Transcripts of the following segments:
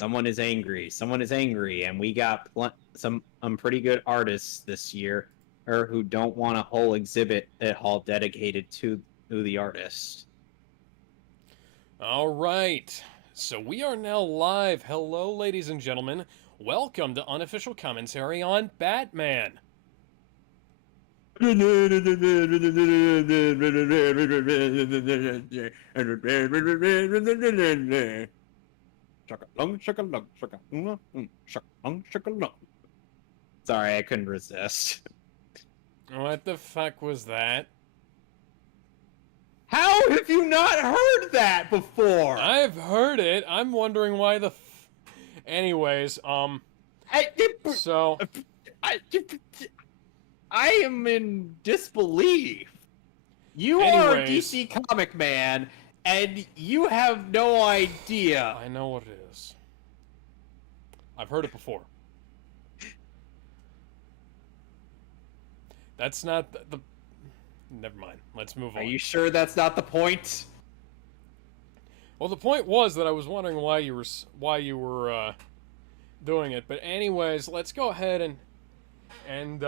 Someone is angry. Someone is angry, and we got some pretty good artists this year, or who don't want a whole exhibit at hall dedicated to the artist. All right. So we are now live. Hello, ladies and gentlemen. Welcome to Unofficial Commentary on Batman. Sorry, I couldn't resist. What the fuck was that? How have you not heard that before? I've heard it. I'm wondering why the Anyways, so I am in disbelief. You are a Anyways. DC comic man, and you have no idea. I know what it is. I've heard it before. That's not the Never mind. Let's move on. Are you sure that's not the point? Well, the point was that I was wondering why you were doing it. But anyways, let's go ahead and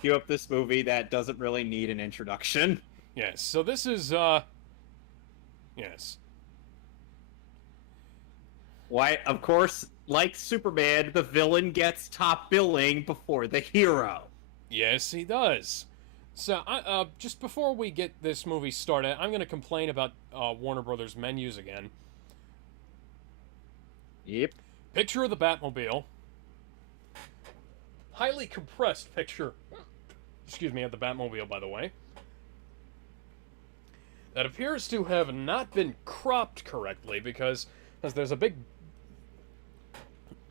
Cue up this movie that doesn't really need an introduction. yes. So this is yes. Why, of course, like Superman, the villain gets top billing before the hero. Yes, he does. So, just before we get this movie started, I'm going to complain about Warner Brothers menus again. Yep. Picture of the Batmobile. Highly compressed picture. Excuse me, of the Batmobile, by the way. That appears to have not been cropped correctly because there's a big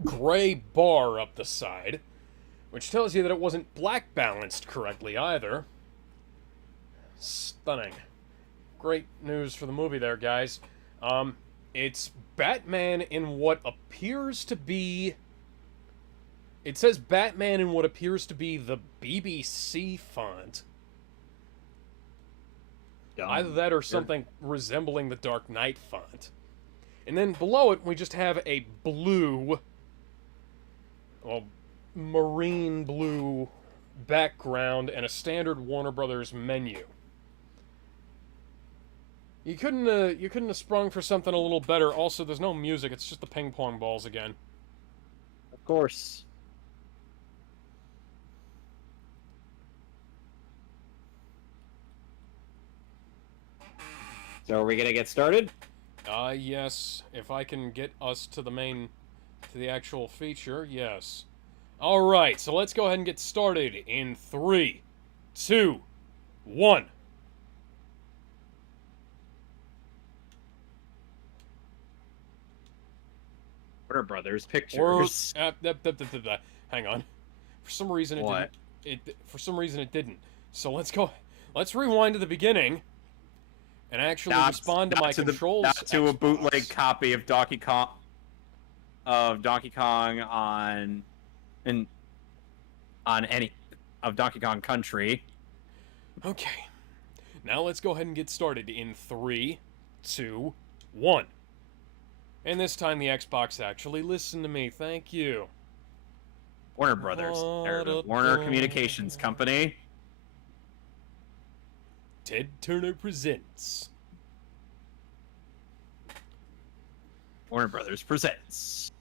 gray bar up the side, which tells you that it wasn't black balanced correctly either. Stunning. Great news for the movie there, guys. It's Batman in what appears to be... It says Batman in what appears to be the BBC font. Either that or something resembling the Dark Knight font. And then below it, we just have a blue... well, marine blue background and a standard Warner Brothers menu. You couldn't have sprung for something a little better. Also, there's no music. It's just the ping pong balls again. Of course. So are we gonna get started? Yes. If I can get us to the actual feature, yes. Alright, so let's go ahead and get started in 3, 2, 1. Warner Brothers Or, Pictures. hang on. For some reason it What? didn't. For some reason it didn't. So let's rewind to the beginning and actually respond to my controls. Not to a Xbox. bootleg copy of Donkey Kong. On any of Donkey Kong Country. Okay. Now let's go ahead and get started in 3, 2, 1. And this time the Xbox actually listened to me. Thank you. Warner Brothers. They're the Warner Communications Company. Ted Turner presents. Warner Brothers presents.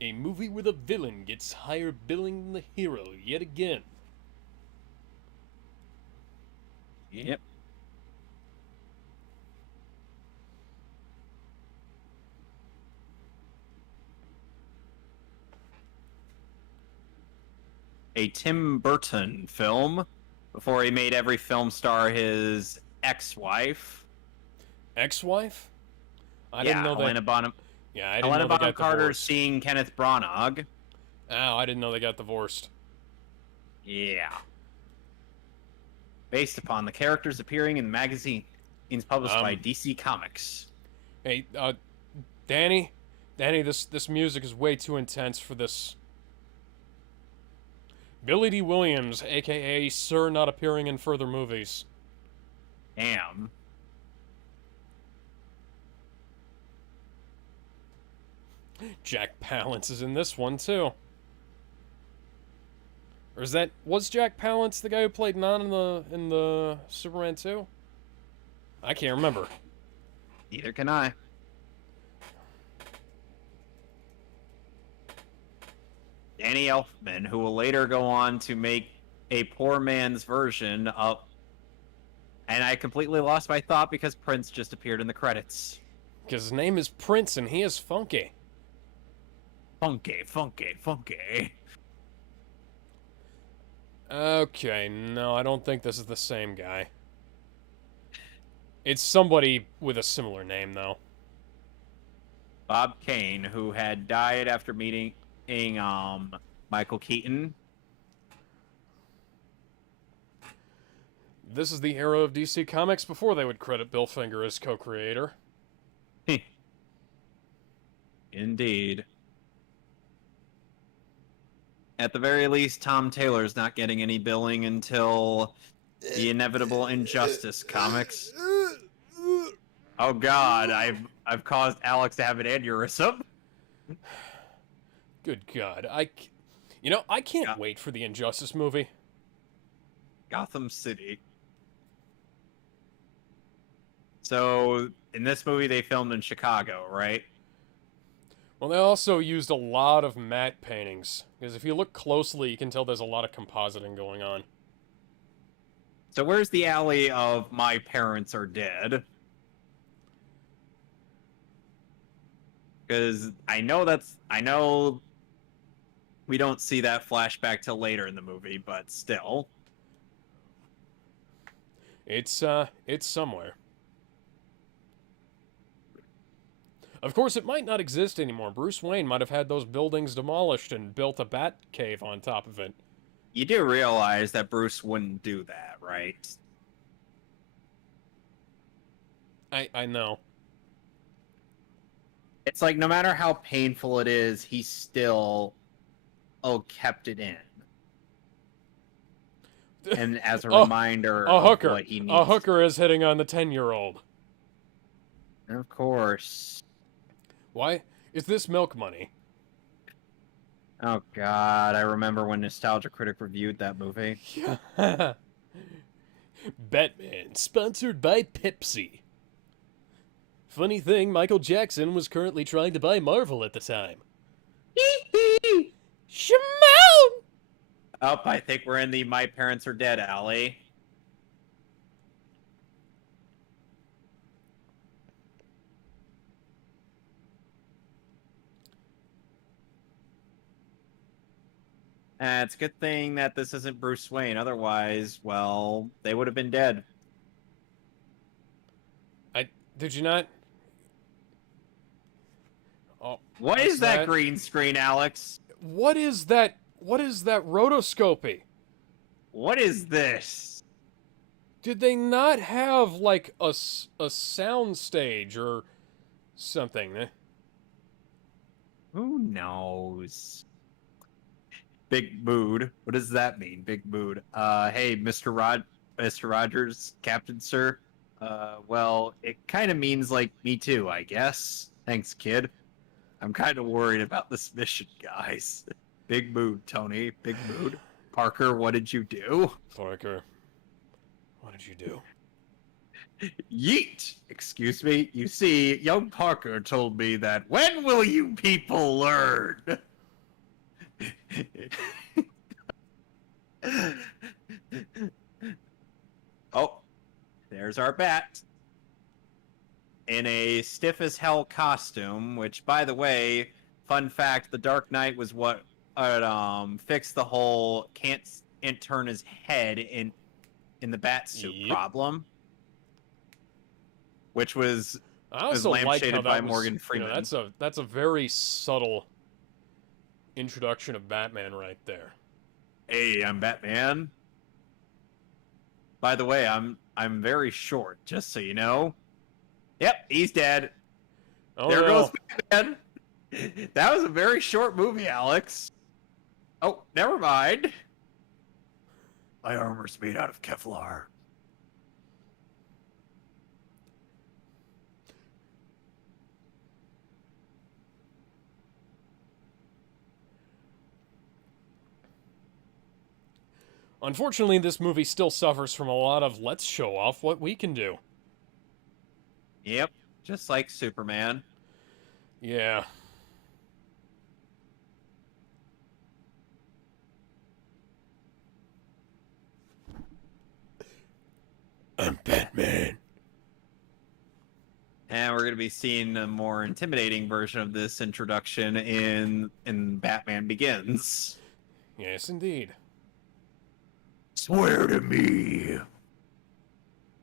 A movie where the villain gets higher billing than the hero yet again. Yep. A Tim Burton film before he made every film star his ex-wife. Ex-wife? I didn't know Helena that. Bonham. Yeah, I didn't Helena know they Bonham got Carter divorced. seeing Kenneth Branagh. Oh, I didn't know they got divorced. Yeah. Based upon the characters appearing in the magazines published by DC Comics. Hey, Danny, this music is way too intense for this. Billy D. Williams, aka Sir, not appearing in further movies. Damn. Jack Palance is in this one too. Or was Jack Palance the guy who played Non in the Superman 2? I can't remember. Neither can I. Danny Elfman, who will later go on to make a poor man's version of... And I completely lost my thought because Prince just appeared in the credits. Because his name is Prince and he is funky. Funky, funky, funky. Okay, no, I don't think this is the same guy. It's somebody with a similar name, though. Bob Kane, who had died after meeting Michael Keaton. This is the era of DC Comics before they would credit Bill Finger as co-creator. Indeed. At the very least, Tom Taylor's not getting any billing until the inevitable Injustice comics. Oh God, I've caused Alex to have an aneurysm. Good God, I can't wait for the Injustice movie. Gotham City. So in this movie, they filmed in Chicago, right? Well, they also used a lot of matte paintings, because if you look closely, you can tell there's a lot of compositing going on. So where's the alley of My Parents Are Dead? Because I know we don't see that flashback till later in the movie, but still. It's somewhere. Of course, it might not exist anymore. Bruce Wayne might have had those buildings demolished and built a bat cave on top of it. You do realize that Bruce wouldn't do that, right? I know. It's like, no matter how painful it is, he still, kept it in. And as a reminder of what he needs. A hooker is hitting on the 10-year-old. Of course. Why? Is this milk money? Oh God, I remember when Nostalgia Critic reviewed that movie. Batman, sponsored by Pepsi. Funny thing, Michael Jackson was currently trying to buy Marvel at the time. Shimon! Oh, I think we're in the My Parents Are Dead alley. It's a good thing that this isn't Bruce Wayne. Otherwise, well, they would have been dead. Did you not? Oh, what is that green screen, Alex? What is that? What is that rotoscopy? What is this? Did they not have, like, a sound stage or something? Who knows? Big mood. What does that mean? Big mood. Hey, Mr. Rogers, Captain Sir. Well, it kind of means, like, me too, I guess. Thanks, kid. I'm kind of worried about this mission, guys. Big mood, Tony. Big mood. Parker, what did you do? Parker, what did you do? Yeet! Excuse me. You see, young Parker told me that, when will you people learn? Oh, there's our bat. In a stiff-as-hell costume, which, by the way, fun fact, the Dark Knight was what fixed the whole can't turn his head in the bat suit problem. Which was lampshaded by Morgan Freeman. You know, that's a very subtle introduction of Batman right there. Hey, I'm Batman. By the way, I'm very short, just so you know. Yep, he's dead. Oh, there no. goes Batman. That was a very short movie, Alex. Oh, never mind. My armor's made out of Kevlar. Unfortunately, this movie still suffers from a lot of let's show off what we can do. Yep, just like Superman. Yeah. I'm Batman. And we're going to be seeing a more intimidating version of this introduction in Batman Begins. Yes, indeed. Swear to me.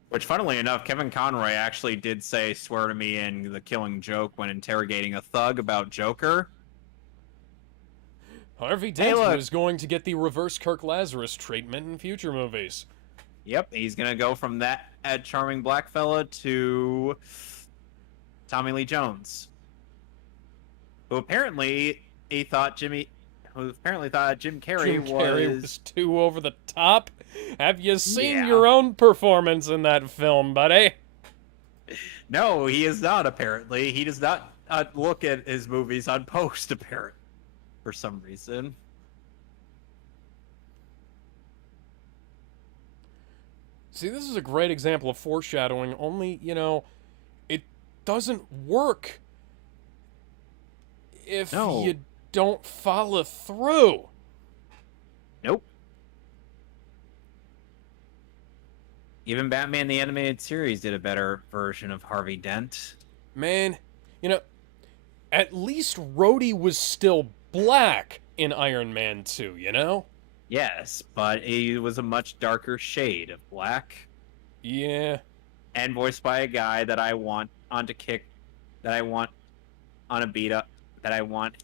Which, funnily enough, Kevin Conroy actually did say "swear to me" in The Killing Joke when interrogating a thug about Joker. Harvey Dent was going to get the reverse Kirk Lazarus treatment in future movies. Yep, he's going to go from that charming black fella to Tommy Lee Jones, who apparently thought Jim Carrey was too over the top. Have you seen Yeah. your own performance in that film, buddy? No, he is not, apparently. He does not look at his movies on post, apparently, for some reason. See, this is a great example of foreshadowing, only, it doesn't work if you don't follow through. Nope. Even Batman the Animated Series did a better version of Harvey Dent. Man, at least Rhodey was still black in Iron Man 2, Yes, but he was a much darker shade of black. Yeah. And voiced by a guy that I want on to kick, that I want on a beat up, that I want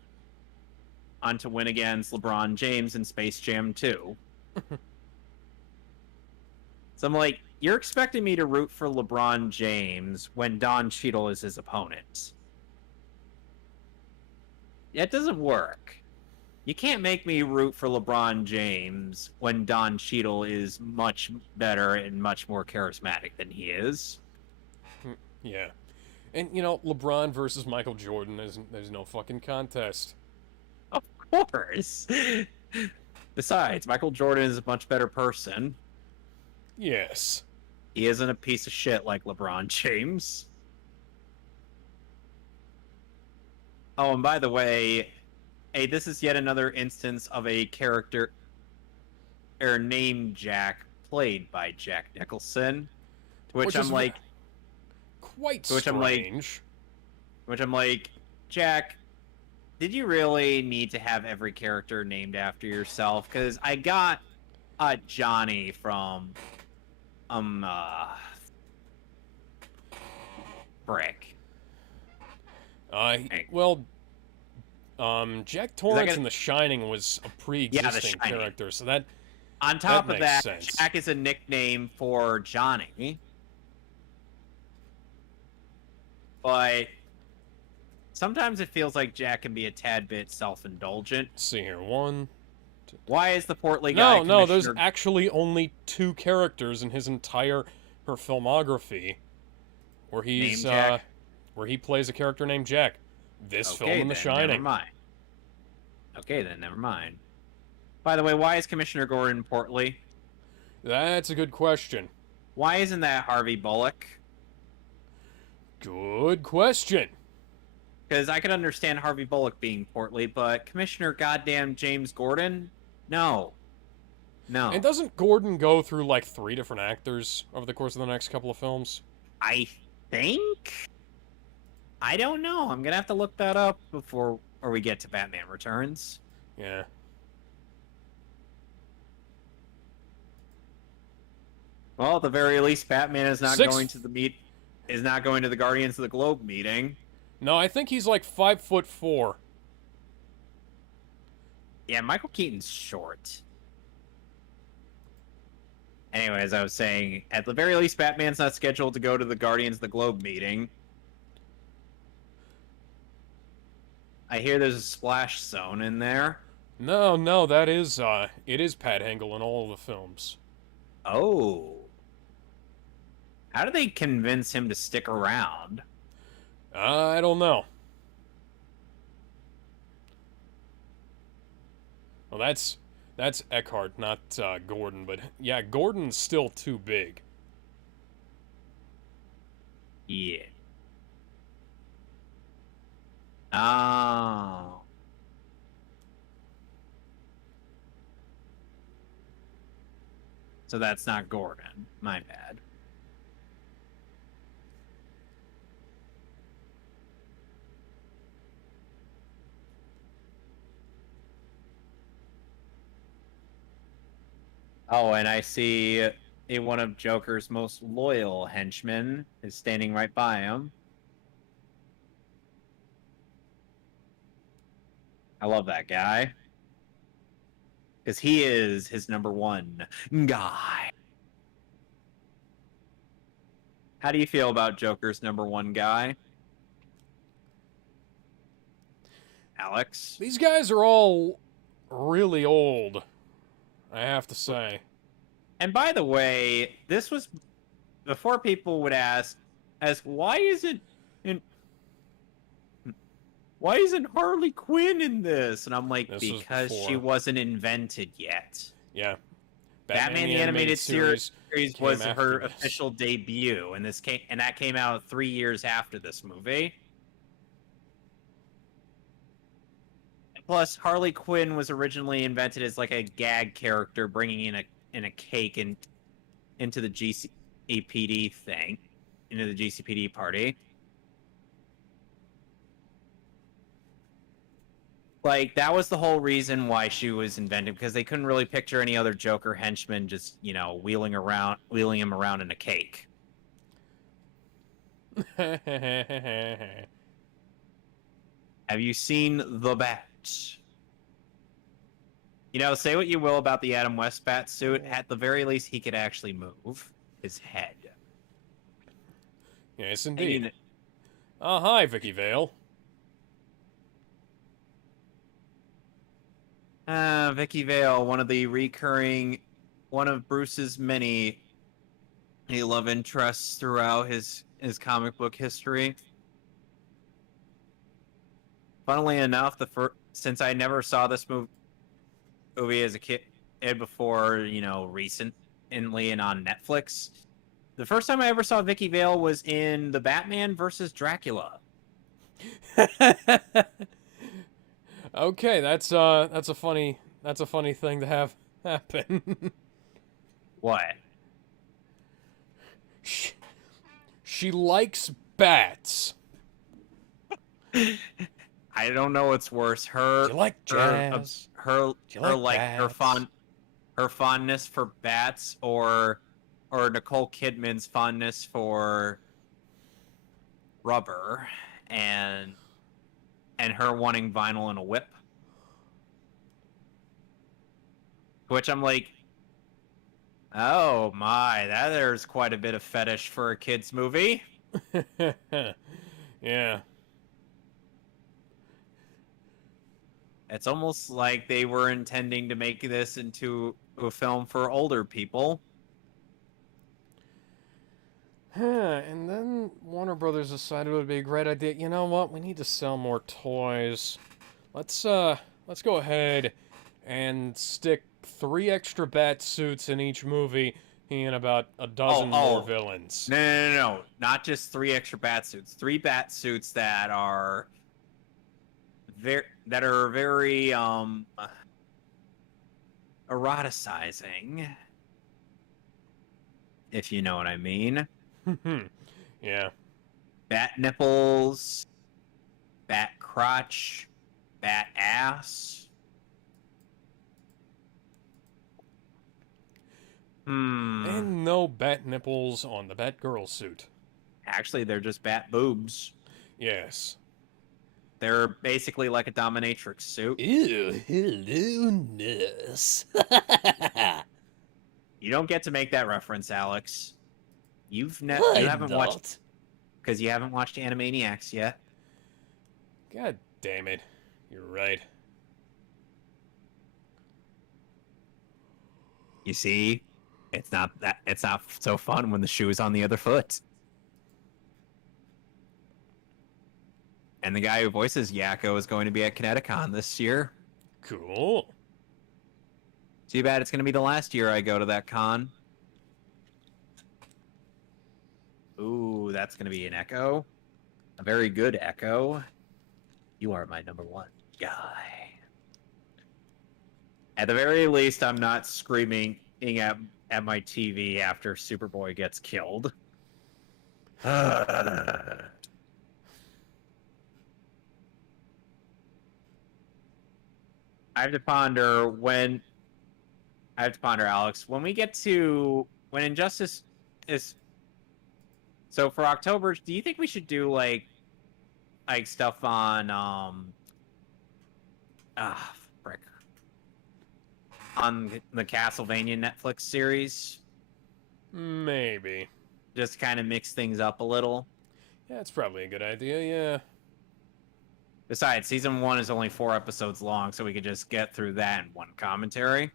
on to win against LeBron James in Space Jam 2. So I'm like, you're expecting me to root for LeBron James when Don Cheadle is his opponent. That doesn't work. You can't make me root for LeBron James when Don Cheadle is much better and much more charismatic than he is. Yeah. And, LeBron versus Michael Jordan, there's no fucking contest. Of course. Besides, Michael Jordan is a much better person. Yes. He isn't a piece of shit like LeBron James. Oh, and by the way, hey, this is yet another instance of a character named Jack, played by Jack Nicholson. To which I'm like, quite strange. Which I'm like, Jack, did you really need to have every character named after yourself? Because I got Johnny from Brick. Jack Torrance in The Shining was a pre-existing character, so that on top that of that, sense. Jack is a nickname for Johnny. But sometimes it feels like Jack can be a tad bit self-indulgent. Let's see here, one. Why is the portly guy? No, there's actually only 2 characters in his entire filmography where he's where he plays a character named Jack. This film and The Shining. Never mind. Okay, then never mind. By the way, why is Commissioner Gordon portly? That's a good question. Why isn't that Harvey Bullock? Good question. Because I could understand Harvey Bullock being portly, but Commissioner goddamn James Gordon? No. And doesn't Gordon go through like 3 different actors over the course of the next couple of films? I think? I don't know. I'm going to have to look that up before we get to Batman Returns. Yeah. Well, at the very least, Batman is not going to the Guardians of the Globe meeting. No, I think he's like 5'4". Yeah, Michael Keaton's short. Anyways, I was saying, at the very least, Batman's not scheduled to go to the Guardians of the Globe meeting. I hear there's a splash zone in there. No, that is, it is Pat Hingle in all of the films. Oh. How do they convince him to stick around? I don't know. Well, that's That's Eckhart, not Gordon. But yeah, Gordon's still too big. Yeah. Oh. So that's not Gordon. My bad. Oh, and I see one of Joker's most loyal henchmen is standing right by him. I love that guy. Because he is his number one guy. How do you feel about Joker's number one guy? Alex? These guys are all really old, I have to say. And by the way, this was before people would ask why isn't Harley Quinn in this? And I'm like, This was because she before. wasn't invented yet. Yeah. Batman the Animated Series came was after her this. official debut, and that came out 3 years after this movie. Plus, Harley Quinn was originally invented as like a gag character, bringing in a cake into the GCPD thing, into the GCPD party. Like, that was the whole reason why she was invented, because they couldn't really picture any other Joker henchman just, wheeling him around in a cake. Have you seen the Bat? Say what you will about the Adam West bat suit. At the very least, he could actually move his head. Yes, indeed. Hi, Vicky Vale. Vicky Vale, one of Bruce's many love interests throughout his comic book history. Funnily enough, since I never saw this movie as a kid before, recently and on Netflix, the first time I ever saw Vicky Vale was in the Batman versus Dracula. Okay, that's a funny thing to have happen. What? She likes bats. I don't know what's worse. Her Do you like jazz? her fondness for bats, or Nicole Kidman's fondness for rubber, and her wanting vinyl and a whip. Which I'm like, oh my, there's quite a bit of fetish for a kid's movie. Yeah. It's almost like they were intending to make this into a film for older people. And then Warner Brothers decided it would be a great idea. You know what? We need to sell more toys. Let's go ahead and stick 3 extra bat suits in each movie and about a dozen more villains. No. Not just 3 extra bat suits. 3 bat suits that are very eroticizing, if you know what I mean. Yeah. Bat nipples, bat crotch, bat ass. And no bat nipples on the Batgirl suit. Actually, they're just bat boobs. Yes. They're basically like a dominatrix suit. Ew, hello, nurse. You don't get to make that reference, Alex. You haven't watched, because you haven't watched Animaniacs yet. God damn it. You're right. You see, it's not so fun when the shoe is on the other foot. And the guy who voices Yakko is going to be at Kineticon this year. Cool. Too bad it's going to be the last year I go to that con. Ooh, that's going to be an echo. A very good echo. You are my number one guy. At the very least, I'm not screaming at my TV after Superboy gets killed. I have to ponder when. I have to ponder, Alex. When we get to when Injustice is. So for October, do you think we should do like stuff on frick, on the Castlevania Netflix series? Maybe. Just kind of mix things up a little. Yeah, it's probably a good idea, yeah. Besides, season 1 is only 4 episodes long, so we could just get through that in one commentary.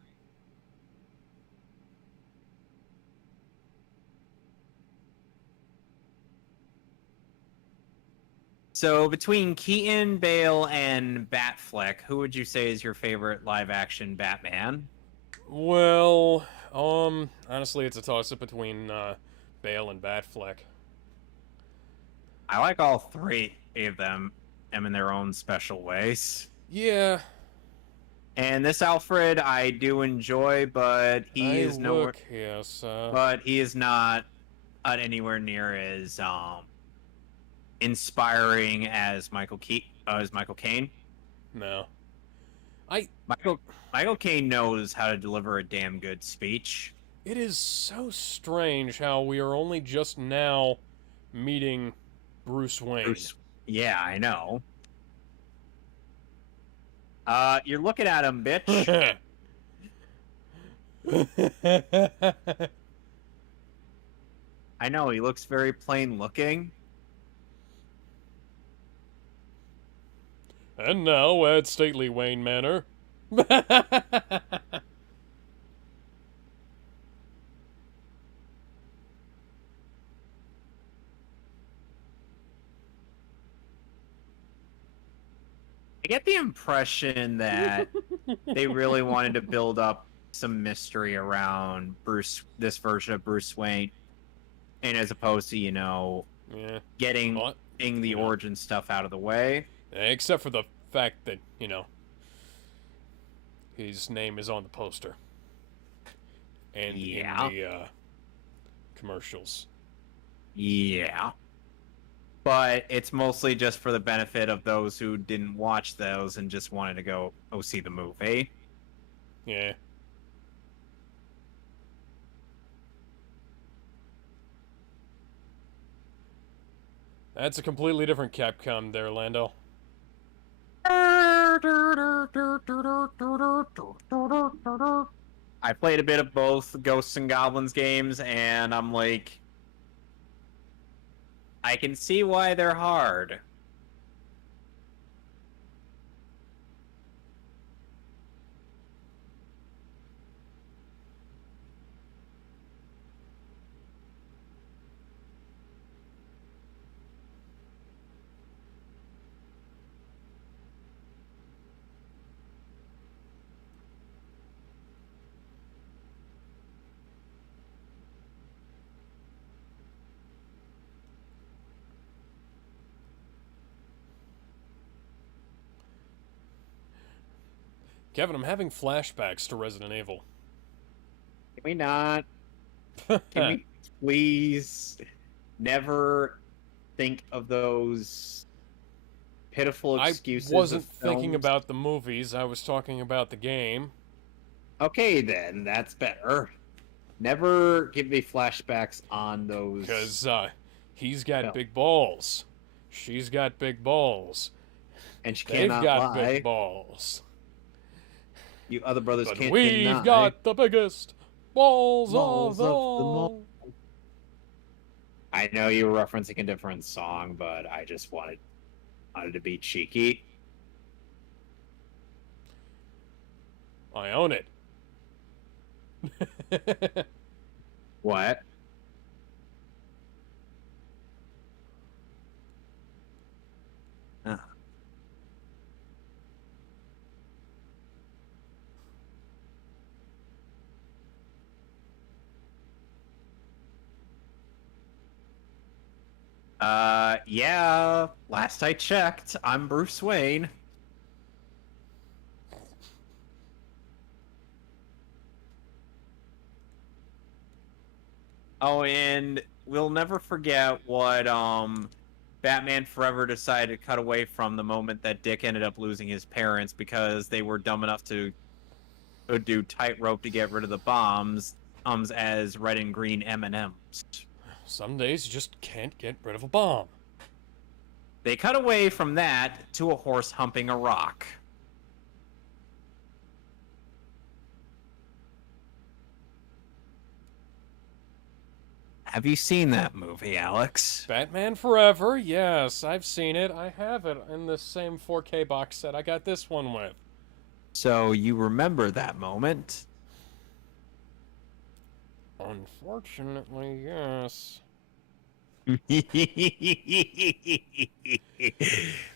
So between Keaton, Bale, and Batfleck, who would you say is your favorite live-action Batman? Well, honestly, it's a toss-up between Bale and Batfleck. I like all 3 of them in their own special ways. Yeah. And this Alfred I do enjoy, but he is nowhere. Yes. But he is not anywhere near as inspiring as Michael Caine. No. Michael Caine knows how to deliver a damn good speech. It is so strange how we are only just now meeting Bruce Wayne. Yeah, I know. You're looking at him, bitch. I know, he looks very plain looking. And now at stately Wayne Manor. I get the impression that they really wanted to build up some mystery around this version of Bruce Wayne, and as opposed to, Yeah. getting the origin stuff out of the way. Except for the fact that, his name is on the poster. And in the commercials. Yeah. But it's mostly just for the benefit of those who didn't watch those and just wanted to go see the movie. Yeah. That's a completely different Capcom there, Lando. I played a bit of both Ghosts and Goblins games, and I'm like, I can see why they're hard. Kevin, I'm having flashbacks to Resident Evil. Can we not? Can we please never think of those pitiful excuses? I wasn't thinking about the movies. I was talking about the game. Okay, then. That's better. Never give me flashbacks on those. Because he's got big balls. She's got big balls. And she They've cannot got lie. big balls. You other brothers But can't we've deny. got the biggest balls of them all. I know you were referencing a different song, but I just wanted to be cheeky. I own it. What? Yeah, last I checked, I'm Bruce Wayne. Oh, and we'll never forget what Batman Forever decided to cut away from the moment that Dick ended up losing his parents because they were dumb enough to do tightrope to get rid of the bombs as red and green M&Ms. Some days you just can't get rid of a bomb. They cut away from that to a horse humping a rock. Have you seen that movie, Alex? Batman Forever, yes, I've seen it. I have it in the same 4K box set I got this one with. So you remember that moment? Unfortunately, yes.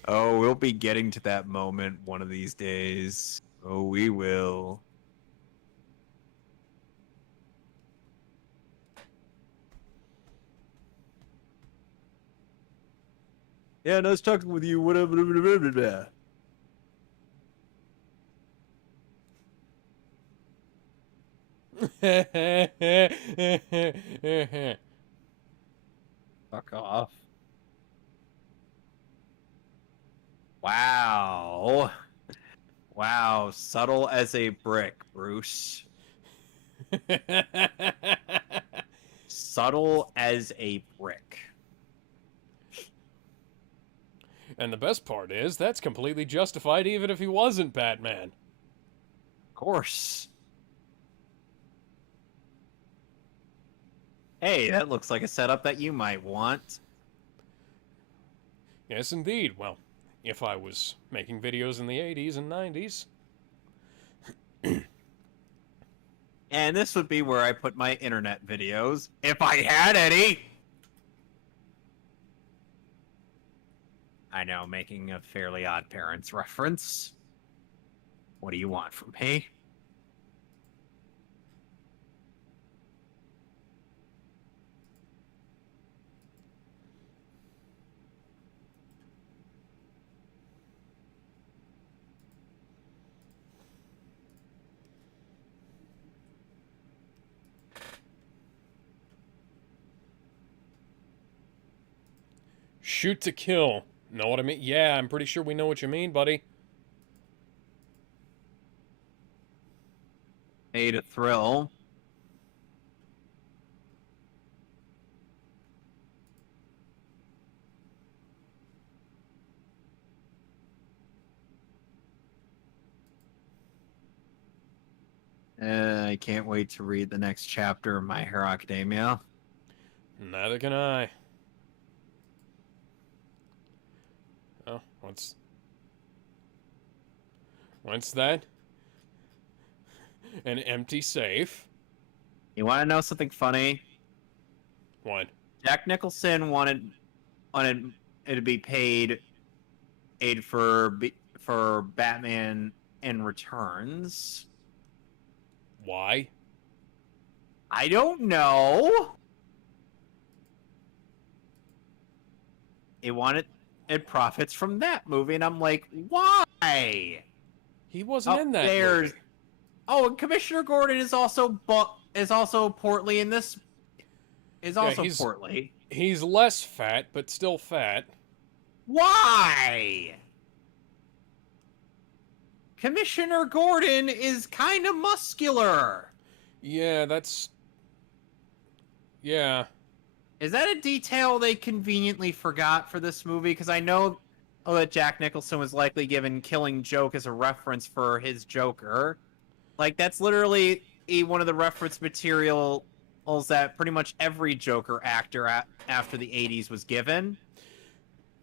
Oh, we'll be getting to that moment one of these days. Oh, we will. Yeah, nice talking with you. Whatever. Fuck off. Wow. Wow, subtle as a brick, Bruce. Subtle as a brick. And the best part is, that's completely justified even if he wasn't Batman. Of course. Hey, that looks like a setup that you might want. Yes, indeed. Well, if I was making videos in the 80s and 90s. And this would be where I put my internet videos, if I had any. I know, making a Fairly Odd Parents reference. What do you want from me? Shoot to kill. Know what I mean? Yeah, I'm pretty sure we know what you mean, buddy. Made a thrill. I can't wait to read the next chapter of My Hero Academia. Neither can I. Oh, what's that? An empty safe. You want to know something funny? What? Jack Nicholson wanted it to be paid for Batman and Returns. Why? I don't know. It profits from that movie, and I'm like, why? He wasn't in that There's movie. Oh, and Commissioner Gordon is also portly in this. Is Yeah, also portly. he's less fat, but still fat. Why? Commissioner Gordon is kind of muscular. Yeah, yeah. Is that a detail they conveniently forgot for this movie? Because I know that Jack Nicholson was likely given Killing Joke as a reference for his Joker. Like, that's literally one of the reference materials that pretty much every Joker actor after the 80s was given.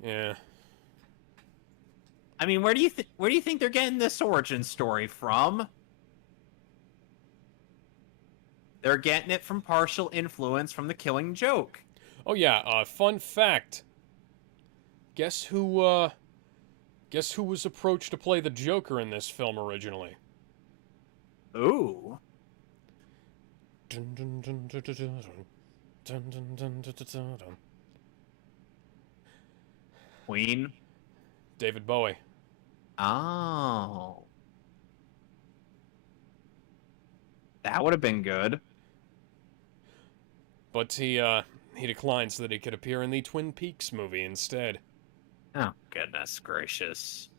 Yeah. I mean, where do you think they're getting this origin story from? They're getting it from partial influence from the Killing Joke. Oh yeah, fun fact. Guess who was approached to play the Joker in this film originally? Ooh. Queen? David Bowie. Oh. That would have been good. But he declined so that he could appear in the Twin Peaks movie instead. Oh, goodness gracious.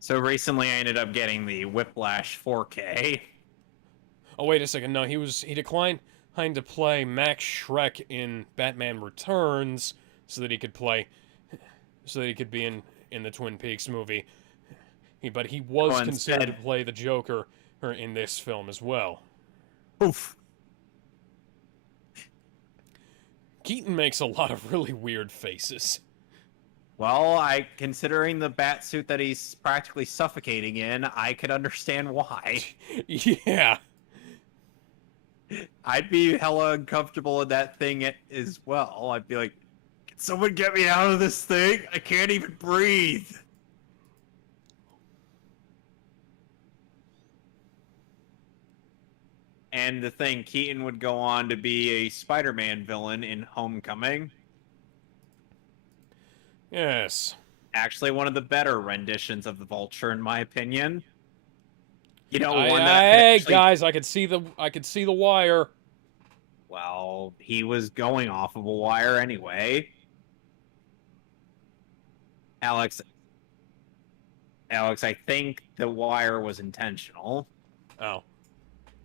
So recently I ended up getting the Whiplash 4K. Oh, wait a second. No, he declined to play Max Schreck in Batman Returns so that he could be in the Twin Peaks movie. But he was considered to play the Joker in this film as well. Oof. Keaton makes a lot of really weird faces. Well, considering the bat suit that he's practically suffocating in, I could understand why. Yeah. I'd be hella uncomfortable in that thing as well. I'd be like, can someone get me out of this thing? I can't even breathe. And the thing, Keaton would go on to be a Spider-Man villain in Homecoming. Yes. Actually, one of the better renditions of the Vulture, in my opinion. You know, Hey guys, I could see the wire. Well, he was going off of a wire anyway. Alex, I think the wire was intentional. Oh.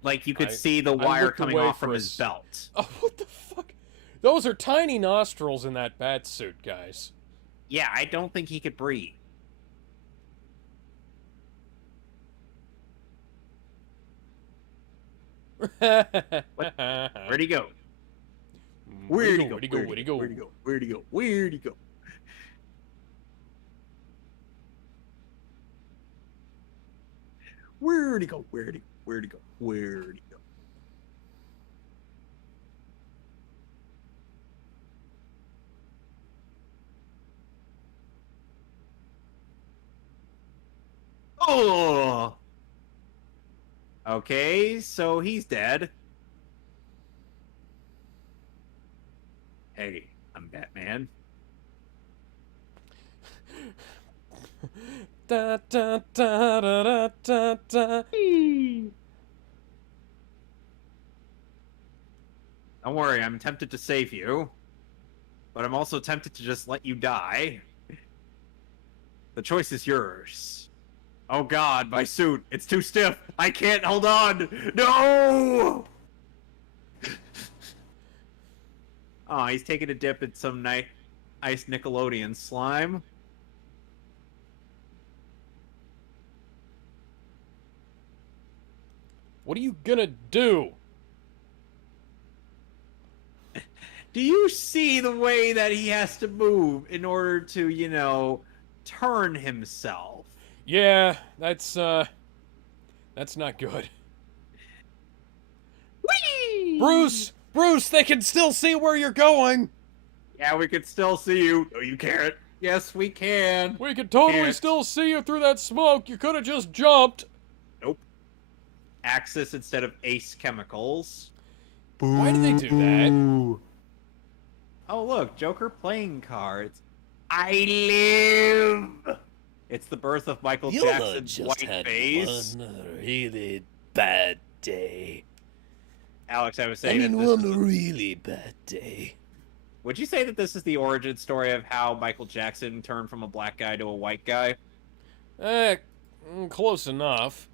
Like, you could see the wire coming off from his belt. Oh, what the fuck? Those are tiny nostrils in that bat suit, guys. Yeah, I don't think he could breathe. Where'd he go? Where'd he go? Where'd he go? Where'd he go? Where'd he go? Where'd he go? Where'd he go? Where'd he go? Where'd he go? Where'd he go? Where'd he go? Oh! Okay, so he's dead. Hey, I'm Batman. Da, da, da, da, da, da. Don't worry, I'm tempted to save you. But I'm also tempted to just let you die. The choice is yours. Oh god, my suit. It's too stiff. I can't hold on. No! Oh, he's taking a dip in some nice Nickelodeon slime. What are you gonna do? Do you see the way that he has to move in order to, you know, turn himself? Yeah, that's not good. Whee! Bruce, they can still see where you're going. Yeah, we can still see you. No, you can't. Yes, we can. We can totally still see you through that smoke. You could have just jumped. Nope. Axis instead of Ace Chemicals. Why did they do that? Oh, look, Joker playing cards. I live! It's the birth of Michael Jackson's white face. One really bad day. Alex, I was saying one really bad day. Would you say that this is the origin story of how Michael Jackson turned from a black guy to a white guy? Close enough.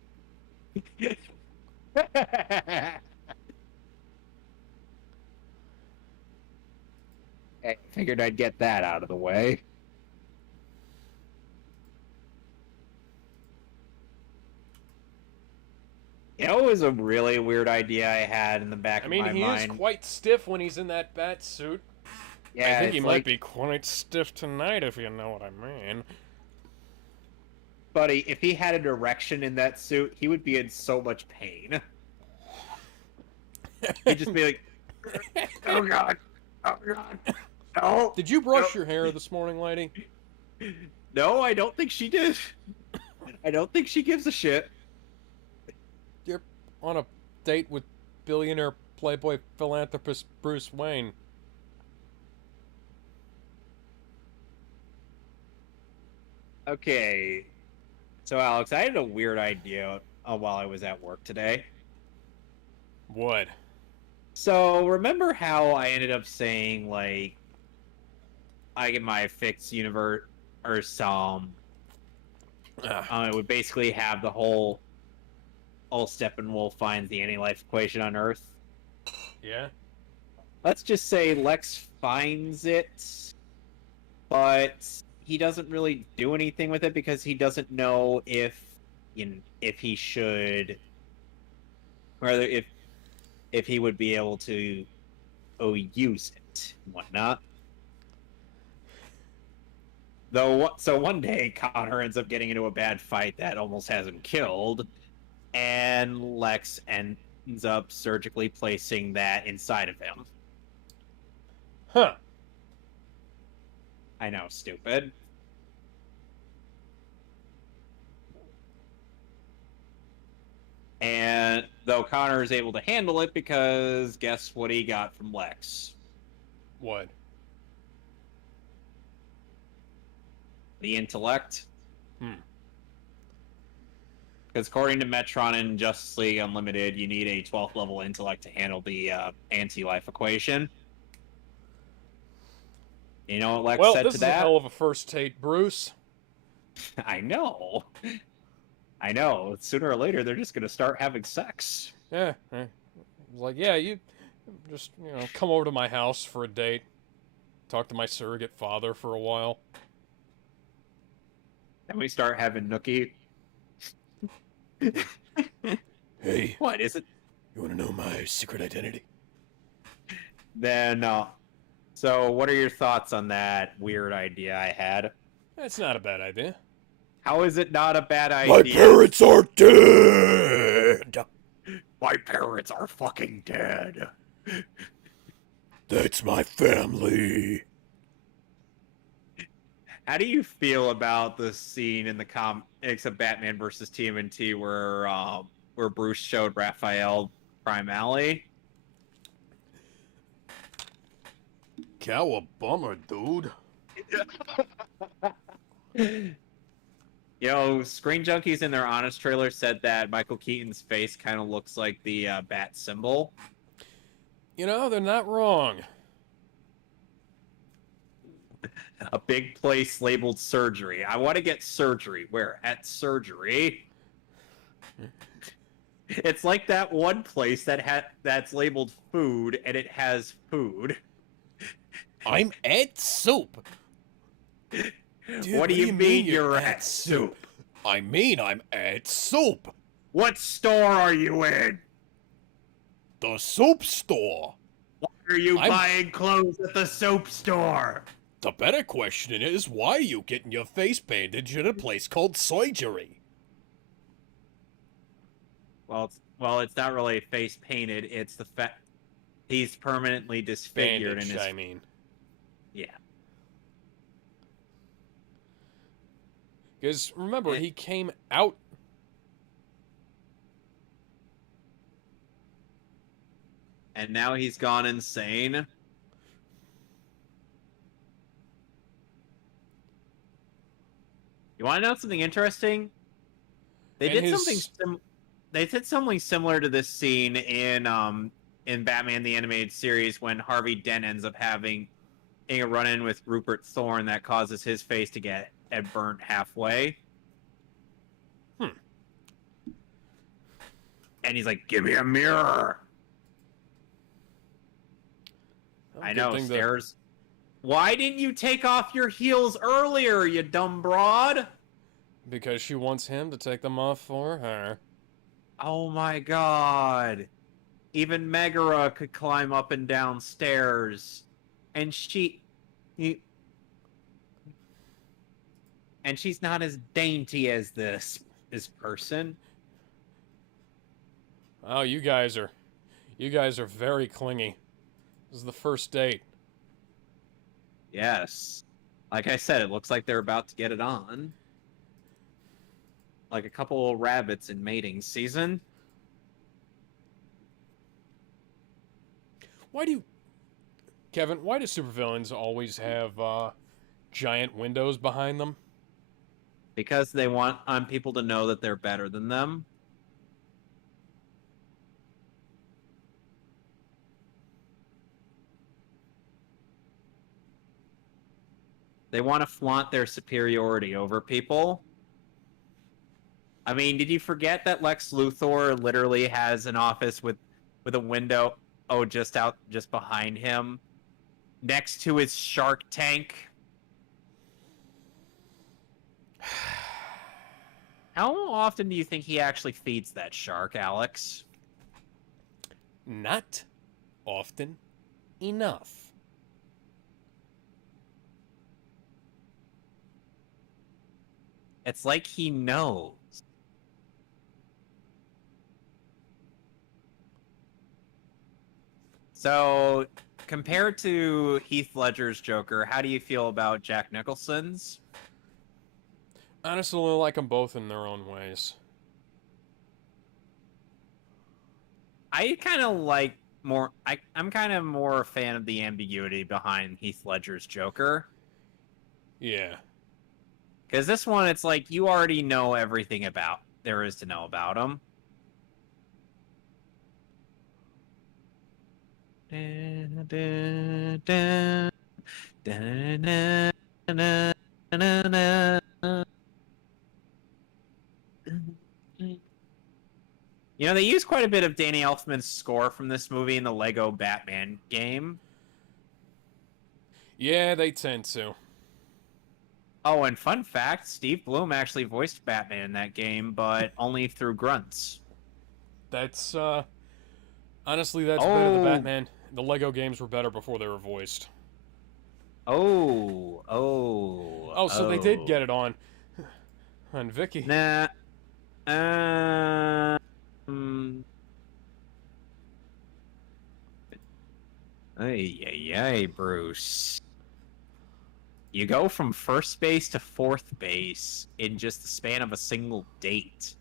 I figured I'd get that out of the way. You know, it was a really weird idea I had in the back of my mind. I mean, he is quite stiff when he's in that bat suit. Yeah, I think he might be quite stiff tonight, if you know what I mean. Buddy, if he had an erection in that suit, he would be in so much pain. He'd just be like, oh god, oh god, no. Did you brush your hair this morning, lady? No, I don't think she did. I don't think she gives a shit. You're on a date with billionaire playboy philanthropist Bruce Wayne. Okay. So, Alex, I had a weird idea while I was at work today. What? So, remember how I ended up saying, like, I get my fixed universe, or some, it would basically have the whole Steppenwolf finds the anti-life equation on Earth. Yeah? Let's just say Lex finds it, but he doesn't really do anything with it because he doesn't know if he should, or if he would be able to use it and whatnot. So one day Connor ends up getting into a bad fight that almost has him killed, and Lex ends up surgically placing that inside of him. Huh. I know, stupid. And though Connor is able to handle it because guess what he got from Lex? What? The intellect. Hmm. Because according to Metron and Justice League Unlimited, you need a 12th level intellect to handle the anti-life equation. You know what Lex Well, said this to is that? a hell of a first take, Bruce. I know. I know. Sooner or later, they're just going to start having sex. Yeah. Like, yeah, you just, come over to my house for a date. Talk to my surrogate father for a while. And we start having nookie. Hey, What is it? you want to know my secret identity? Then, so what are your thoughts on that weird idea I had? That's not a bad idea. How is it not a bad idea? My parents are dead! My parents are fucking dead. That's my family. How do you feel about the scene in the comics of Batman versus TMNT where Bruce showed Raphael Prime Alley? Cowabummer, dude. You know, Screen Junkies in their Honest trailer said that Michael Keaton's face kind of looks like the bat symbol. They're not wrong. A big place labeled surgery. I want to get surgery. Where? At surgery. It's like that one place that's labeled food and it has food. I'm at soup. Dude, what do you mean you're at soup? I mean I'm at soup. What store are you in? The soap store. Why are you I'm- buying clothes at the soap store? The better question is, why are you getting your face bandaged at a place called surgery? Well, it's not really face painted. It's the fact he's permanently disfigured Bandage, and his I mean. yeah. Because, remember, he came out... And now he's gone insane. You want to know something interesting? They And did something similar to this scene in Batman the Animated Series when Harvey Dent ends up having a run-in with Rupert Thorne that causes his face to get burnt halfway. And he's like, "Give me a mirror." I know, stairs. Why didn't you take off your heels earlier, you dumb broad? Because she wants him to take them off for her. Oh my god. Even Megara could climb up and down stairs. And she's not as dainty as this person. Oh, you guys are very clingy. This is the first date. Yes. Like I said, it looks like they're about to get it on. Like a couple of rabbits in mating season. Why do you, Kevin? Why do supervillains always have giant windows behind them? Because they want people to know that they're better than them. They want to flaunt their superiority over people. I mean, did you forget that Lex Luthor literally has an office with a window just behind him next to his shark tank? How often do you think he actually feeds that shark, Alex? Not often enough. It's like he knows. So, compared to Heath Ledger's Joker, how do you feel about Jack Nicholson's? Honestly, I like them both in their own ways. I kind of like more. I'm kind of more a fan of the ambiguity behind Heath Ledger's Joker. Yeah. Because this one, it's like you already know everything there is to know about him. You know, they use quite a bit of Danny Elfman's score from this movie in the Lego Batman game. Yeah, they tend to. Oh, and fun fact, Steve Bloom actually voiced Batman in that game, but only through grunts. That's, honestly, that's better than Batman. The Lego games were better before they were voiced. Oh, so they did get it on Vicky. Nah. Hey, Bruce. You go from first base to fourth base in just the span of a single date.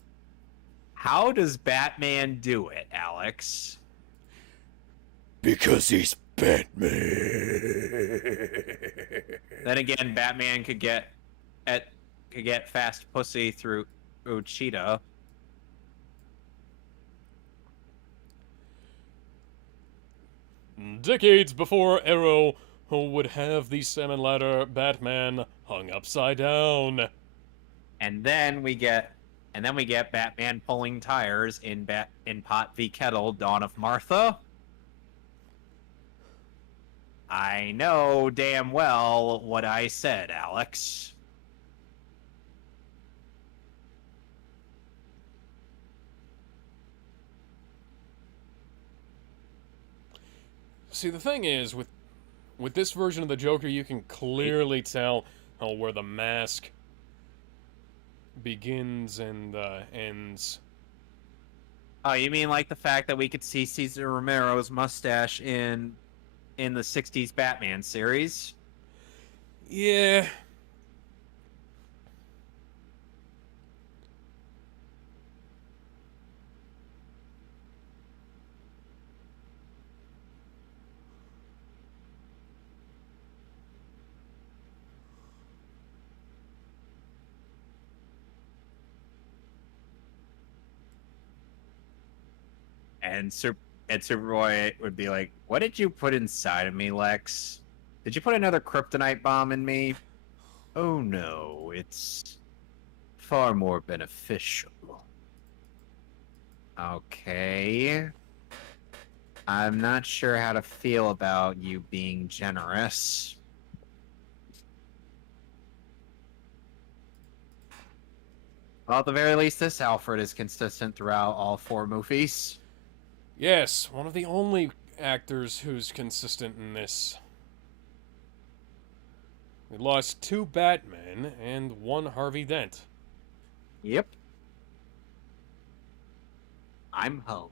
How does Batman do it, Alex? Because he's Batman. Then again, Batman could get fast pussy through Cheetah. Decades before Arrow would have the salmon ladder Batman hung upside down. And then we get Batman pulling tires in Pot v Kettle, Dawn of Martha. I know damn well what I said, Alex. See, the thing is, with this version of the Joker, you can clearly tell where the mask begins and ends. Oh, you mean like the fact that we could see Cesar Romero's mustache in the 60s Batman series? Yeah. And Superboy would be like, "What did you put inside of me, Lex? Did you put another kryptonite bomb in me? Oh no, it's far more beneficial." Okay. I'm not sure how to feel about you being generous. Well, at the very least, this Alfred is consistent throughout all four movies. Yes, one of the only actors who's consistent in this. We lost 2 Batmen and 1 Harvey Dent. Yep. I'm home.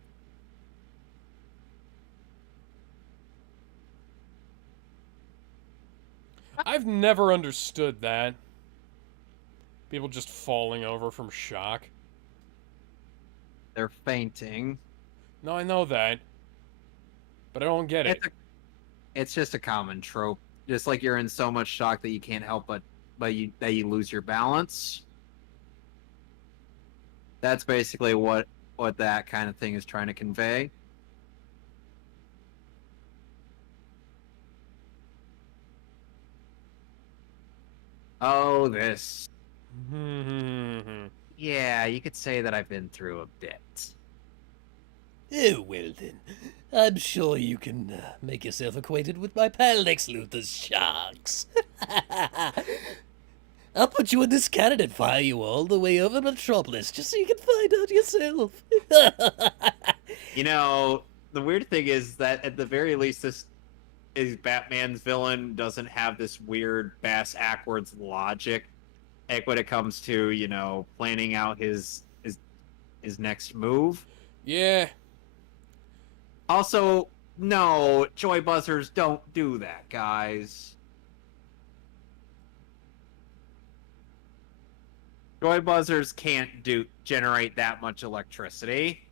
I've never understood that. People just falling over from shock. They're fainting. No, I know that. but I don't get it. It's just a common trope. Just like you're in so much shock that you can't help but you lose your balance. That's basically what that kind of thing is trying to convey. Oh, this. Yeah, you could say that I've been through a bit. Oh, well then. I'm sure you can make yourself acquainted with my pal Lex Luthor's sharks. I'll put you in this cannon and fire you all the way over Metropolis just so you can find out yourself. You know, the weird thing is that at the very least, this is Batman's villain doesn't have this weird bass-ackwards logic. Like when it comes to, you know, planning out his next move. Yeah. Also, no, joy buzzers don't do that, guys. Joy buzzers can't generate that much electricity.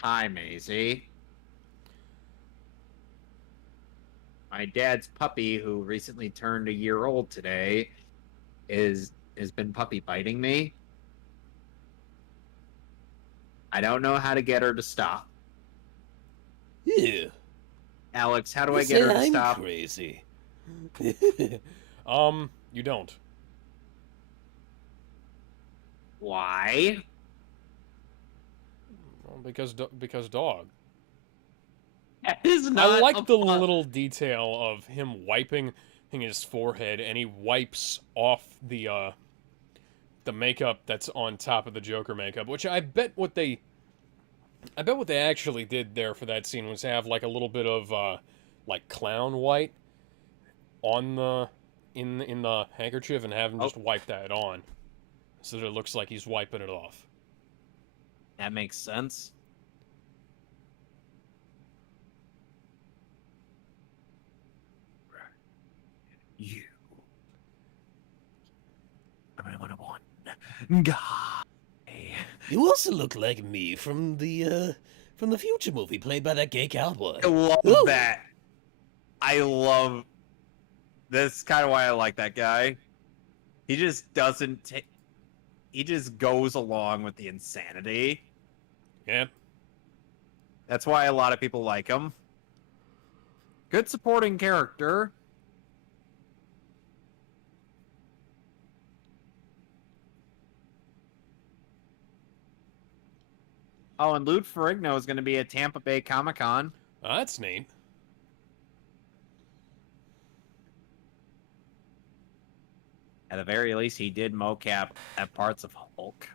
Hi, Maisie. My dad's puppy, who recently turned a year old today, has been puppy biting me. I don't know how to get her to stop. Ew. Alex, how do I get her to I'm stop? crazy. You don't. Why? Well, because dog. That is not I like a the fun- little detail of him wiping his forehead, and he wipes off the makeup that's on top of the Joker makeup, which I bet what they actually did there for that scene was have like a little bit of like clown white on the in the handkerchief and have him just wipe that on, so that it looks like he's wiping it off. That makes sense. You. I'm gonna one guy. You also look like me from the future movie played by that gay cowboy. I love Ooh. that. I love. That's kind of why I like that guy. He just doesn't take. He just goes along with the insanity. Yeah. That's why a lot of people like him. Good supporting character. Oh, and Lou Ferrigno is going to be at Tampa Bay Comic-Con. Oh, that's neat. At the very least, he did mocap at parts of Hulk.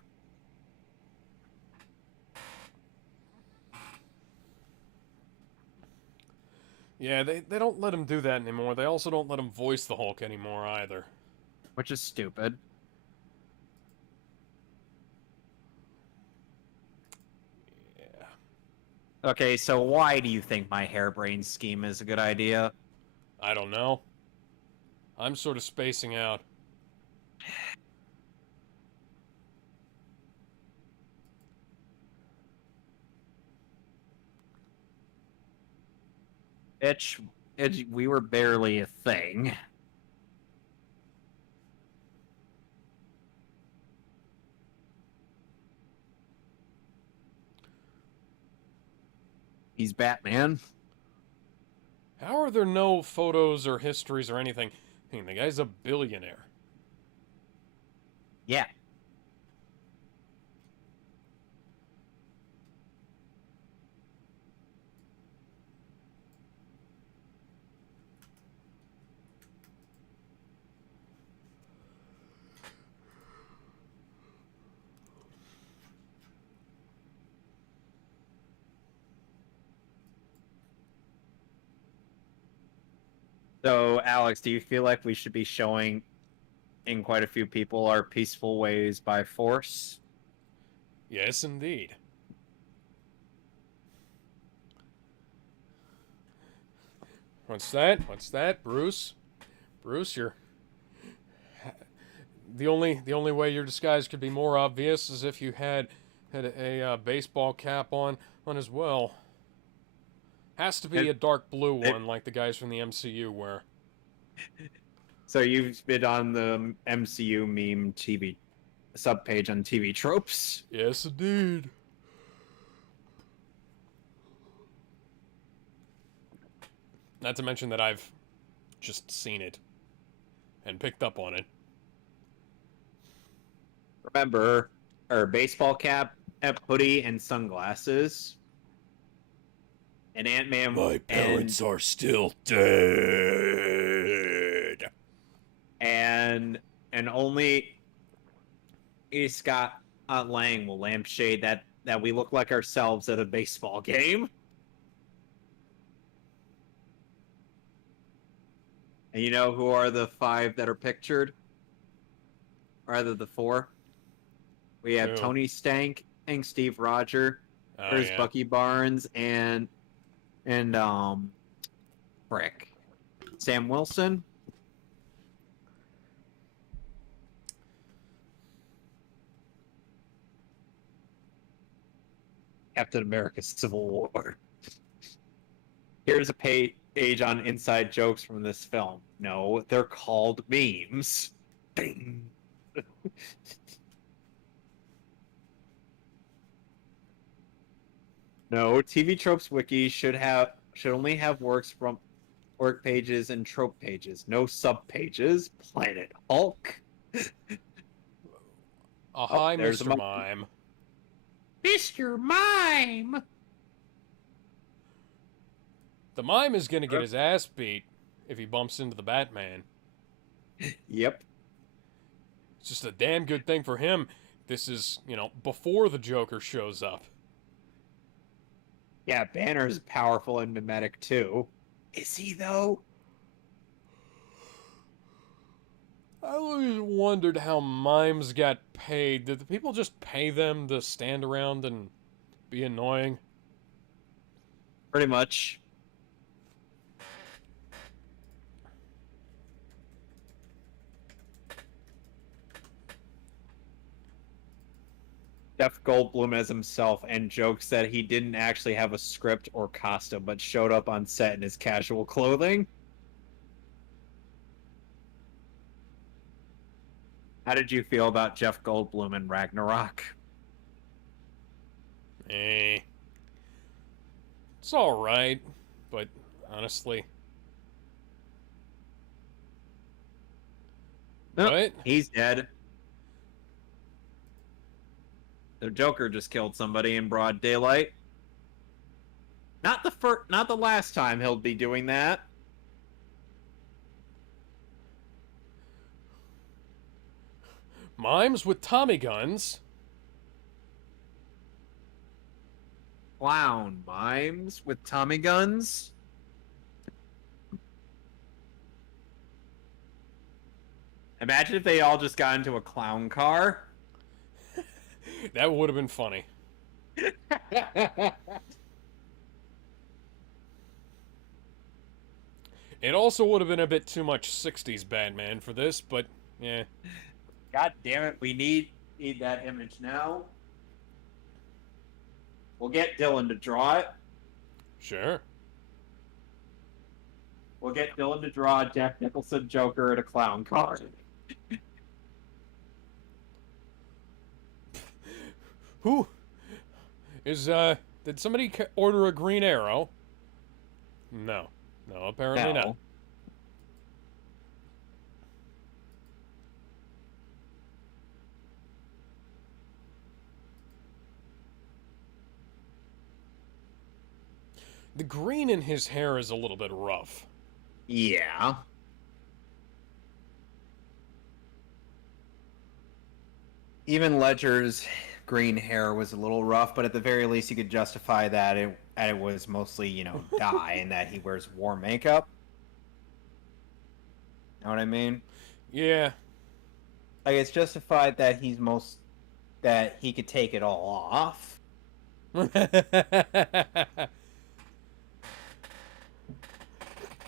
Yeah, they don't let him do that anymore. They also don't let him voice the Hulk anymore either. Which is stupid. Yeah. Okay, so why do you think my harebrained scheme is a good idea? I don't know. I'm sort of spacing out. Bitch, we were barely a thing. He's Batman. How are there no photos or histories or anything? I mean, the guy's a billionaire. Yeah. So, Alex, do you feel like we should be showing in quite a few people our peaceful ways by force? Yes, indeed. What's that? What's that, Bruce? Bruce, you're the only way your disguise could be more obvious is if you had Had a baseball cap on as well. Has to be a dark blue one, like the guys from the MCU wear. So you've been on the MCU meme TV subpage on TV Tropes. Yes, indeed. Not to mention that I've just seen it and picked up on it. Remember, our baseball cap, hoodie, and sunglasses. And Ant-Man. My parents are still dead. And only Scott Lang will lampshade that we look like ourselves at a baseball game. And you know who are the 5 that are pictured? Or rather the 4? We have Tony Stank and Steve Roger. There's Bucky Barnes and frick. Sam Wilson. Captain America Civil War. Here's a page on inside jokes from this film. No, they're called memes. Bing. No, TV Tropes Wiki should only have work pages and trope pages. No sub pages. Planet Hulk. Hi, Mr. Mime. Mr. Mime! The Mime is gonna get his ass beat if he bumps into the Batman. Yep. It's just a damn good thing for him. This is, before the Joker shows up. Yeah, Banner's powerful and mimetic too. Is he though? I always wondered how mimes got paid. Did the people just pay them to stand around and be annoying? Pretty much. Jeff Goldblum as himself and jokes that he didn't actually have a script or costume, but showed up on set in his casual clothing. How did you feel about Jeff Goldblum in Ragnarok? It's alright, but honestly... Nope, what? He's dead. The Joker just killed somebody in broad daylight. Not the last time he'll be doing that. Mimes with Tommy guns. Clown mimes with Tommy guns. Imagine if they all just got into a clown car. That would have been funny. It also would have been a bit too much 60s Batman for this, but yeah. God damn it, we need that image now. We'll get Dylan to draw it. Sure. We'll get Dylan to draw Jack Nicholson Joker in a clown car. Who is did somebody order a Green Arrow? No, apparently not. The green in his hair is a little bit rough. Yeah. Even Ledger's green hair was a little rough, but at the very least you could justify that it was mostly, dye and that he wears warm makeup. Know what I mean? Yeah. Like, it's justified that that he could take it all off.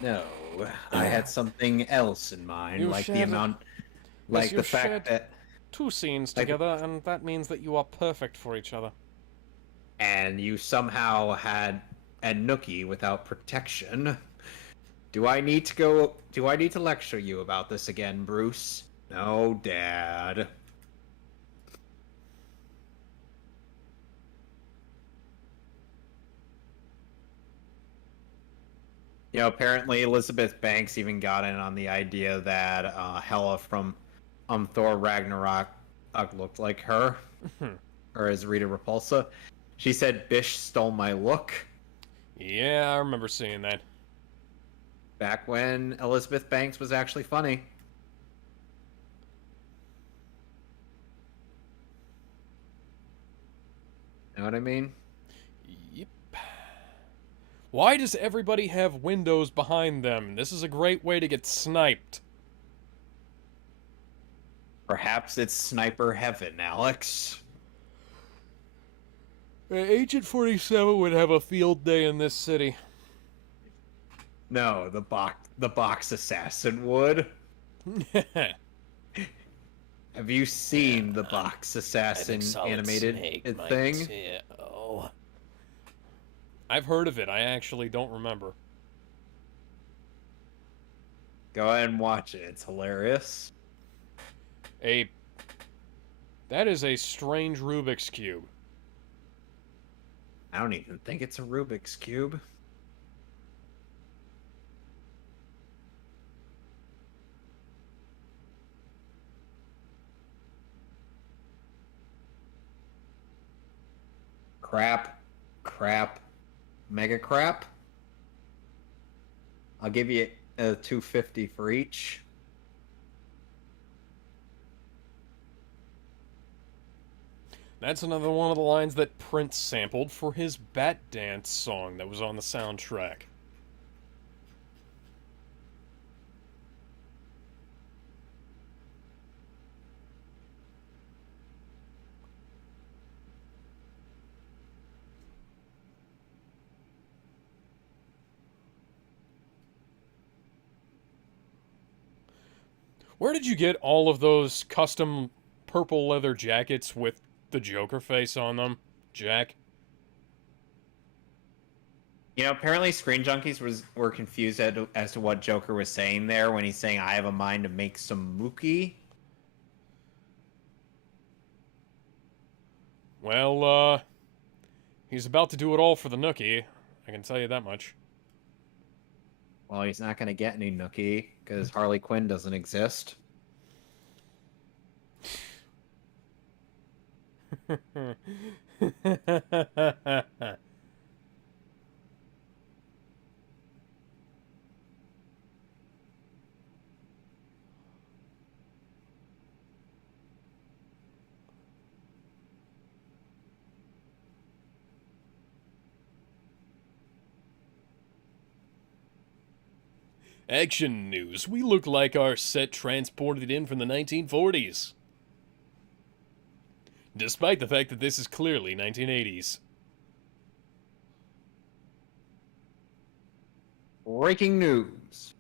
No, I had something else in mind, You like shed- the amount, like you the fact shed that 2 scenes Like- together, and that means that you are perfect for each other. And you somehow had a nookie without protection. Do I need to lecture you about this again, Bruce? No, Dad. You know, apparently Elizabeth Banks even got in on the idea that Hela from Thor Ragnarok looked like her, or as Rita Repulsa. She said Bish stole my look Yeah, I remember seeing that. back when Elizabeth Banks was actually funny. Know what I mean? Yep. Why does everybody have windows behind them? This is a great way to get sniped. Perhaps it's sniper heaven, Alex. Agent 47 would have a field day in this city. No, the box assassin would. Have you seen the box assassin animated thing? Oh. I've heard of it. I actually don't remember. Go ahead and watch it. It's hilarious. That is a strange Rubik's Cube. I don't even think it's a Rubik's Cube. Crap, mega crap. I'll give you $250 for each. That's another one of the lines that Prince sampled for his Bat Dance song that was on the soundtrack. Where did you get all of those custom purple leather jackets with the Joker face on them, Jack? You know, apparently Screen Junkies were confused as to what Joker was saying there when he's saying, I have a mind to make some mookie. Well, he's about to do it all for the nookie. I can tell you that much. Well, he's not going to get any nookie because Harley Quinn doesn't exist. Action news. We look like our set transported in from the 1940s. Despite the fact that this is clearly 1980s. Breaking news.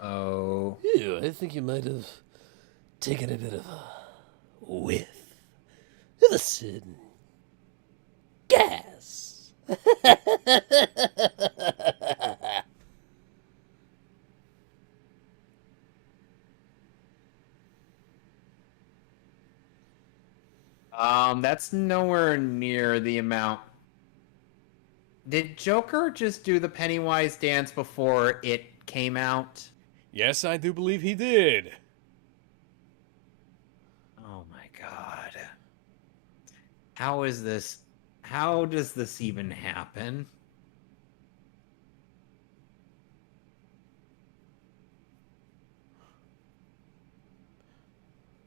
Oh. Ew, I think you might have taken a bit of a whiff of a certain gas. That's nowhere near the amount. Did Joker just do the Pennywise dance before it came out? Yes, I do believe he did. Oh my god. How is this? How does this even happen?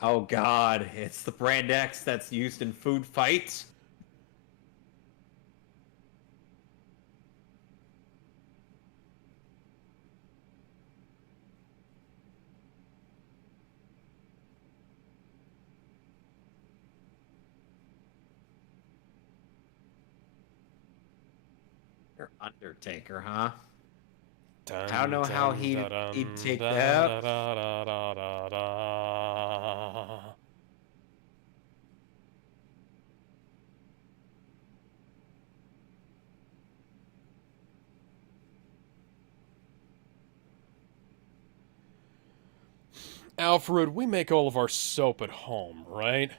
Oh god, it's the brand X that's used in food fights. You're Undertaker, huh? I don't know how he'd take that. Alfred, we make all of our soap at home, right?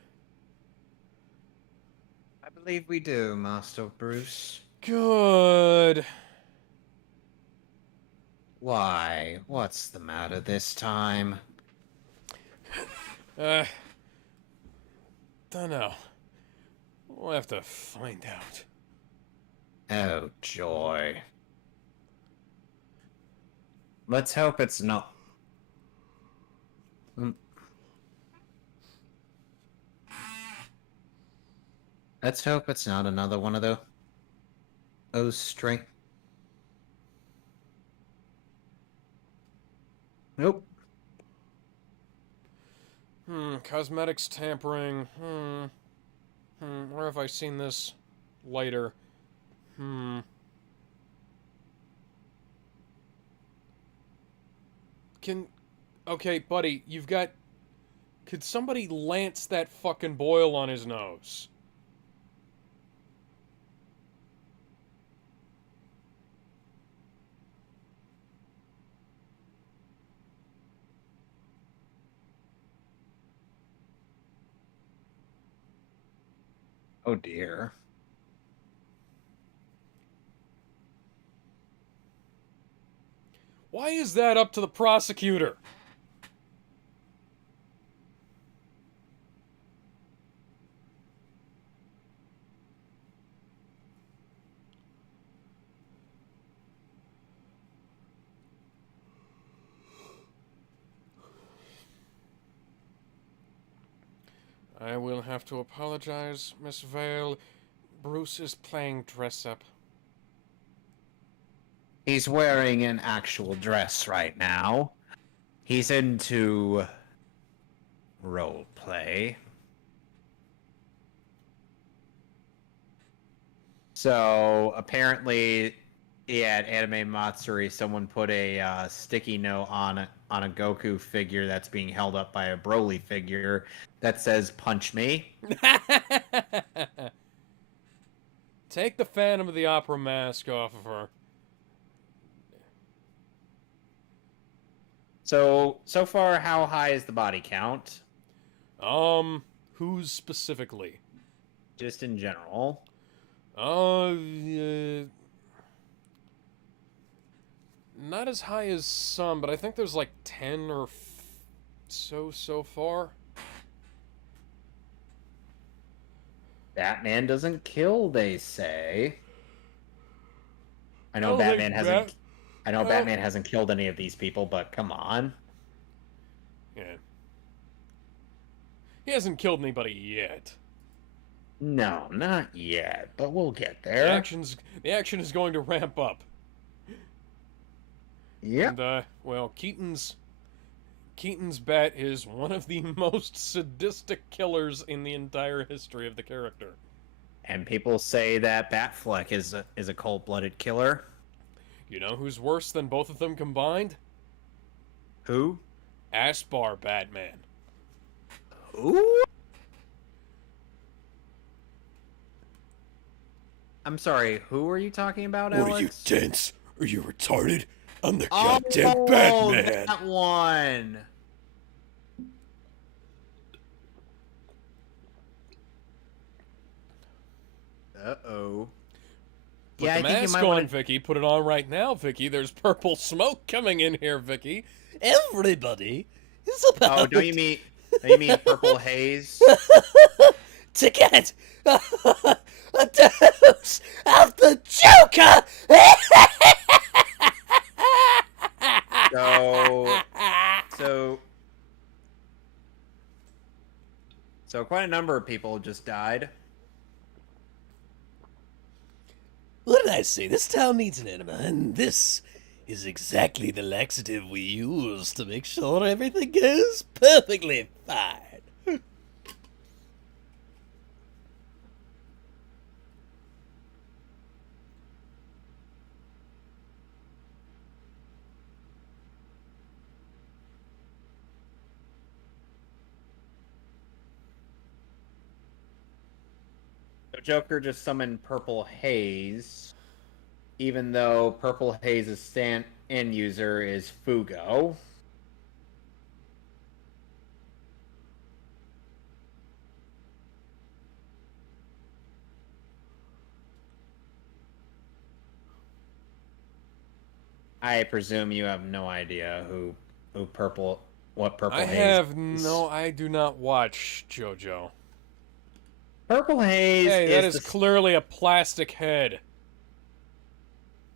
I believe we do, Master Bruce. Good. Why? What's the matter this time? Dunno. We'll have to find out. Oh, joy. Let's hope it's not... Let's hope it's not another one of those... string... Nope. Cosmetics tampering. Where have I seen this later? Okay, buddy, you've got... Could somebody lance that fucking boil on his nose? Oh dear. Why is that up to the prosecutor? I will have to apologize, Miss Vale. Bruce is playing dress-up. He's wearing an actual dress right now. He's into... role play. So, apparently, at Anime Matsuri, someone put a sticky note on a Goku figure that's being held up by a Broly figure that says, "Punch me." Take the Phantom of the Opera mask off of her. So far, how high is the body count? Who's specifically? Just in general. Not as high as some, but I think there's like 10 or so far. Batman doesn't kill, they say. I know I don't Batman think hasn't. I know Batman hasn't killed any of these people, but come on. Yeah. He hasn't killed anybody yet. No, not yet, but we'll get there. The action is going to ramp up. Yep. And, well, Keaton's bat is one of the most sadistic killers in the entire history of the character. And people say that Batfleck is a cold-blooded killer. You know who's worse than both of them combined? Who? Aspar Batman. Who? I'm sorry, who are you talking about, Alex? What are you, dense? Are you retarded? I'm the goddamn Batman! That one! Uh-oh. Put the mask on, Vicky. Put it on right now, Vicky. There's purple smoke coming in here, Vicky. Everybody is about... Oh, don't you mean purple haze? to get a dose of the Joker! So quite a number of people just died. What did I say? This town needs an enema, and this is exactly the laxative we use to make sure everything goes perfectly fine. The Joker just summoned Purple Haze, even though Purple Haze's stand-in user is Fugo. I presume you have no idea what Purple Haze is. I do not watch JoJo. Purple Haze Hey, that is is clearly a plastic head.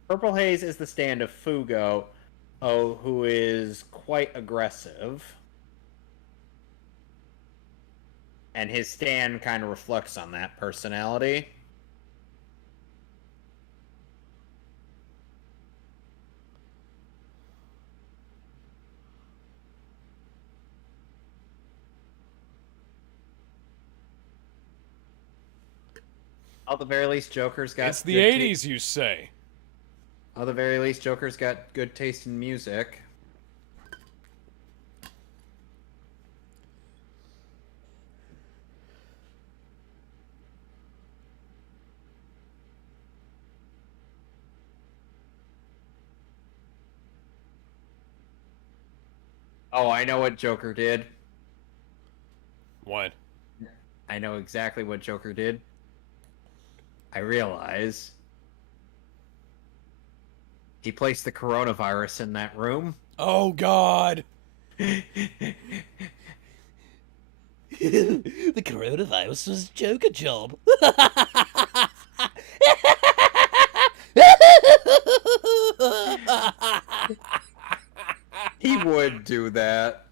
Purple Haze is the stand of Fugo, who is quite aggressive. And his stand kind of reflects on that personality. At the very least, Joker's got... It's the 80s, you say. At the very least, Joker's got good taste in music. Oh, I know what Joker did. What? I know exactly what Joker did. I realize he placed the coronavirus in that room. Oh, God. The coronavirus was Joker job. He would do that.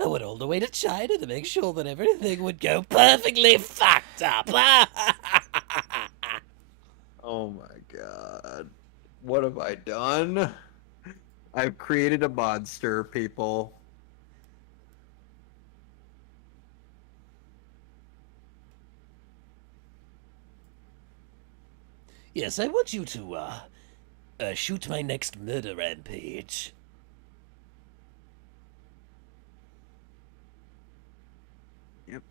I went all the way to China to make sure that everything would go perfectly fucked up. Oh my god. What have I done? I've created a monster, people. Yes, I want you to, shoot my next murder rampage. Yep.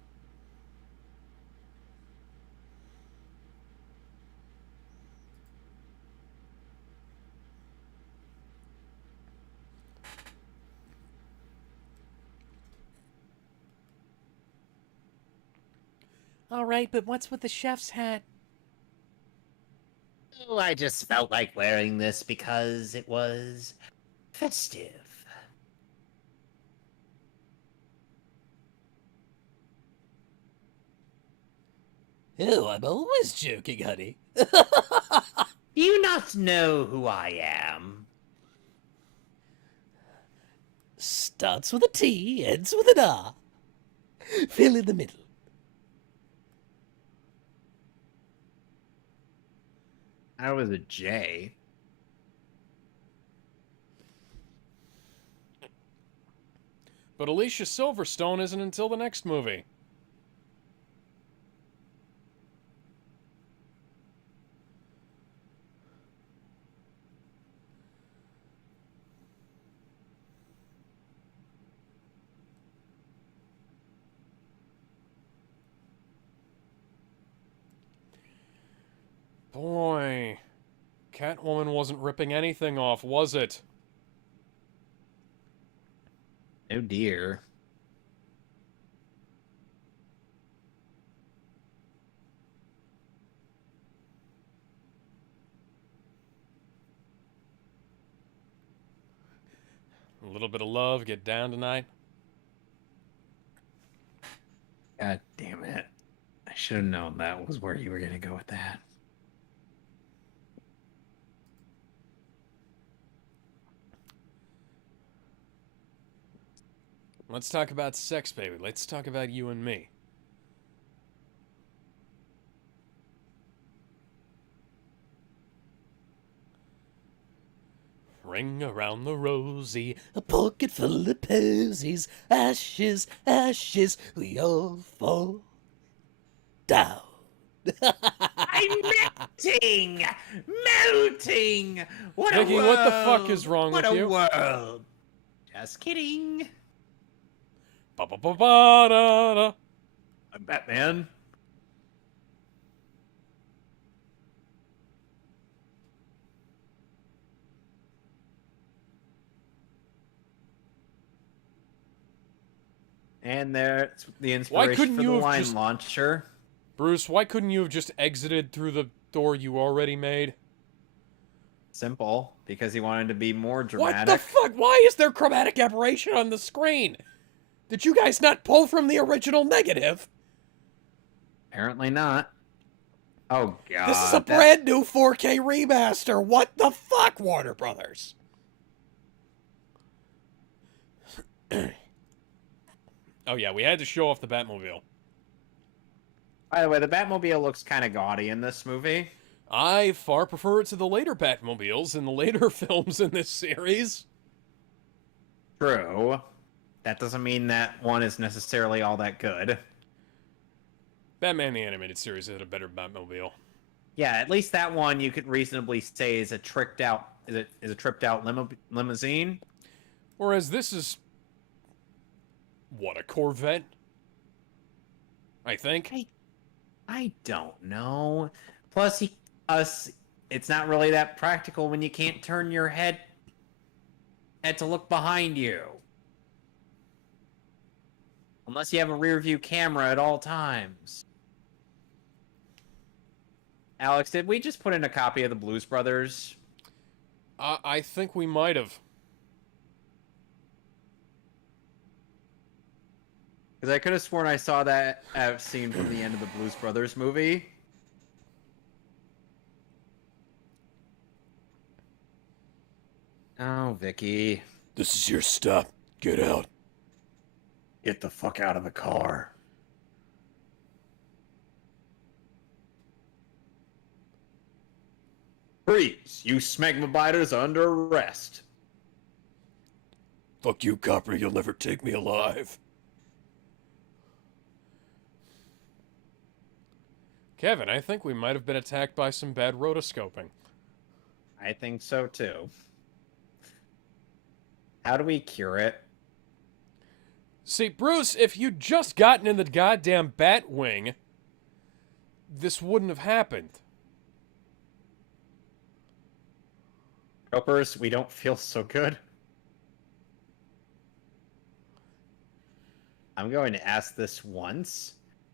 All right, but what's with the chef's hat? Oh, I just felt like wearing this because it was festive. Oh, I'm always joking, honey. Do you not know who I am? Starts with a T, ends with an R. Fill in the middle. I was a J. But Alicia Silverstone isn't until the next movie. Boy, Catwoman wasn't ripping anything off, was it? Oh dear. A little bit of love, get down tonight. God damn it. I should have known that was where you were going to go with that. Let's talk about sex, baby. Let's talk about you and me. Ring around the rosy. A pocket full of posies, ashes, ashes, we all fall down. I'm melting! Melting! What a Vicky, world! what the fuck is wrong what with you? What a world! Just kidding. Ba-ba-ba-ba-da-da. I'm Batman. And there's the inspiration couldn't for you the have line just- launcher. Bruce, why couldn't you have just exited through the door you already made? Simple, because he wanted to be more What dramatic. the fuck? Why is there chromatic aberration on the screen? Did you guys not pull from the original negative? Apparently not. Oh god. This is a brand new 4K remaster. What the fuck, Warner Brothers? Oh yeah, we had to show off the Batmobile. By the way, the Batmobile looks kind of gaudy in this movie. I far prefer it to the later Batmobiles in the later films in this series. True. That doesn't mean that one is necessarily all that good. Batman the Animated Series had a better Batmobile. Yeah, at least that one you could reasonably say is a tricked out is a tripped out limousine. Whereas this is... what, a Corvette? I think. I don't know. Plus, it's not really that practical when you can't turn your head to look behind you. Unless you have a rear view camera at all times. Alex, did we just put in a copy of the Blues Brothers? I think we might have. Because I could have sworn I saw that scene from the end of the Blues Brothers movie. Oh, Vicky. This is your stop. Get out. Get the fuck out of the car. Freeze! You smegma biters are under arrest. Fuck you, copper. You'll never take me alive. Kevin, I think we might have been attacked by some bad rotoscoping. I think so too. How do we cure it? See, Bruce, if you'd just gotten in the goddamn Batwing, this wouldn't have happened. Ropers, we don't feel so good. I'm going to ask this once.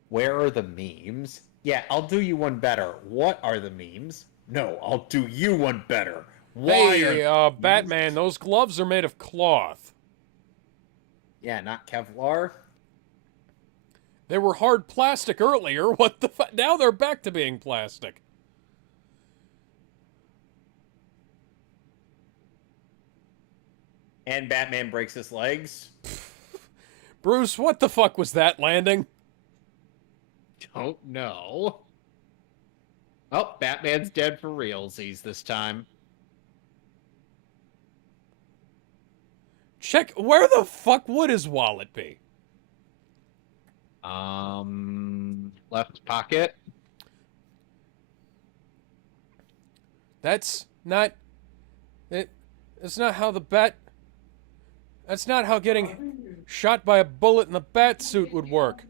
Where are the memes? Yeah, I'll do you one better. What are the memes? No, I'll do you one better. Why Hey, are... Batman, those gloves are made of cloth. Yeah, not Kevlar. They were hard plastic earlier. What the fuck? Now they're back to being plastic. And Batman breaks his legs. Bruce, what the fuck was that landing? Don't know. Oh, Batman's dead for realsies this time. Check, where the fuck would his wallet be? Left pocket. That's not... It's not how the bat... That's not how getting shot by a bullet in the bat suit would work.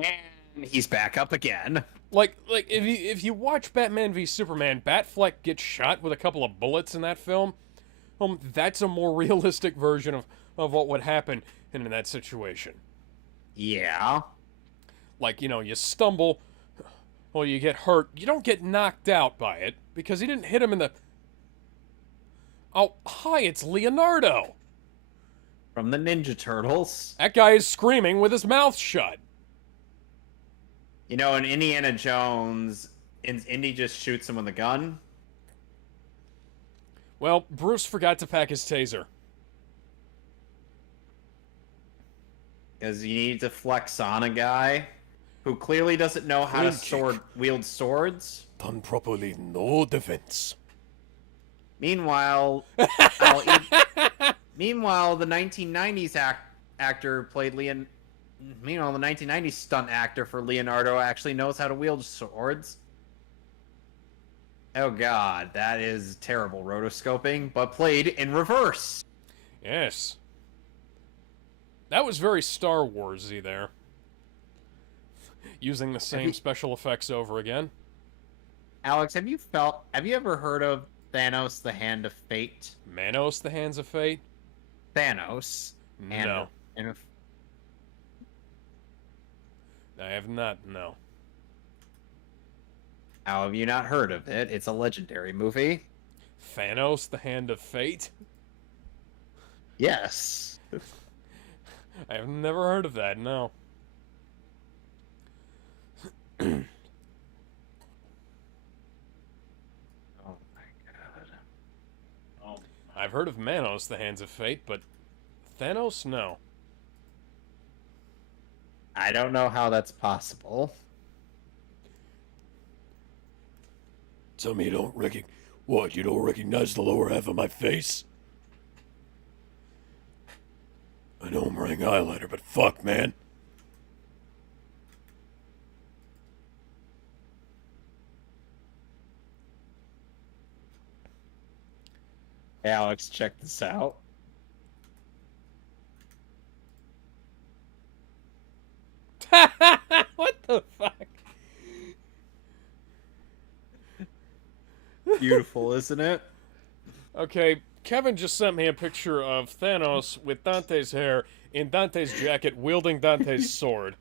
And he's back up again. Like if you watch Batman v Superman, Batfleck gets shot with a couple of bullets in that film. That's a more realistic version of what would happen in that situation. Yeah. Like, you know, you stumble, or you get hurt. You don't get knocked out by it, because he didn't hit him in the... Oh, hi, it's Leonardo! From the Ninja Turtles. That guy is screaming with his mouth shut. You know, in Indiana Jones, Indy just shoots him with a gun. Well, Bruce forgot to pack his taser. Because you need to flex on a guy who clearly doesn't know how to Clean kick. wield swords. Done properly, no defense. Meanwhile, meanwhile, the 1990s actor played Leon. Meanwhile, the 1990s stunt actor for Leonardo actually knows how to wield swords. Oh god, that is terrible rotoscoping, but played in reverse. Yes. That was very Star Wars-y there. Using the same special effects over again. Alex, have you ever heard of Thanos, the Hand of Fate? Manos, the Hands of Fate? Thanos. No. And I have not, no. how have you not heard of it? It's a legendary movie. Thanos, the Hand of Fate? Yes. I have never heard of that, no. Oh my god. Oh. I've heard of Manos, the Hands of Fate, but Thanos, no. I don't know how that's possible. Tell me you don't What, you don't recognize the lower half of my face? I know I'm wearing eyeliner, but fuck, man. Hey, Alex, check this out. What the fuck? Beautiful, isn't it? Okay, Kevin just sent me a picture of Thanos with Dante's hair in Dante's jacket wielding Dante's sword.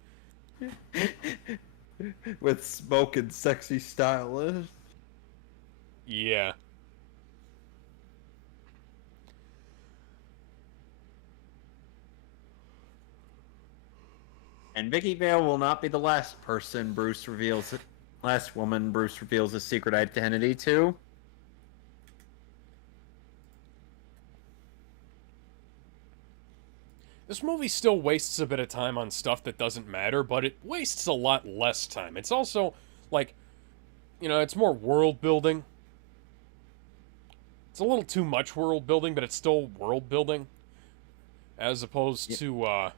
With smoke and sexy style. Yeah. And Vicky Vale will not be the last woman Bruce reveals his secret identity to. This movie still wastes a bit of time on stuff that doesn't matter, but it wastes a lot less time. It's also, like, you know, it's more world building. It's a little too much world building, but it's still world building. As opposed to,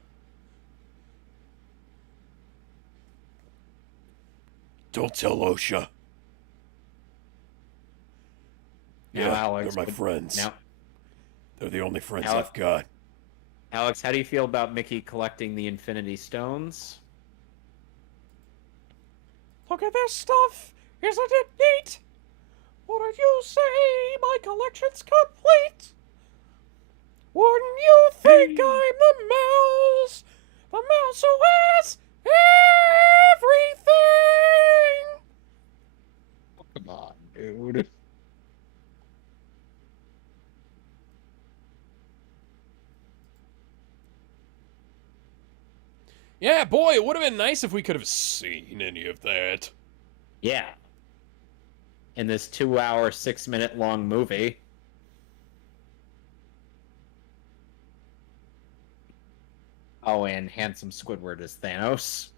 Don't tell OSHA. Now, Alex, they're my friends. Now, They're the only friends Alex- I've got. Alex, how do you feel about Mickey collecting the Infinity Stones? look at this stuff! Isn't it neat? Wouldn't you say my collection's complete? Wouldn't you think I'm the mouse? The mouse who has everything! Come on, dude. Yeah, boy, it would have been nice if we could have seen any of that. Yeah. In this 2-hour, 6-minute long movie. Oh, and handsome Squidward is Thanos.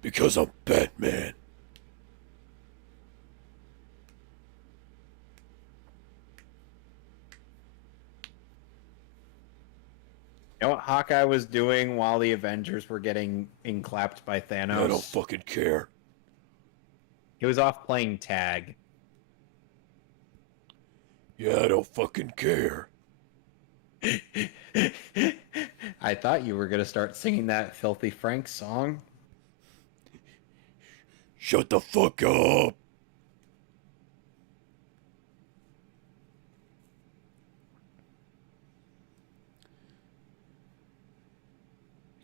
Because I'm Batman. You know what Hawkeye was doing while the Avengers were getting clapped by Thanos? I don't fucking care. He was off playing tag. Yeah, I don't fucking care. I thought you were going to start singing that Filthy Frank song. Shut the fuck up.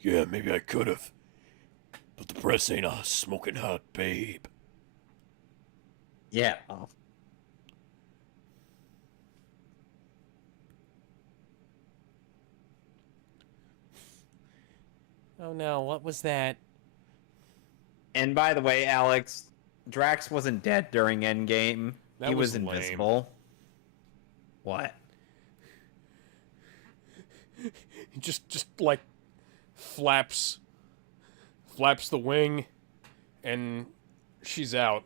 Yeah, maybe I could have. But the press ain't a smoking hot babe. Yeah. Oh no, what was that? And by the way, Alex, Drax wasn't dead during Endgame. That He was was lame. invisible. What? He just like flaps the wing, and she's out.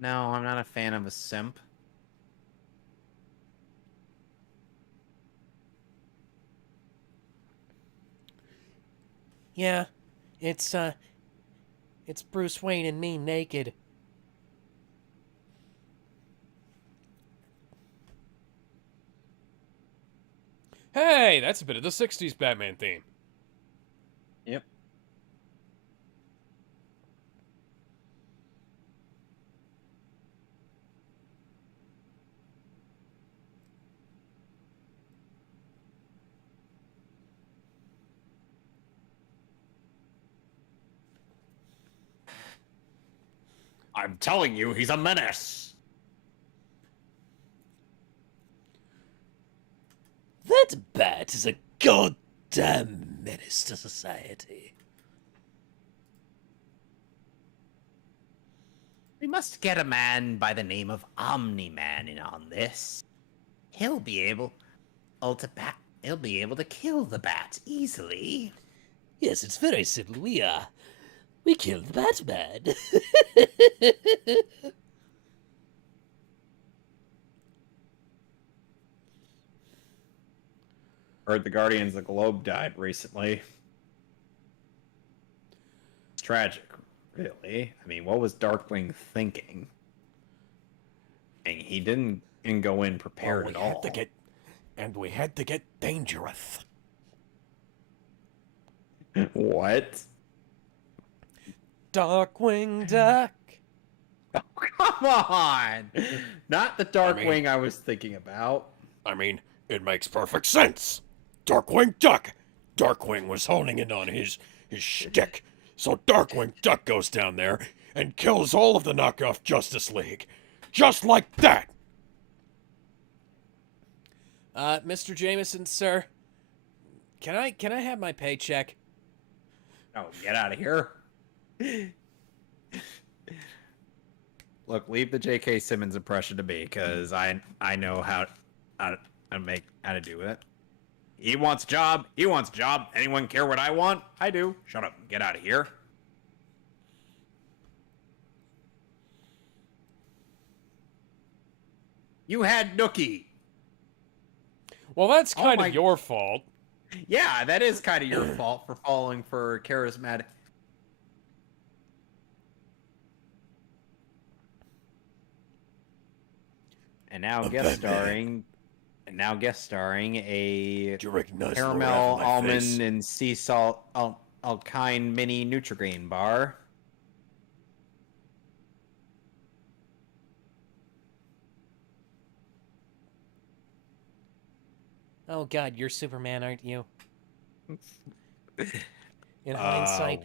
No, I'm not a fan of a simp. Yeah, it's Bruce Wayne and me naked. Hey, that's a bit of the 60s Batman theme. Yep. I'm telling you, he's a menace. That bat is a goddamn menace to society. We must get a man by the name of Omni-Man in on this. He'll be able to kill the bat easily. Yes, it's very simple. We killed the Batman. Heard the Guardians of the Globe died recently. It's tragic, really. I mean, what was Darkwing thinking? And he didn't go in prepared at all. We had to get dangerous. What? Darkwing Duck. Oh, come on! Not the Darkwing I was thinking about. I mean, it makes perfect sense. Darkwing Duck. Darkwing was honing in on his shtick. So Darkwing Duck goes down there and kills all of the knockoff Justice League. Just like that. Mr. Jameson, sir. Can I have my paycheck? Oh, get out of here. Look, leave the J.K. Simmons impression to me, because I know how to do it. He wants a job. He wants a job. Anyone care what I want? I do. Shut up. Get out of here. You had Nookie. Well, that's Oh kind my- of your fault. Yeah, that is kind of your fault for falling for charismatic. And now guest starring a Do you recognize the caramel, laugh on my almond, face? and sea salt alkine mini Nutrigrain bar. Oh God, you're Superman, aren't you? In hindsight,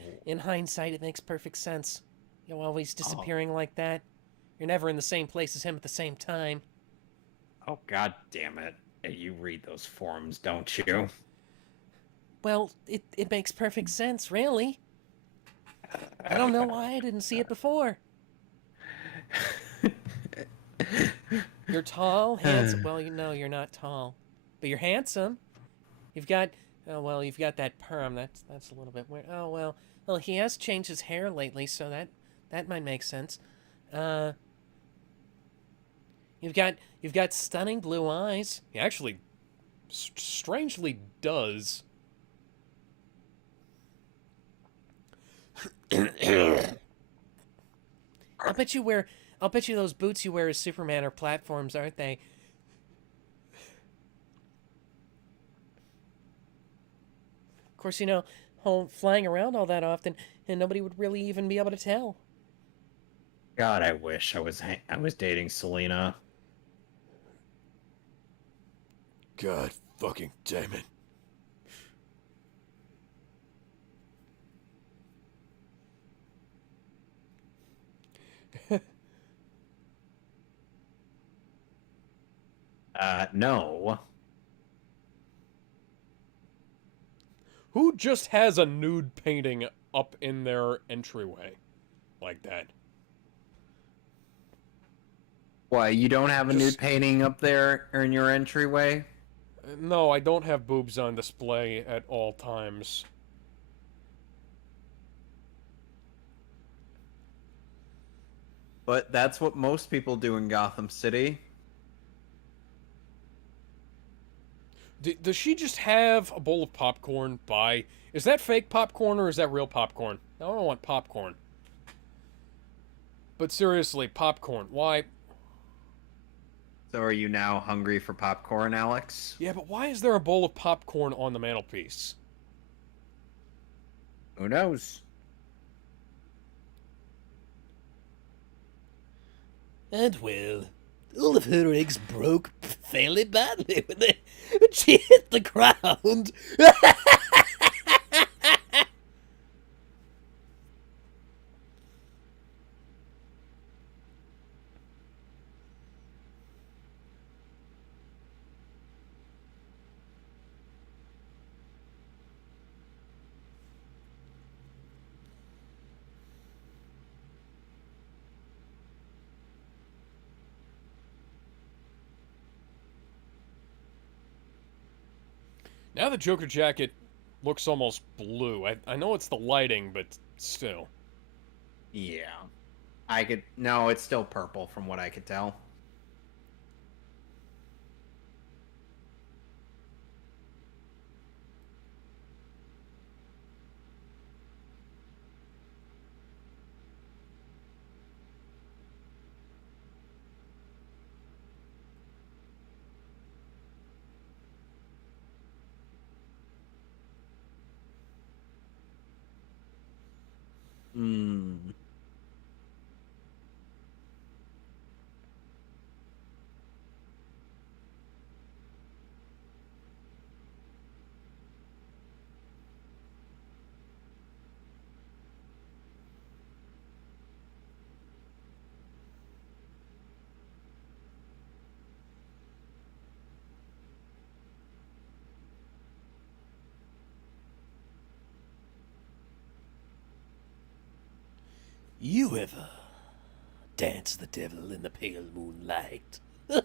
it makes perfect sense. You're always disappearing like that. You're never in the same place as him at the same time. Oh, God damn it. You read those forums, don't you? Well, it makes perfect sense, really. I don't know why I didn't see it before. You're tall, handsome. Well, you're not tall, but you're handsome. You've got that perm. That's a little bit weird. Oh well, he has changed his hair lately, so that might make sense. You've got stunning blue eyes. He actually strangely does. I'll bet you those boots you wear as Superman are platforms, aren't they? Of course, flying around all that often, and nobody would really even be able to tell. God, I wish I was dating Selena. God fucking damn it. No. Who just has a nude painting up in their entryway like that? Why, you don't have a nude Just- painting up there or in your entryway? No, I don't have boobs on display at all times. But that's what most people do in Gotham City. Does she just have a bowl of popcorn by... Is that fake popcorn or is that real popcorn? I don't want popcorn. But seriously, popcorn. Why? So are you now hungry for popcorn, Alex? Yeah, but why is there a bowl of popcorn on the mantelpiece? Who knows? And well, all of her eggs broke fairly badly when she hit the ground. Now the Joker jacket looks almost blue. I know it's the lighting, but still. Yeah. No, it's still purple from what I could tell. Hmm. You ever dance the devil in the pale moonlight? I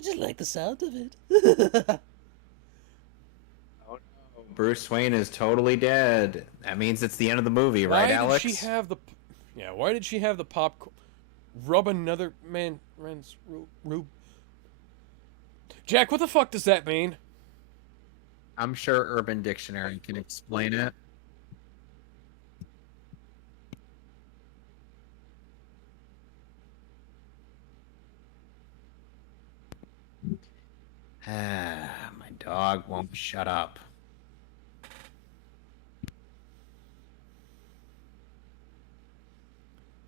just like the sound of it. Oh no. Bruce Wayne is totally dead. That means it's the end of the movie, right, Why Alex? did she have the... Yeah, why did she have the popcorn... Rub another man's rube... Jack, what the fuck does that mean? I'm sure Urban Dictionary can explain it. My dog won't shut up.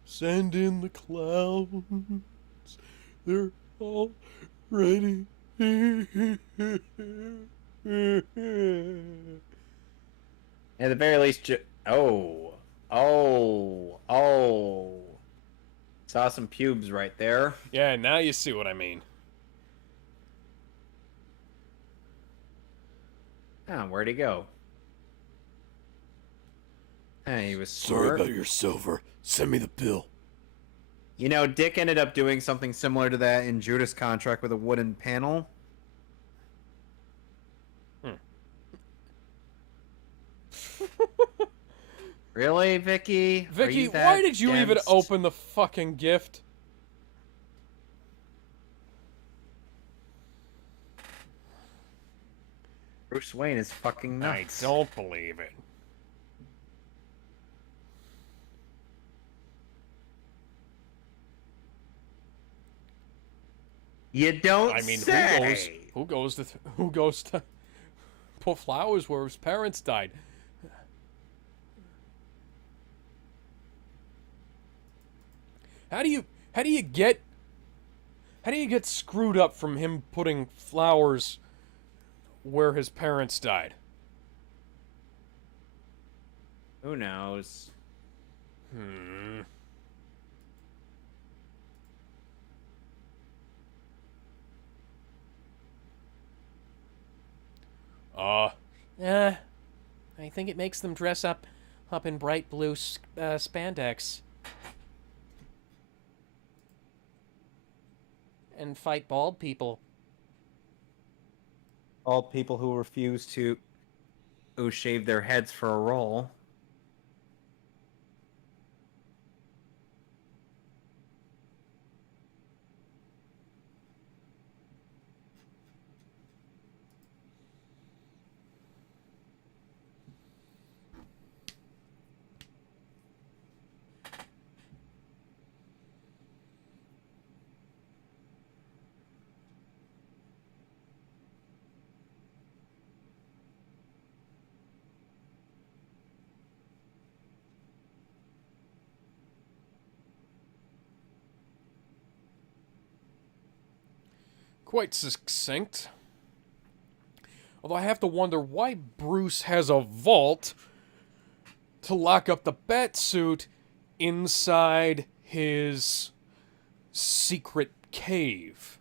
Send in the clowns. They're all ready. At the very least, oh. Saw some pubes right there. Yeah, now you see what I mean. Oh, where'd he go? Hey, he was Sorry smart. about your silver. Send me the bill. You know, Dick ended up doing something similar to that in Judas Contract with a wooden panel. Really, Vicky? Are Vicky, you that why did you even dense? open the fucking gift? Bruce Wayne is fucking nuts. I don't believe it. You don't I mean, say. who goes to put flowers where his parents died? How do you get screwed up from him putting flowers where his parents died? Who knows? Hmm. I think it makes them dress up up in bright blue spandex and fight bald people. All people who refuse to who shave their heads for a role. Quite succinct. Although I have to wonder why Bruce has a vault to lock up the Batsuit inside his secret cave.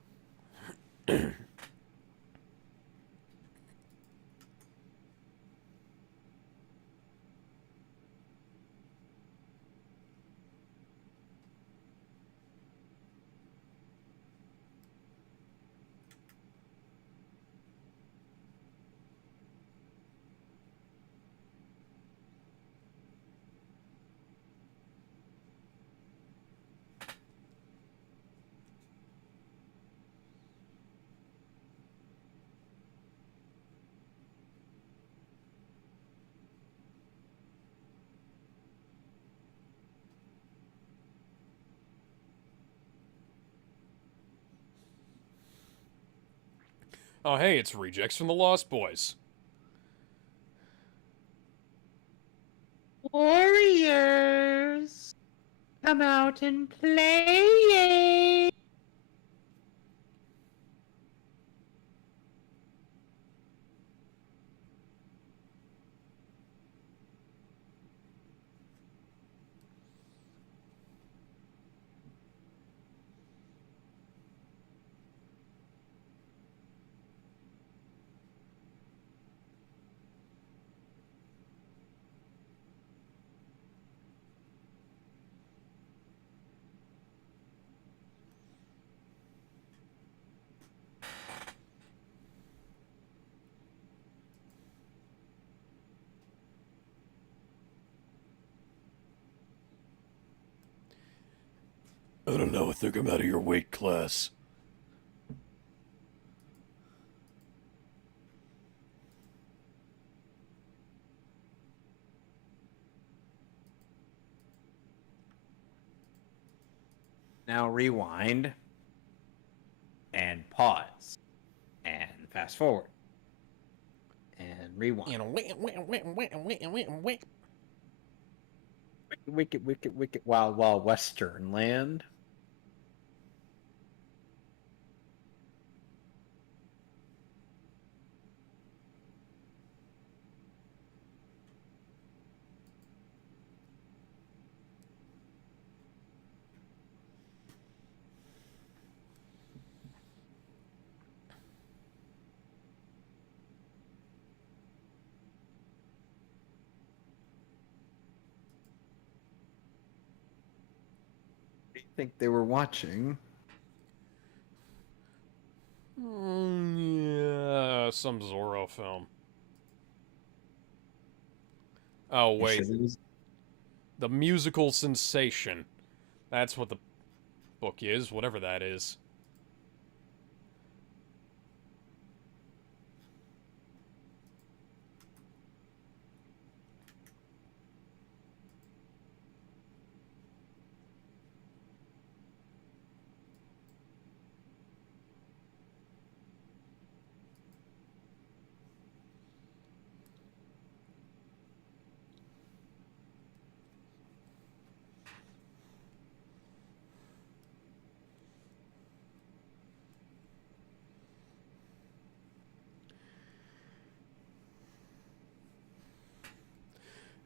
Oh, hey, it's Rejects from the Lost Boys. Warriors, come out and play. I don't know, I think I'm out of your weight class. Now rewind and pause and fast forward and rewind. Wicked Wild Wild Western land. What do you think they were watching? Yeah, some Zorro film. Oh, wait. The musical sensation. That's what the book is, whatever that is.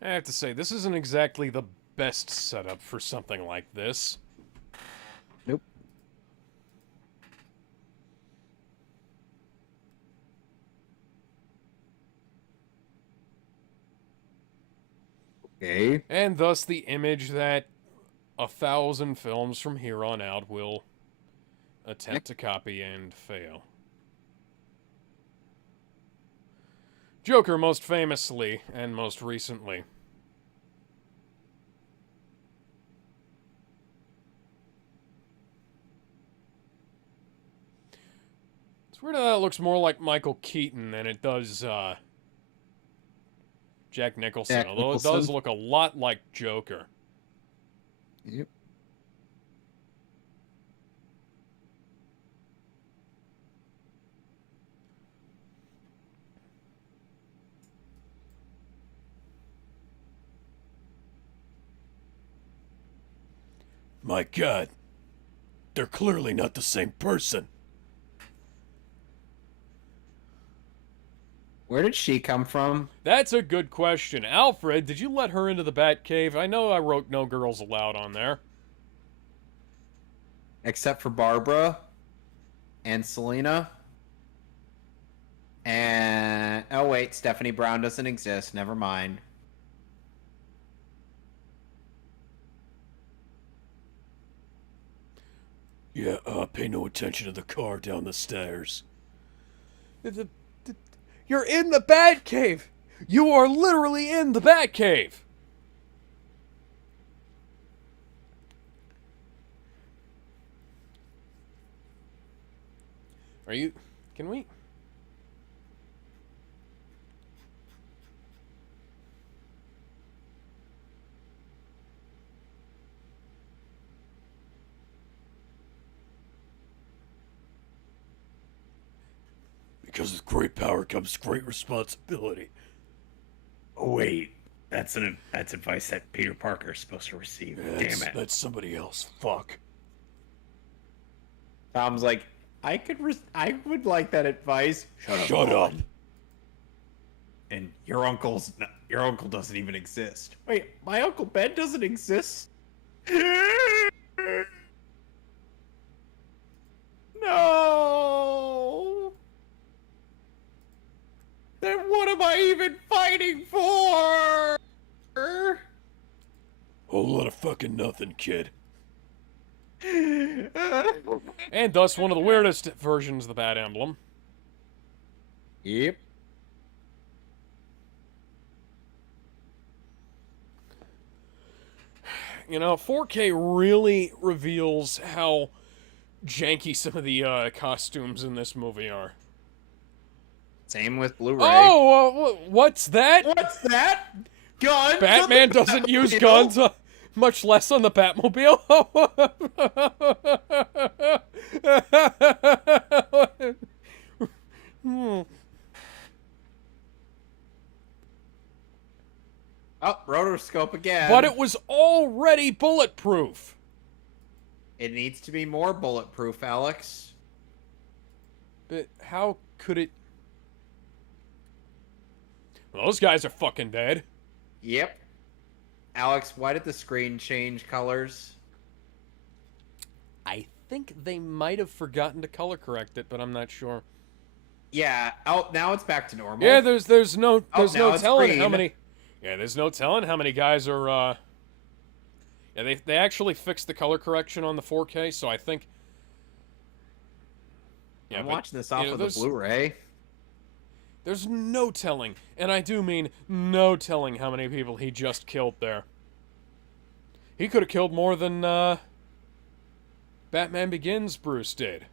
I have to say, this isn't exactly the best setup for something like this. Nope. Okay. And thus the image that 1,000 films from here on out will attempt to copy and fail. Joker most famously and most recently. It's weird how that looks more like Michael Keaton than it does Jack Nicholson, Jack although Nicholson. it does look a lot like Joker. Yep. My God, they're clearly not the same person. Where did she come from? That's a good question. Alfred, did you let her into the Batcave? I know I wrote no girls allowed on there. Except for Barbara and Selena. And oh wait, Stephanie Brown doesn't exist. Never mind. Yeah, pay no attention to the car down the stairs. You're in the Batcave! You are literally in the Batcave! Are you... Can we... Because with great power comes great responsibility. Oh, wait. That's advice that Peter Parker is supposed to receive. Damn it. That's somebody else. Fuck. Tom's like, I would like that advice. Shut up. And your uncle doesn't even exist. Wait, my Uncle Ben doesn't exist? No. Then what am I even fighting for? Whole lot of fucking nothing, kid. And thus one of the weirdest versions of the Bat Emblem. Yep. You know, 4K really reveals how janky some of the costumes in this movie are. Same with Blu-ray. Oh, what's that? What's that? Guns? Batman doesn't use guns, much less on the Batmobile. Oh, rotoscope again. But it was already bulletproof. It needs to be more bulletproof, Alex. But how could it... Well, those guys are fucking dead. Yep. Alex, why did the screen change colors? I think they might have forgotten to color correct it, but I'm not sure. Yeah. Oh, now it's back to normal. Yeah, there's no now it's telling green. how many. Yeah, there's no telling how many guys are. Yeah, they actually fixed the color correction on the 4K, so I think. Yeah, I'm but, watching this off you know, of the Blu-ray. There's no telling, and I do mean no telling how many people he just killed there. He could have killed more than Batman Begins Bruce did.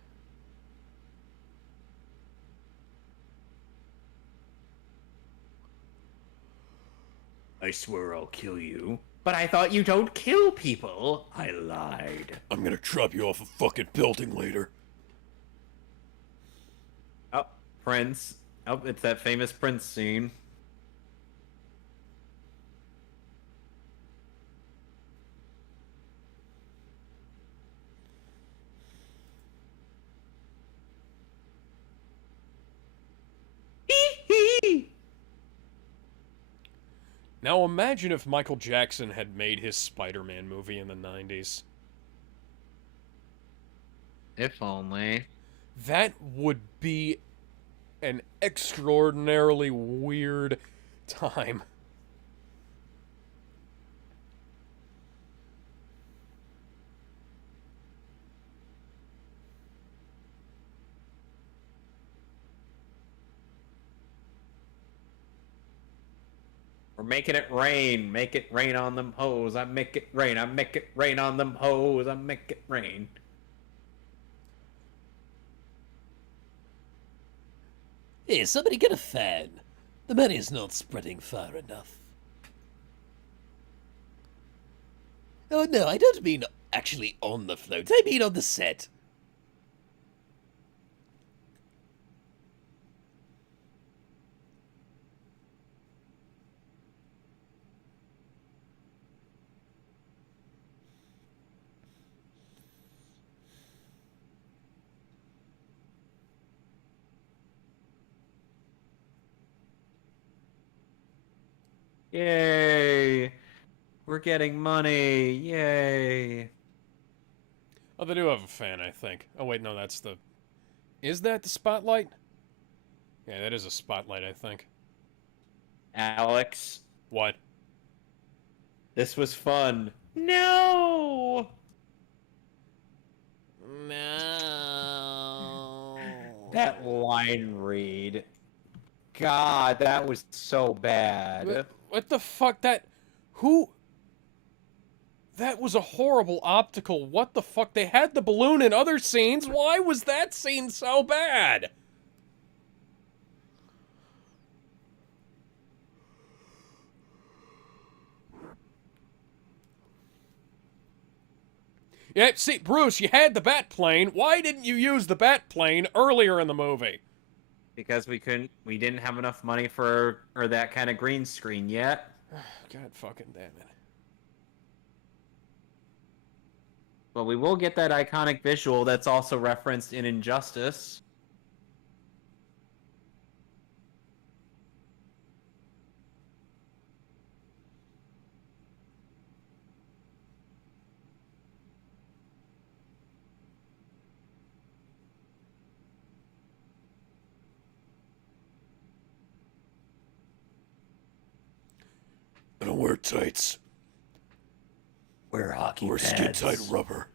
I swear I'll kill you. But I thought you don't kill people. I lied. I'm gonna drop you off a fucking building later. Oh, Prince. Oh, it's that famous Prince scene. Now imagine if Michael Jackson had made his Spider-Man movie in the 90s. If only. That would be an extraordinarily weird time. making it rain. Make it rain on them hoes. I make it rain. I make it rain on them hoes. I make it rain. Hey, somebody get a fan. The money's not spreading far enough. Oh no, I don't mean actually on the float. I mean on the set. Yay! We're getting money. Yay! Oh, they do have a fan, I think. Oh, wait, no, that's the... Is that the spotlight? Yeah, that is a spotlight, I think. Alex, What? this was fun. No! No. That line read. God, that was so bad. What the fuck? Who... That was a horrible optical. What the fuck? They had the balloon in other scenes. Why was that scene so bad? Yeah, see, Bruce, you had the bat plane. Why didn't you use the bat plane earlier in the movie? Because we didn't have enough money for that kind of green screen yet. God fucking damn it. But we will get that iconic visual that's also referenced in Injustice. I don't wear tights. Wear hockey Or pads. skin-tight rubber.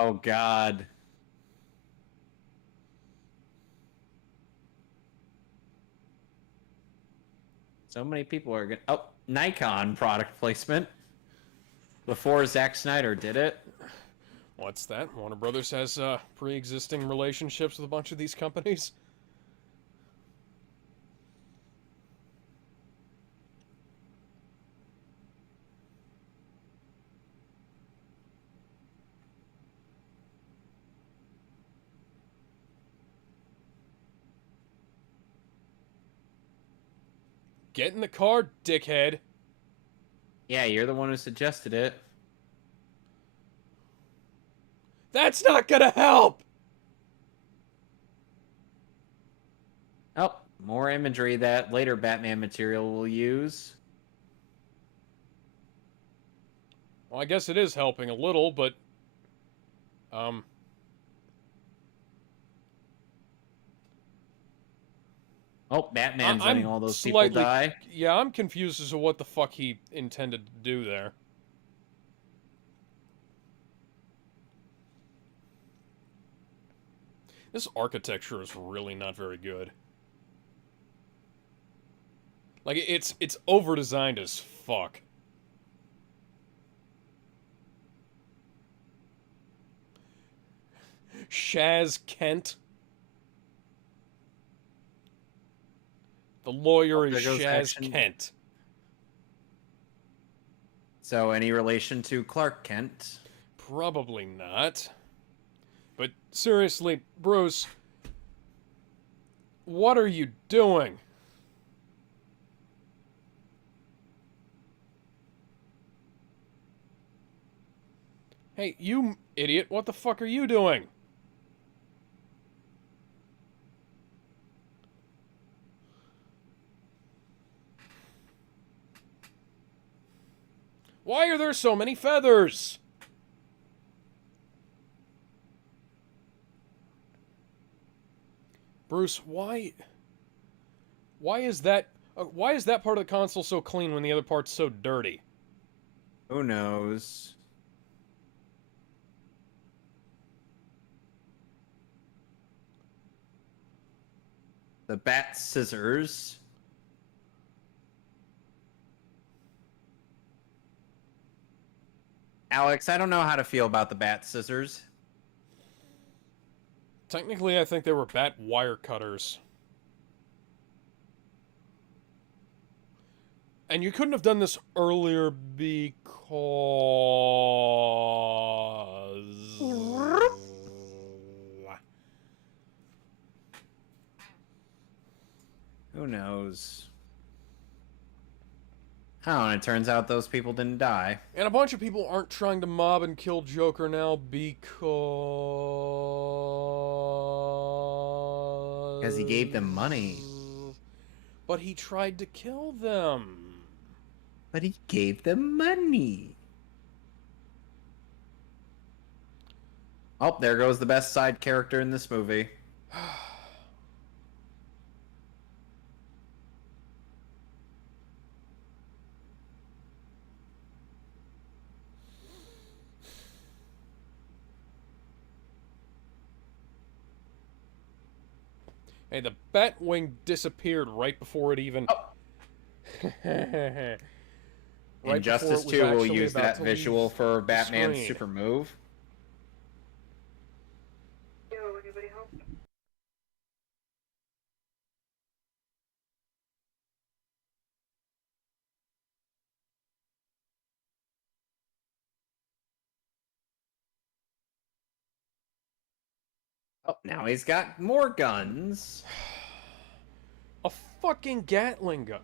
Oh God. So many people are gonna. Oh, Nikon product placement. Before Zack Snyder did it. What's that? Warner Brothers has pre-existing relationships with a bunch of these companies? Get in the car, dickhead. Yeah, you're the one who suggested it. That's not gonna help! Oh, more imagery that later Batman material will use. Well, I guess it is helping a little, but... Oh, Batman's I'm letting all those slightly, people die. Yeah, I'm confused as to what the fuck he intended to do there. This architecture is really not very good. Like, it's over-designed as fuck. Shaz Kent. The lawyer is there goes Shaz action. Kent. So, any relation to Clark Kent? Probably not. But seriously, Bruce, what are you doing? Hey, you idiot, what the fuck are you doing? Why are there so many feathers? Bruce, why is that part of the console so clean when the other part's so dirty? Who knows? The bat scissors. Alex, I don't know how to feel about the bat scissors. Technically, I think they were bat wire cutters. And you couldn't have done this earlier because... Who knows? Oh, and it turns out those people didn't die. And a bunch of people aren't trying to mob and kill Joker now because Because he gave them money. But he tried to kill them. But he gave them money. Oh, there goes the best side character in this movie. Hey, the Batwing disappeared right before it even... Oh. Right Injustice before it was 2 will actually use about that to visual leave for the Batman's screen. super move. Oh, now he's got more guns. A fucking Gatling gun.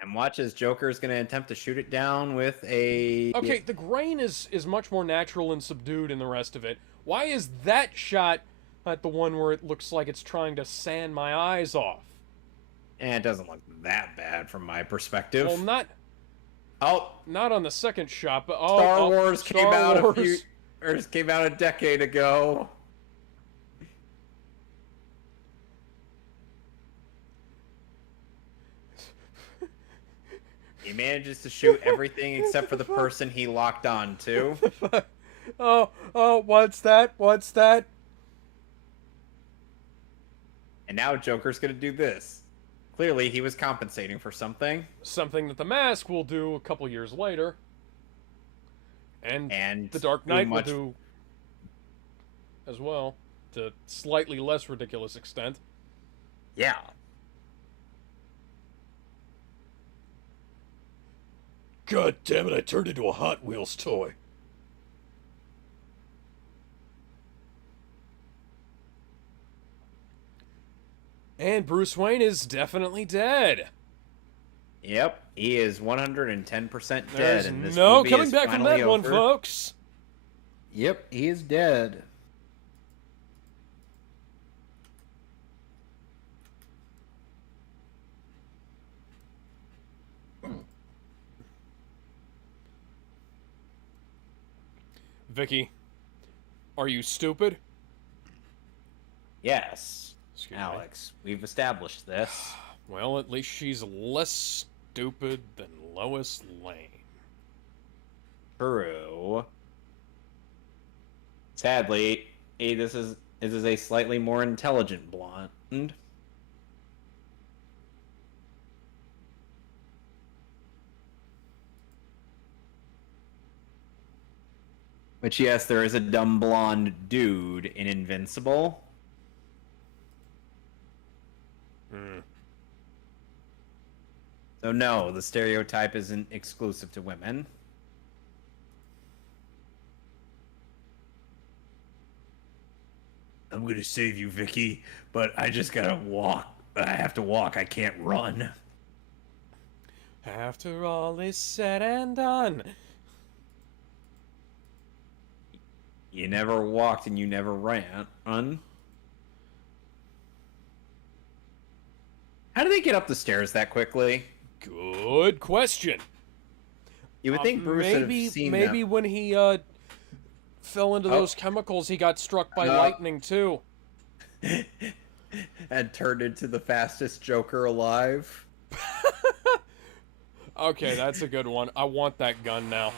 And watch as Joker's going to attempt to shoot it down with a... Okay, the grain is much more natural and subdued in the rest of it. Why is that shot at the one where it looks like it's trying to sand my eyes off? And it doesn't look that bad from my perspective. Well, not on the second shot, but Star Wars Star came out Wars. came out a decade ago. He manages to shoot everything except for the person he locked on to. What's that? What's that? And now Joker's gonna do this. Clearly, he was compensating for something. Something that the Mask will do a couple years later. And the Dark Knight will do as well, to slightly less ridiculous extent. Yeah. God damn it, I turned into a Hot Wheels toy. And Bruce Wayne is definitely dead. Yep, he is 110% dead. There's and this no movie coming is back from finally that one, over. folks. Yep, he is dead. Vicky, are you stupid? Yes, Excuse me. Alex, we've established this. Well, at least she's less stupid than Lois Lane. True. Sadly, this is a slightly more intelligent blonde. But yes, there is a dumb blonde dude in Invincible. So no, the stereotype isn't exclusive to women. I'm gonna save you, Vicky, but I just gotta walk. I have to walk. I can't run. After all is said and done. You never walked and you never ran. How do they get up the stairs that quickly? Good question. You would think Bruce would have seen maybe them. when he fell into those chemicals, he got struck by lightning too. And turned into the fastest Joker alive. Okay, that's a good one. I want that gun now.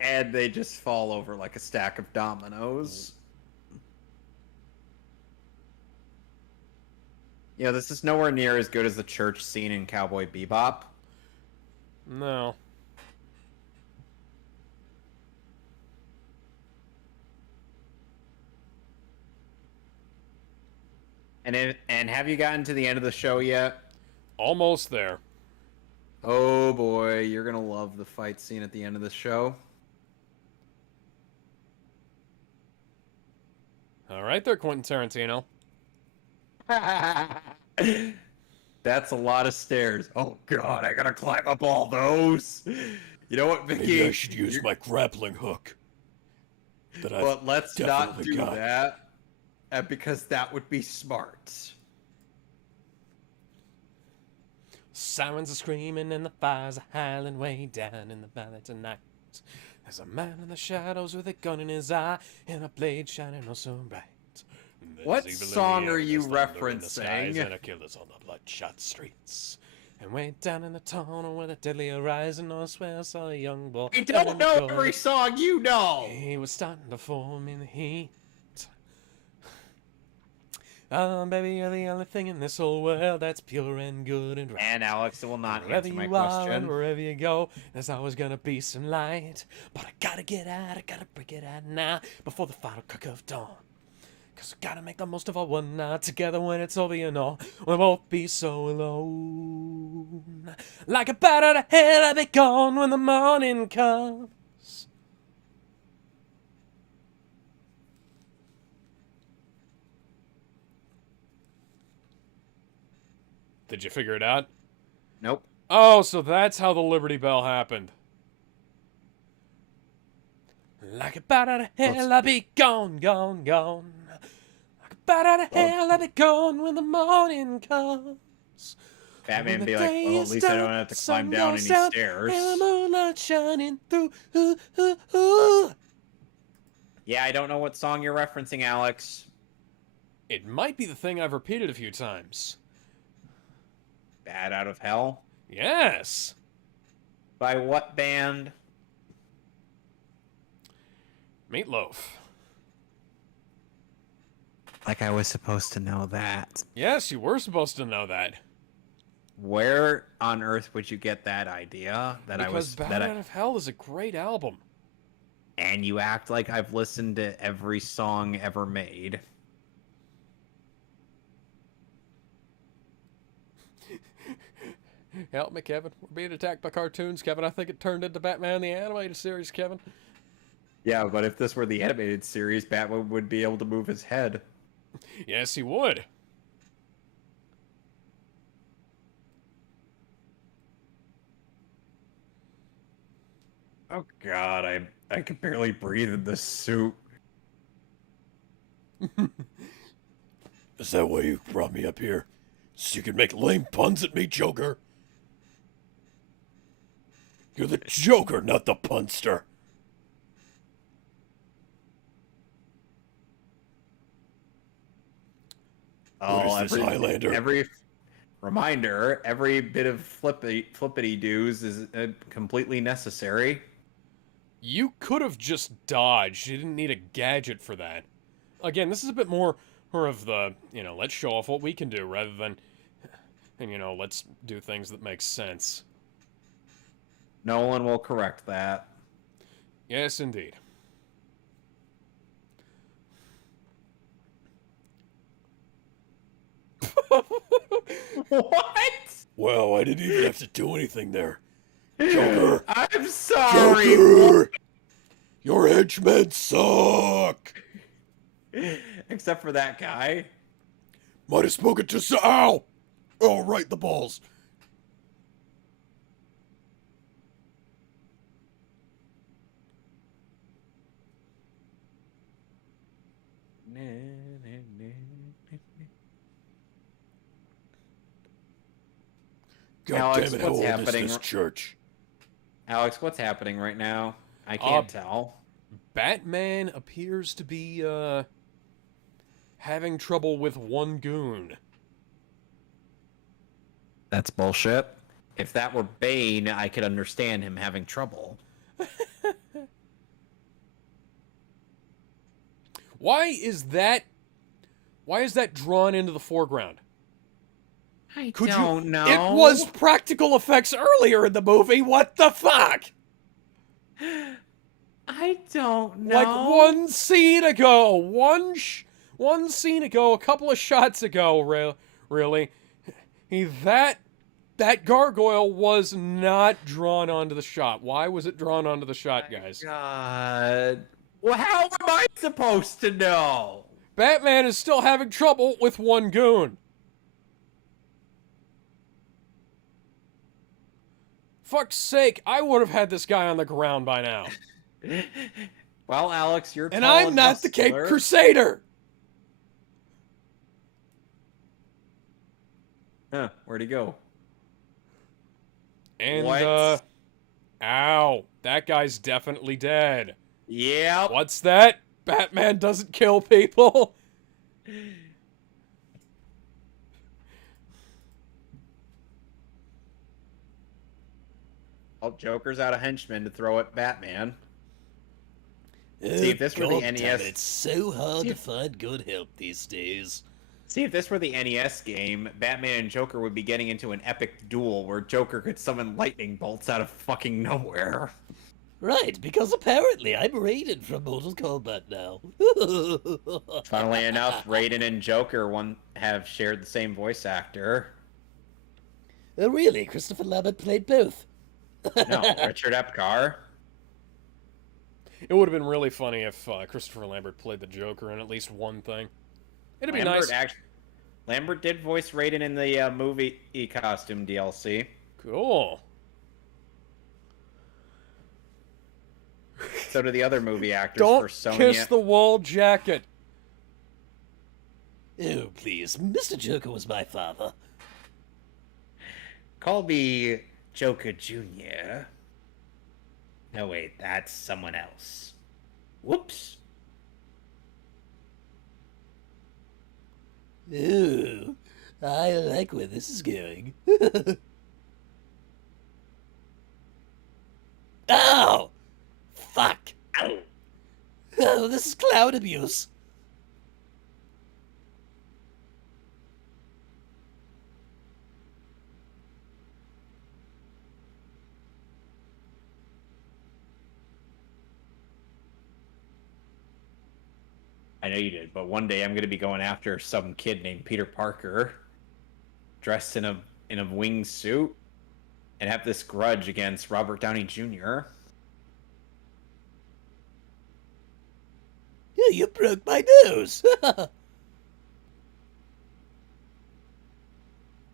And they just fall over like a stack of dominoes. You know, this is nowhere near as good as the church scene in Cowboy Bebop. No. And have you gotten to the end of the show yet? Almost there. Oh boy, you're gonna love the fight scene at the end of the show. All right there, Quentin Tarantino. That's a lot of stairs. Oh god, I gotta climb up all those. You know what, Vicky? Maybe I should use my grappling hook. But let's not definitely do got. that. Because that would be smart. Sirens are screaming and the fires are howling way down in the valley tonight. There's a man in the shadows with a gun in his eye and a blade shining oh so bright. There's What evil in the song air, are you there's thunder in the skies, referencing? And a killer's on the bloodshot streets. And way down in the tunnel where the deadly horizon, I swear I saw a young boy. I don't know every song you know. He was starting to form in the heat. Oh, baby, you're the only thing in this whole world that's pure and good and right. And Alex will not Wherever answer my you are and question. wherever you go, there's always gonna be some light. But I gotta get out, I gotta break it out now before the final crack of dawn. Cause we gotta make the most of our one night together when it's over, you know. We won't be so alone. Like a bat out of hell, I'll be gone when the morning comes. Did you figure it out? Nope. Oh, so that's how the Liberty Bell happened. Like a bat out of hell, I'll be gone, gone, gone. Like a bat out of hell, I'll be gone when the morning comes. Batman When be the like, day well, at is least I don't done, have to sun climb down goes any down, stairs. And the moonlight shining through. Ooh, ooh, ooh. Yeah, I don't know what song you're referencing, Alex. It might be the thing I've repeated a few times. Bad Out of Hell? Yes. By what band? Meatloaf. Like I was supposed to know that. Yes, you were supposed to know that. Where on earth would you get that idea? Because Bad Out of Hell is a great album. And you act like I've listened to every song ever made. Help me, Kevin. We're being attacked by cartoons, Kevin. I think it turned into Batman the Animated Series, Kevin. Yeah, but if this were the animated series, Batman would be able to move his head. Yes, he would. Oh god, I can barely breathe in this suit. Is that why you brought me up here? So you can make lame puns at me, Joker? You're the Joker, not the punster. Oh, What is this, Highlander? Every reminder, every bit of flippity doos is completely necessary. You could have just dodged. You didn't need a gadget for that. Again, this is a bit more of the, let's show off what we can do rather than, let's do things that make sense. Nolan will correct that. Yes, indeed. What? Wow, I didn't even have to do anything there. Joker! I'm sorry. Joker! Your henchmen suck! Except for that guy. Might have spoken to Ow! Oh, right, the balls. God Alex, damn it, how what's old happening? is this church? Alex, what's happening right now? I can't tell. Batman appears to be having trouble with one goon. That's bullshit. If that were Bane, I could understand him having trouble. Why is that drawn into the foreground? I Could don't you know. It was practical effects earlier in the movie. What the fuck? I don't know. Like one scene ago, one scene ago, a couple of shots ago, really, that gargoyle was not drawn onto the shot. Why was it drawn onto the shot, guys? God. Well, how am I supposed to know? Batman is still having trouble with one goon. Fuck's sake, I would have had this guy on the ground by now. Well, Alex, you're And tall I'm not the Cape muscular. Crusader. Huh, where'd he go? And, What? ow, that guy's definitely dead. Yep. What's that? Batman doesn't kill people? Well, Joker's out of henchmen to throw at Batman. Oh, See, if this were the God NES damn it, it's so hard to find good help these days. See, if this were the NES game, Batman and Joker would be getting into an epic duel where Joker could summon lightning bolts out of fucking nowhere. Right, because apparently I'm Raiden from Mortal Kombat now. Funnily enough, Raiden and Joker have shared the same voice actor. Oh, really? Christopher Lambert played both? No, Richard Epcar. It would have been really funny if Christopher Lambert played the Joker in at least one thing. It'd be nice. Lambert did voice Raiden in the movie costume DLC. Cool. So do the other movie actors Don't for Sonya. kiss the wall jacket. Oh, please. Mr. Joker was my father. Call me Joker Jr. No, wait, that's someone else. Whoops. Ooh, I like where this is going. Ow! Fuck! Ow. Oh, this is cloud abuse. I know you did, but one day I'm going to be going after some kid named Peter Parker, dressed in a wing suit, and have this grudge against Robert Downey Jr. Yeah, you broke my nose.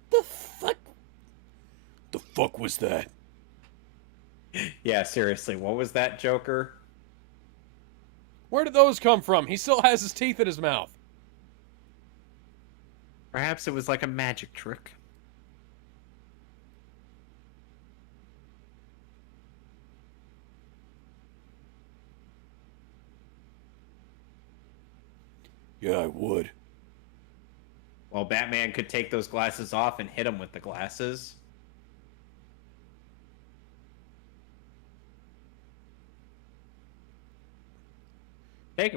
The fuck? The fuck was that? Yeah, seriously, what was that, Joker? Where did those come from? He still has his teeth in his mouth. Perhaps it was like a magic trick. Yeah, I would. Well, Batman could take those glasses off and hit him with the glasses.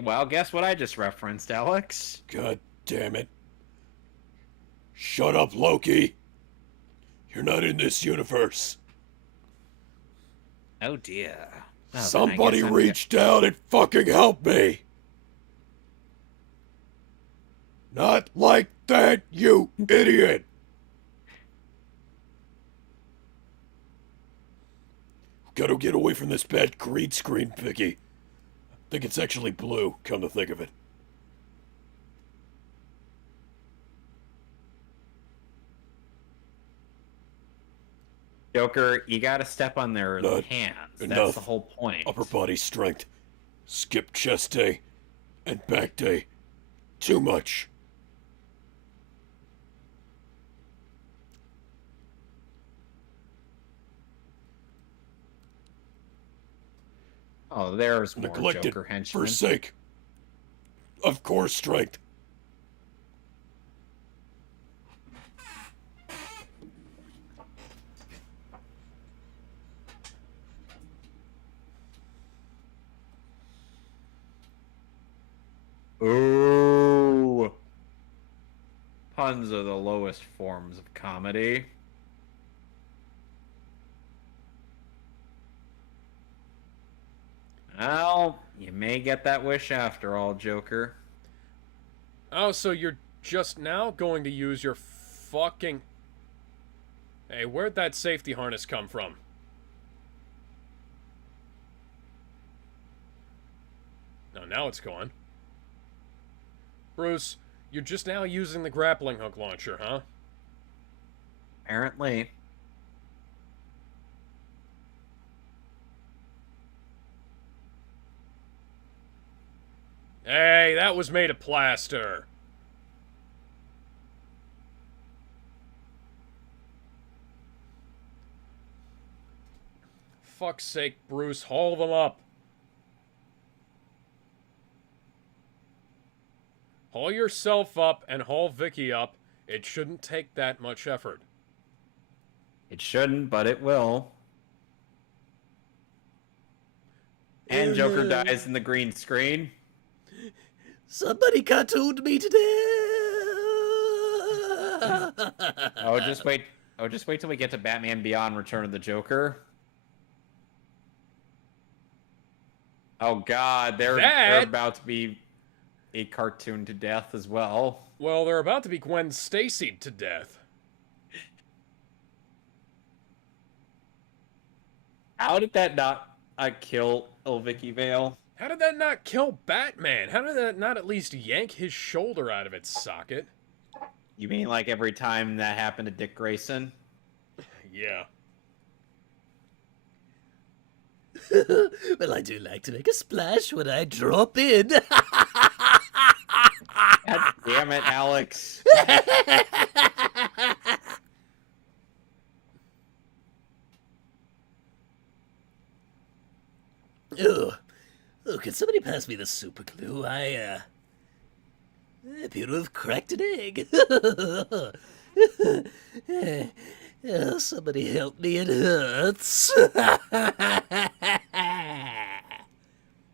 Well, guess what I just referenced, Alex? God damn it. Shut up, Loki. You're not in this universe. Oh, dear. Oh, then I Somebody guess I'm reach down and fucking help me. Not like that, you idiot. Gotta get away from this bad green screen, Vicky. I think it's actually blue, come to think of it. Joker, you gotta step on their Not hands. enough. That's the whole point. Upper body strength. Skip chest day. And back day. Too much. Oh, there's more Neglected Joker henchmen. for sake of core strength. Ooh. Puns are the lowest forms of comedy. Well, you may get that wish after all, Joker. Oh, so you're just now going to use your fucking... Hey, where'd that safety harness come from? No, now it's gone. Bruce, you're just now using the grappling hook launcher, huh? Apparently. Hey, that was made of plaster. Fuck's sake, Bruce, haul them up. Haul yourself up and haul Vicky up. It shouldn't take that much effort. It shouldn't, but it will. And Joker dies in the green screen. Somebody cartooned me to death. Oh, just wait. Oh, just wait till we get to Batman Beyond: Return of the Joker. Oh God, they're about to be a cartoon to death as well. Well, they're about to be Gwen Stacy to death. How did that not kill Vicky Vale? How did that not kill Batman? How did that not at least yank his shoulder out of its socket? You mean like every time that happened to Dick Grayson? Yeah. Well, I do like to make a splash when I drop in. God damn it, Alex. Oh, can somebody pass me the super glue? I appear to have cracked an egg. Oh, somebody help me, it hurts.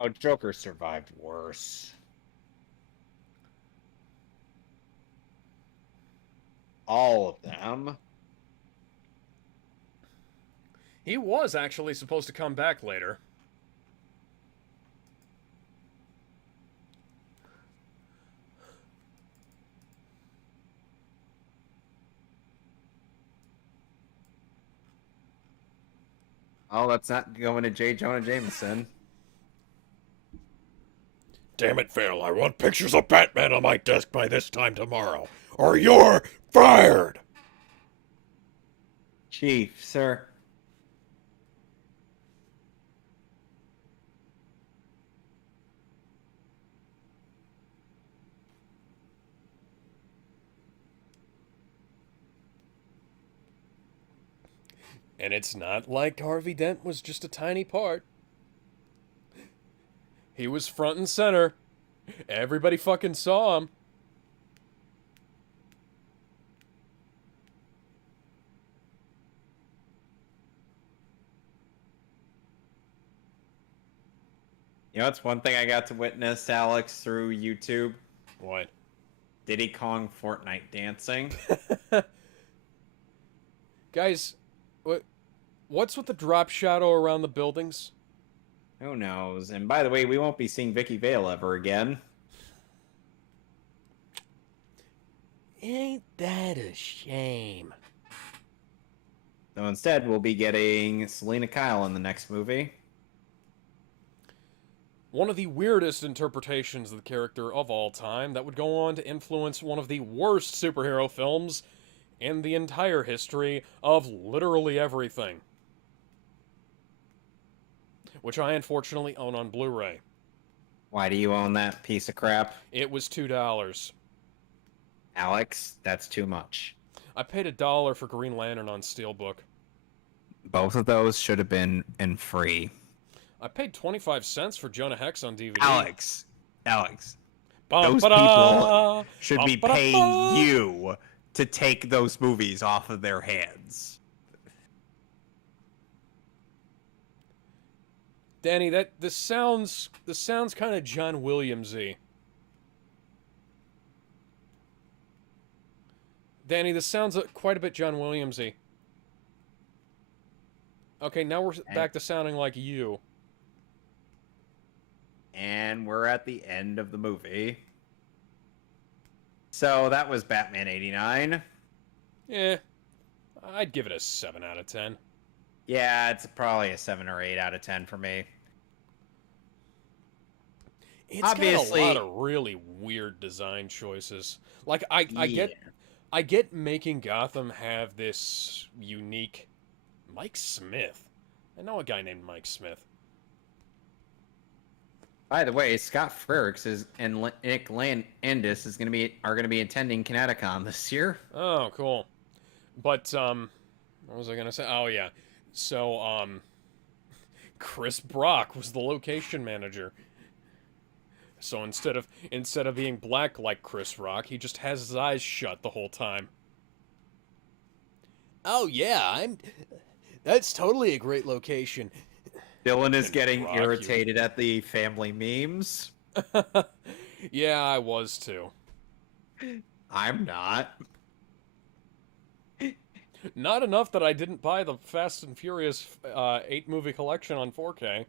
Oh, Joker survived worse. All of them. He was actually supposed to come back later. Oh, that's not going to J. Jonah Jameson. Damn it, Phil, I want pictures of Batman on my desk by this time tomorrow, or you're fired! Chief, sir. And it's not like Harvey Dent was just a tiny part. He was front and center. Everybody fucking saw him. You know, it's one thing I got to witness, Alex, through YouTube. What? Diddy Kong Fortnite dancing. Guys, what's with the drop shadow around the buildings? Who knows? And by the way, we won't be seeing Vicky Vale ever again. Ain't that a shame? So instead, we'll be getting Selena Kyle in the next movie. One of the weirdest interpretations of the character of all time that would go on to influence one of the worst superhero films in the entire history of literally everything. Which I unfortunately own on Blu-ray. Why do you own that piece of crap? It was $2. Alex, that's too much. I paid $1 for Green Lantern on Steelbook. Both of those should have been in free. I paid 25 cents for Jonah Hex on DVD. Alex, Ba, those ba, da, people should ba, be ba, da, paying ba. you to take those movies off of their hands. Danny, this sounds kind of John Williams-y. Danny, this sounds quite a bit John Williams-y. Okay, now we're back to sounding like you. And we're at the end of the movie. So that was Batman 89. Eh, I'd give it a 7 out of 10. Yeah, it's probably a 7 or 8 out of 10 for me. It's Obviously, got a lot of really weird design choices. Like I get making Gotham have this unique Mike Smith. I know a guy named Mike Smith. By the way, Scott Frericks and Nick Landis are gonna be attending Kineticon this year. Oh, cool. But what was I gonna say? Oh yeah. So Chris Brock was the location manager. So instead of being black like Chris Rock, he just has his eyes shut the whole time. Oh yeah, that's totally a great location. Dylan is And getting Rock, irritated at the family memes. Yeah, I was too. I'm not. Not enough that I didn't buy the Fast and Furious 8 movie collection on 4K.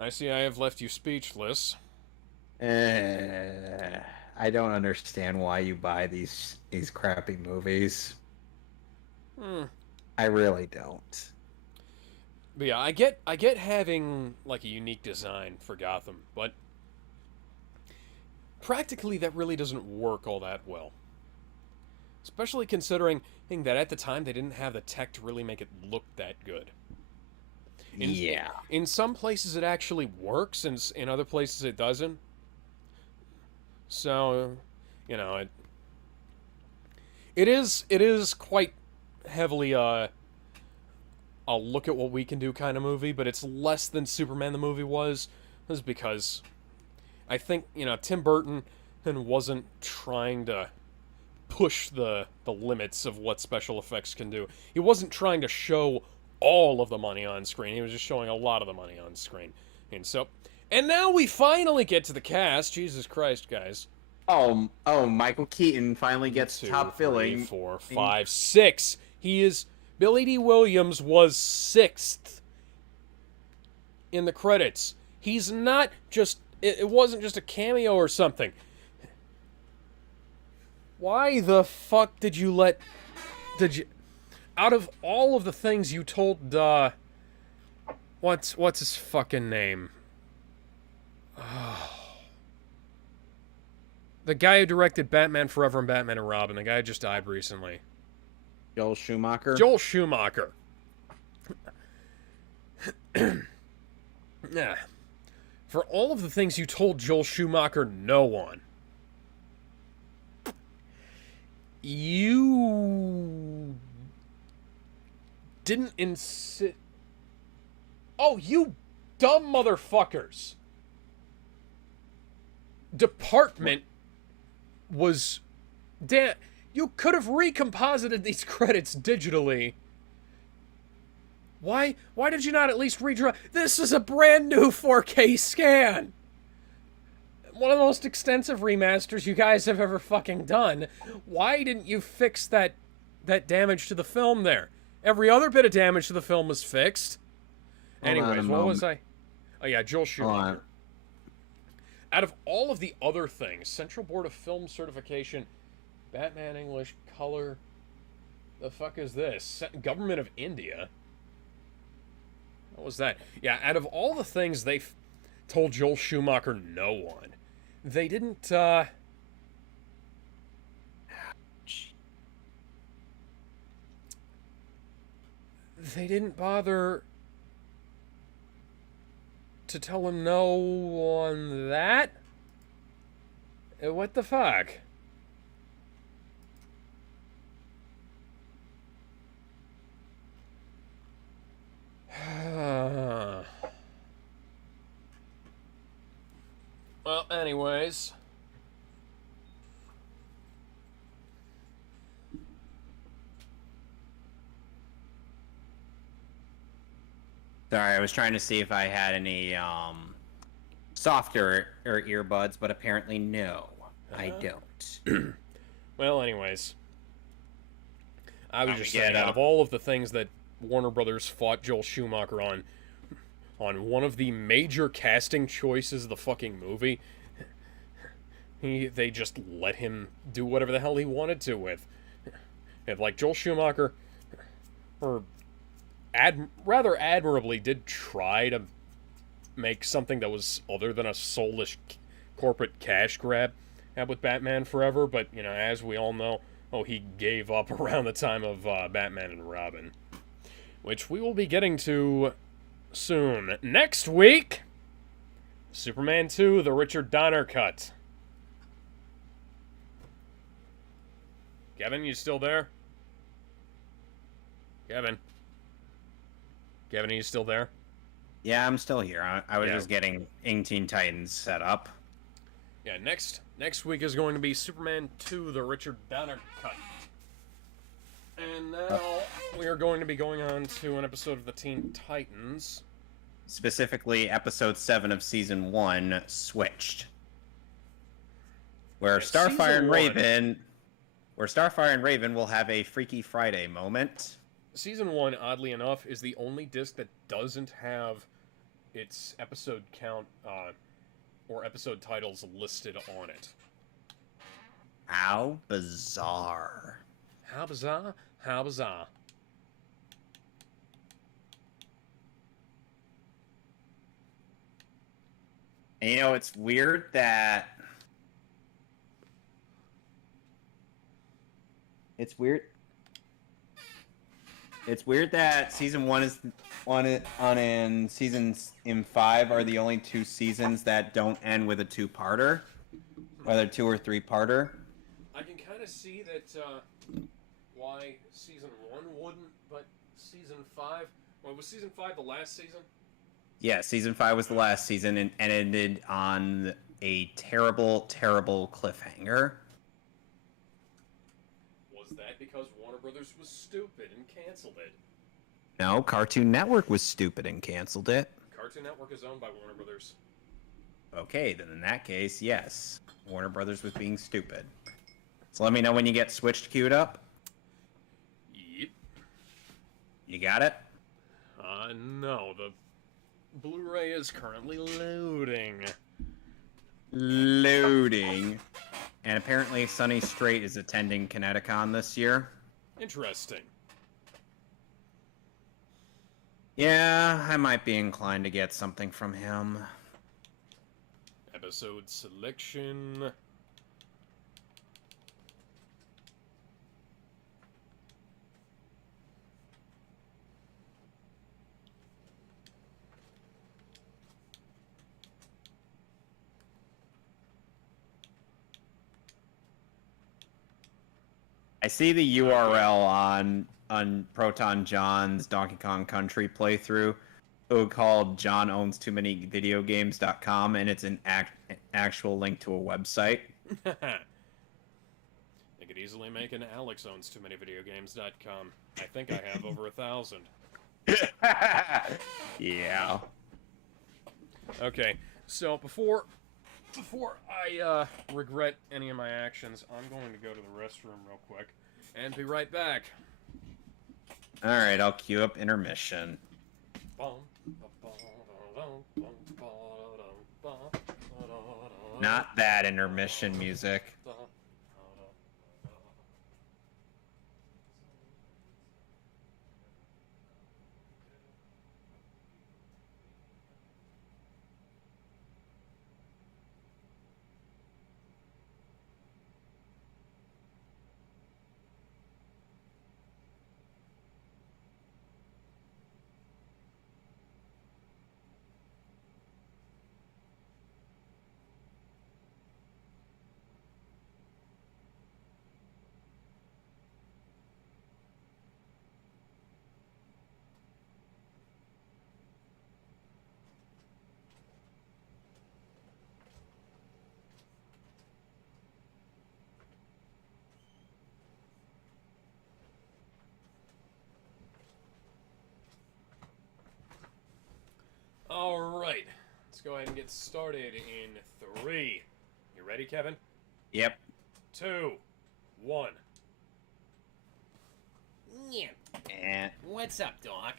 I see I have left you speechless. I don't understand why you buy these crappy movies. I really don't. But yeah, I get having like a unique design for Gotham, but practically that really doesn't work all that well. Especially considering that at the time they didn't have the tech to really make it look that good. In some places it actually works, and in other places it doesn't. So, you know, it is quite heavily a look at what we can do kind of movie, but it's less than Superman the movie was because I think, Tim Burton wasn't trying to push the limits of what special effects can do. He wasn't trying to show all of the money on screen. He was just showing a lot of the money on screen. And now we finally get to the cast. Jesus Christ, guys. Oh, Michael Keaton finally gets 2, top 3, billing. 4, 5, 6. Billy D. Williams was 6th in the credits. He's not just... It wasn't just a cameo or something. Why the fuck did you let... Out of all of the things you told, what's his fucking name? The guy who directed Batman Forever and Batman and Robin, the guy who just died recently. Joel Schumacher. Joel Schumacher. Yeah. For all of the things you told Joel Schumacher no on, you didn't insist. Oh, you dumb motherfuckers. Department was... Damn, you could have recomposited these credits digitally. Why did you not at least redraw? This is a brand new 4K scan. One of the most extensive remasters you guys have ever fucking done. Why didn't you fix that damage to the film there? Every other bit of damage to the film was fixed. Anyways, what was I? Oh yeah, Joel Schumacher. Out of all of the other things, Central Board of Film Certification, Batman English, Color, the fuck is this? Government of India? What was that? Yeah, out of all the things they told Joel Schumacher no on, they didn't, they didn't bother to tell him no on that? What the fuck? anyways. Sorry, I was trying to see if I had any softer or earbuds, but apparently no, I don't. Well, anyways. I was Let just me get saying, out up. of all of the things that Warner Brothers fought Joel Schumacher on one of the major casting choices of the fucking movie, they just let him do whatever the hell he wanted to with. And like Joel Schumacher, rather admirably, did try to make something that was other than a soulless corporate cash grab with Batman Forever, but as we all know, he gave up around the time of Batman and Robin, which we will be getting to soon. Next week, Superman 2, the Richard Donner cut. Kevin, you still there? Kevin, are you still there? Yeah, I'm still here. I was Yeah. just getting Teen Titans set up. Yeah, next week is going to be Superman 2, the Richard Donner cut. And now we are going to be going on to an episode of the Teen Titans. Specifically, episode 7 of season 1, Switched. Where Yeah, Starfire season and Raven will have a Freaky Friday moment. Season 1, oddly enough, is the only disc that doesn't have its episode count or episode titles listed on it. How bizarre. How bizarre? How bizarre. And it's weird that... It's weird that season 1 is on and seasons in 5 are the only 2 seasons that don't end with a 2-parter, whether 2 or 3-parter. I can kind of see that why season 1 wouldn't, but season 5... Well, was season 5 the last season? Yeah, season 5 was the last season and ended on a terrible, terrible cliffhanger. Was that because Warner Brothers was stupid and canceled it? No, Cartoon Network was stupid and canceled it. Cartoon Network is owned by Warner Brothers. Okay, then in that case, yes. Warner Brothers was being stupid. So let me know when you get Switched queued up. Yep. You got it? No, the Blu-ray is currently loading. Loading. And apparently Sonny Strait is attending Kineticon this year. Interesting. Yeah, I might be inclined to get something from him. Episode selection. I see the URL on Proton John's Donkey Kong Country playthrough called John Owns Too Many Videogames.com, and it's an actual link to a website. They could easily make an Alex Owns Too Many Videogames.com. I think I have over 1,000. Yeah. Okay, so before I regret any of my actions, I'm going to go to the restroom real quick and be right back. Alright, I'll queue up intermission. Not that intermission music. go ahead and get started in 3. You ready, Kevin? Yep. 2, 1. Yeah. And What's up, Doc?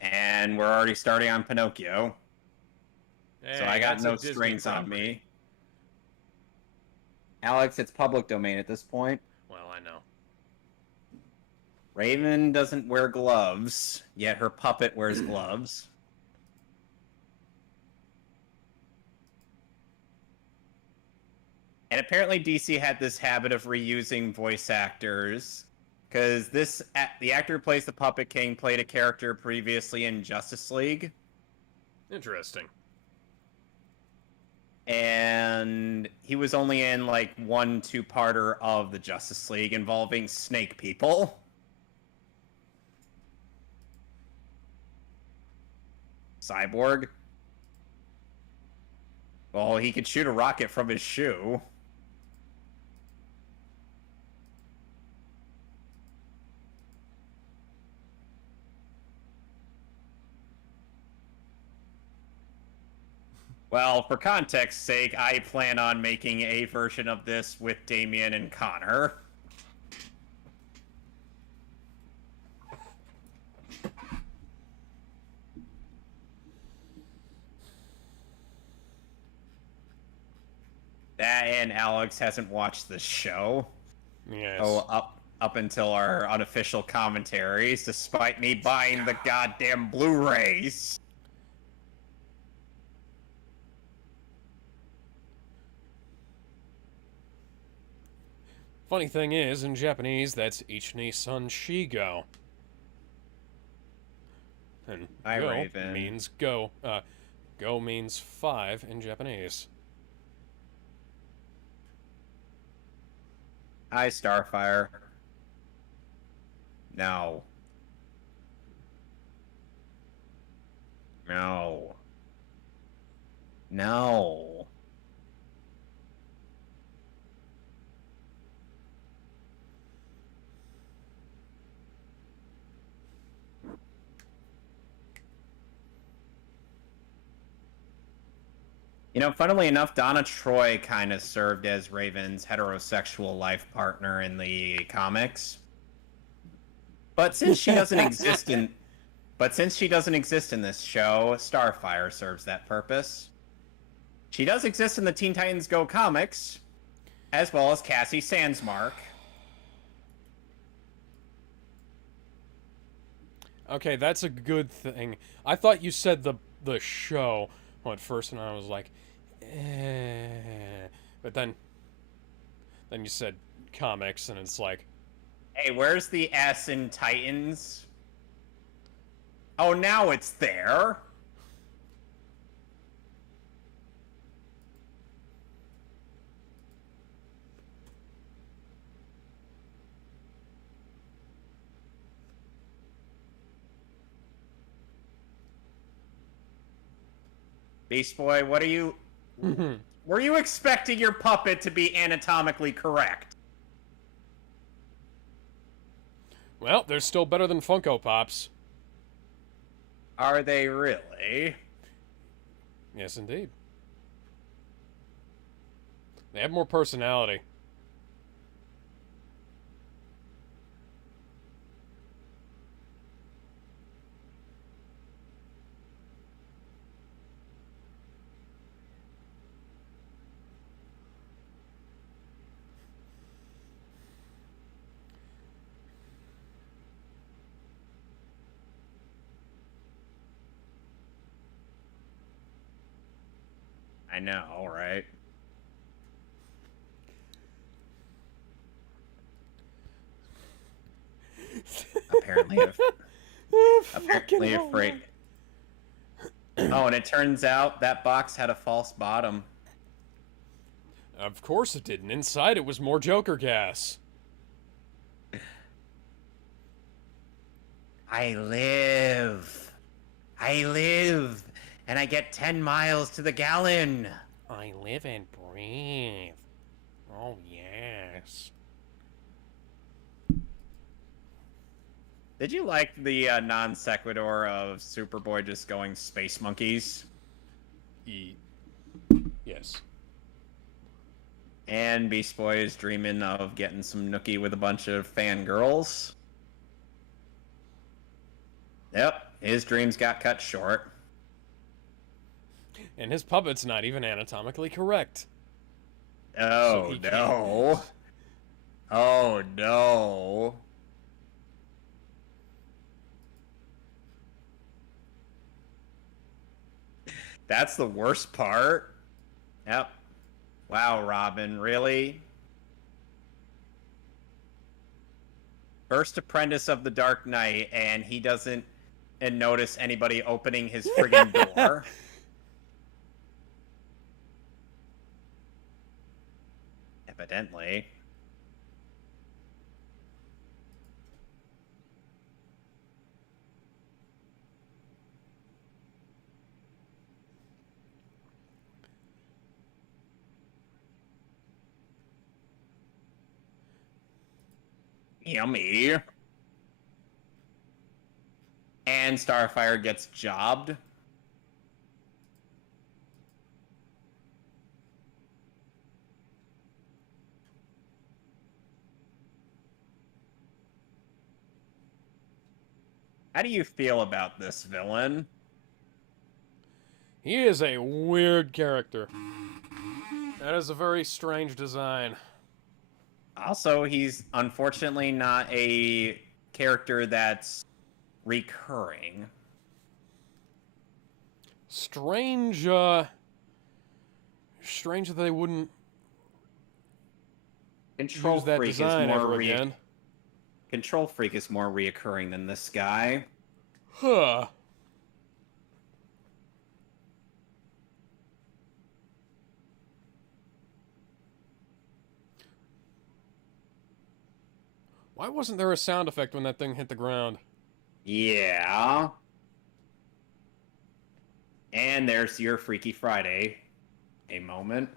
and we're already starting on Pinocchio, so I got that's no a Disney strings on property. me. Alex, it's public domain at this point. Well, I know. Raven doesn't wear gloves, yet her puppet wears gloves. And apparently DC had this habit of reusing voice actors, because the actor who plays the Puppet King played a character previously in Justice League, Interesting. and he was only in like 1-2-parter of the Justice League involving snake people. Cyborg. Well, he could shoot a rocket from his shoe. Well, for context's sake, I plan on making a version of this with Damien and Connor. That and Alex hasn't watched the show. Yes. Oh, up until our unofficial commentaries, despite me buying the goddamn Blu-rays. Funny thing is, in Japanese, that's Ichini San Shigo. And Hi, go Raven. means go. Go means 5 in Japanese. Hi, Starfire. No. No. No. You know, funnily enough, Donna Troy kind of served as Raven's heterosexual life partner in the comics. But since she doesn't exist in this show, Starfire serves that purpose. She does exist in the Teen Titans Go comics, as well as Cassie Sandsmark. Okay, that's a good thing. I thought you said the show at first, and I was like, but then you said comics, and it's like, Hey, where's the S in Titans? Oh, now it's there. Beast Boy, what are you... Were you expecting your puppet to be anatomically correct? well, they're still better than Funko Pops. Are they really? Yes, indeed. They have more personality. I know, right? Apparently, apparently afraid. Oh, and it turns out that box had a false bottom. Of course it didn't. Inside it was more Joker gas. I live, and I get 10 miles to the gallon. I live and breathe. Oh, yes. Did you like the non sequitur of Superboy just going space monkeys? Yes. And Beast Boy is dreaming of getting some nookie with a bunch of fangirls. Yep, his dreams got cut short. And his puppet's not even anatomically correct. Oh, So he no. Oh, no. That's the worst part. Yep. Wow, Robin, really? First apprentice of the Dark Knight, and he doesn't notice anybody opening his friggin' door. Evidently. Yummy. And Starfire gets jobbed. How do you feel about this villain? He is a weird character. That is a very strange design. Also, he's unfortunately not a character that's recurring. Strange, strange that they wouldn't Control use that Freak is design more ever again. Control Freak is more reoccurring than this guy. Huh. Why wasn't there a sound effect when that thing hit the ground? Yeah. And there's your Freaky Friday. A moment.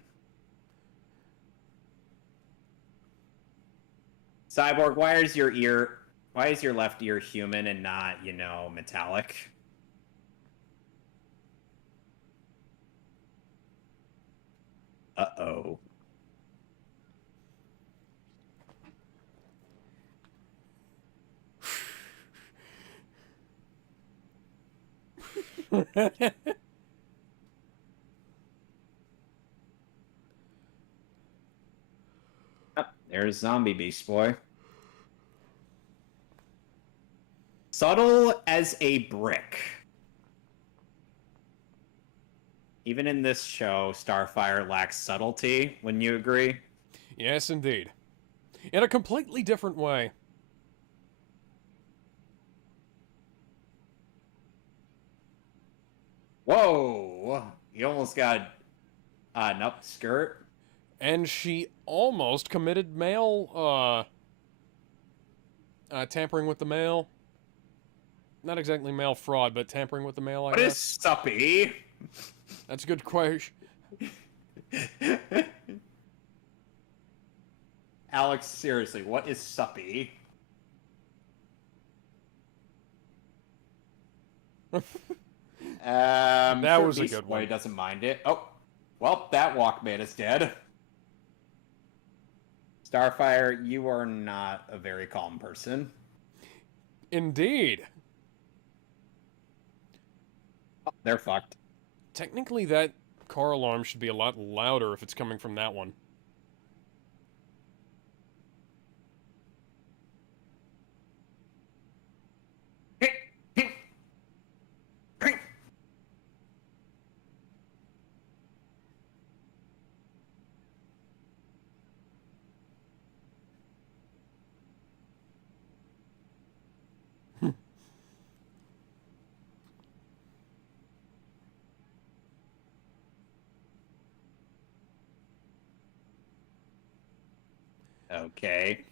Cyborg, why is your left ear human and not, metallic? Uh-oh. There's Zombie Beast Boy. Subtle as a brick. Even in this show, Starfire lacks subtlety. Wouldn't you agree? Yes, indeed. In a completely different way. Whoa! You almost got an up skirt. And she almost committed mail, tampering with the mail. Not exactly mail fraud, but tampering with the mail, I What is guess. suppy? That's a good question. Alex, seriously, what is suppy? That sure was a Beast good Boy one. doesn't mind it. Oh, well, that Walkman is dead. Starfire, you are not a very calm person. Indeed. Oh, they're fucked. Technically, that car alarm should be a lot louder if it's coming from that one. Okay.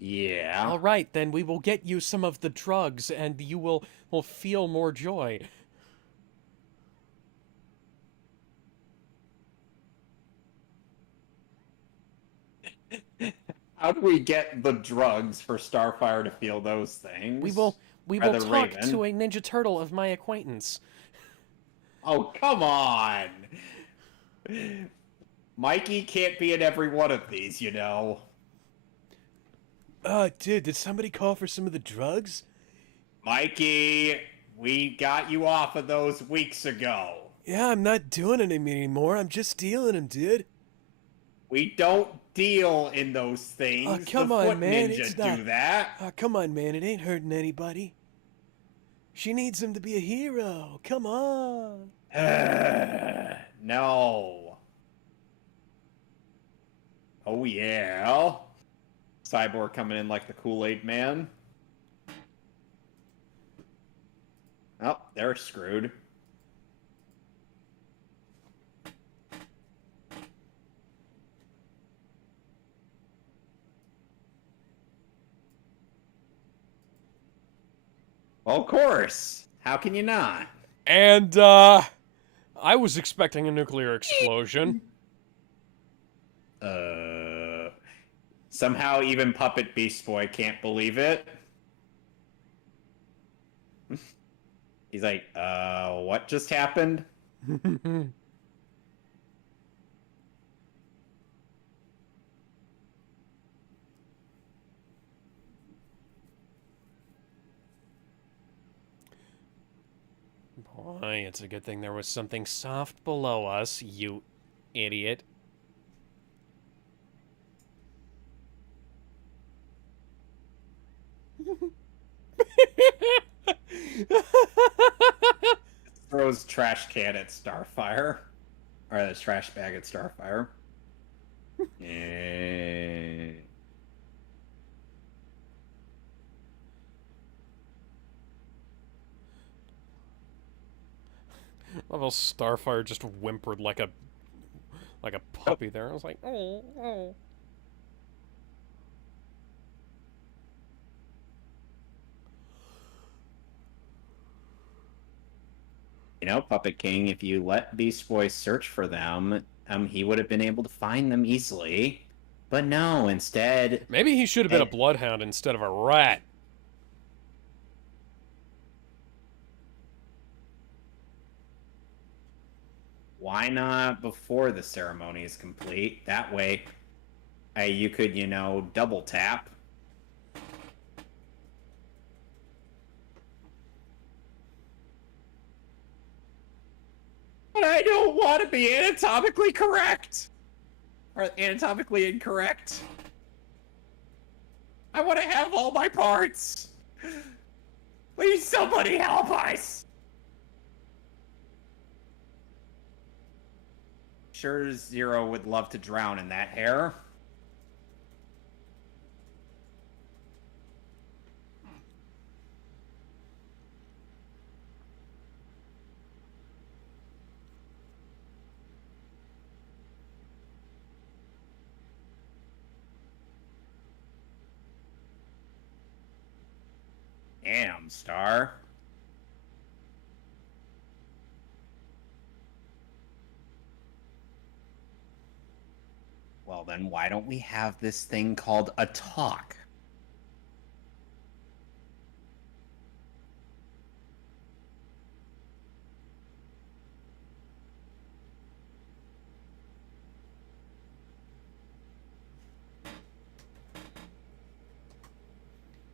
Yeah. All right, then we will get you some of the drugs, and you will feel more joy. How do we get the drugs for Starfire to feel those things? We will Or the talk Raven? to a Ninja Turtle of my acquaintance. Oh, come on! Mikey can't be in every one of these, you know. Dude, did somebody call for some of the drugs? Mikey, we got you off of those weeks ago. Yeah, I'm not doing it anymore. I'm just stealing them, dude. We don't deal in those things. Oh, come the on, Foot man, Ninja it's do not- that. Come on, man. It ain't hurting anybody. She needs him to be a hero. Come on. No. Oh, yeah. Cyborg coming in like the Kool-Aid man. Oh, they're screwed. Well, of course. How can you not? And, I was expecting a nuclear explosion. Somehow even Puppet Beast Boy can't believe it. He's like, what just happened? Boy, it's a good thing there was something soft below us, you idiot. Throws trash can at Starfire. Or the trash bag at Starfire. Yeah. Level Starfire just whimpered like a puppy there. I was like, oh, oh. You know, Puppet King, if you let Beast Boy search for them, he would have been able to find them easily. But no, instead... Maybe he should have been a bloodhound instead of a rat. Why not before the ceremony is complete? That way, you could, you know, double tap. But I don't want to be anatomically correct! Or anatomically incorrect. I want to have all my parts! Please, somebody help us! Sure, Zero would love to drown in that hair. Damn, Star. Well, then why don't we have this thing called a talk?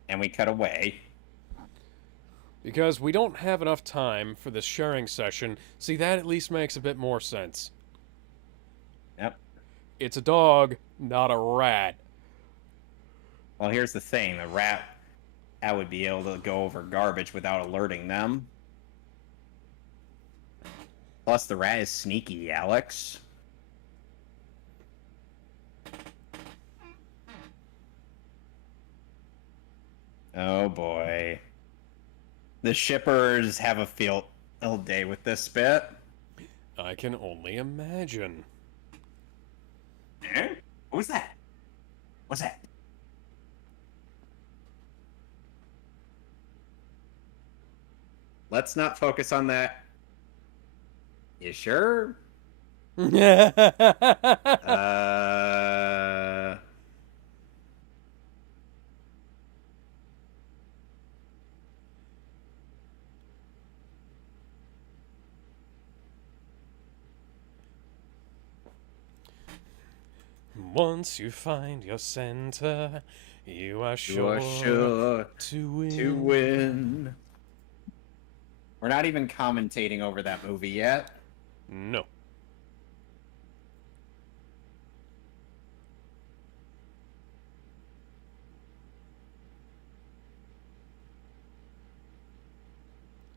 And we cut away. Because we don't have enough time for this sharing session. See, that at least makes a bit more sense. Yep. It's a dog, not a rat. Well, here's the thing. The rat, I would be able to go over garbage without alerting them. Plus, the rat is sneaky, Alex. Oh, boy. The shippers have a field day with this bit. I can only imagine. Eh? What was that? What's that? Let's not focus on that. You sure? Once you find your center, you are You are sure to win. to win. We're not even commentating over that movie yet. No.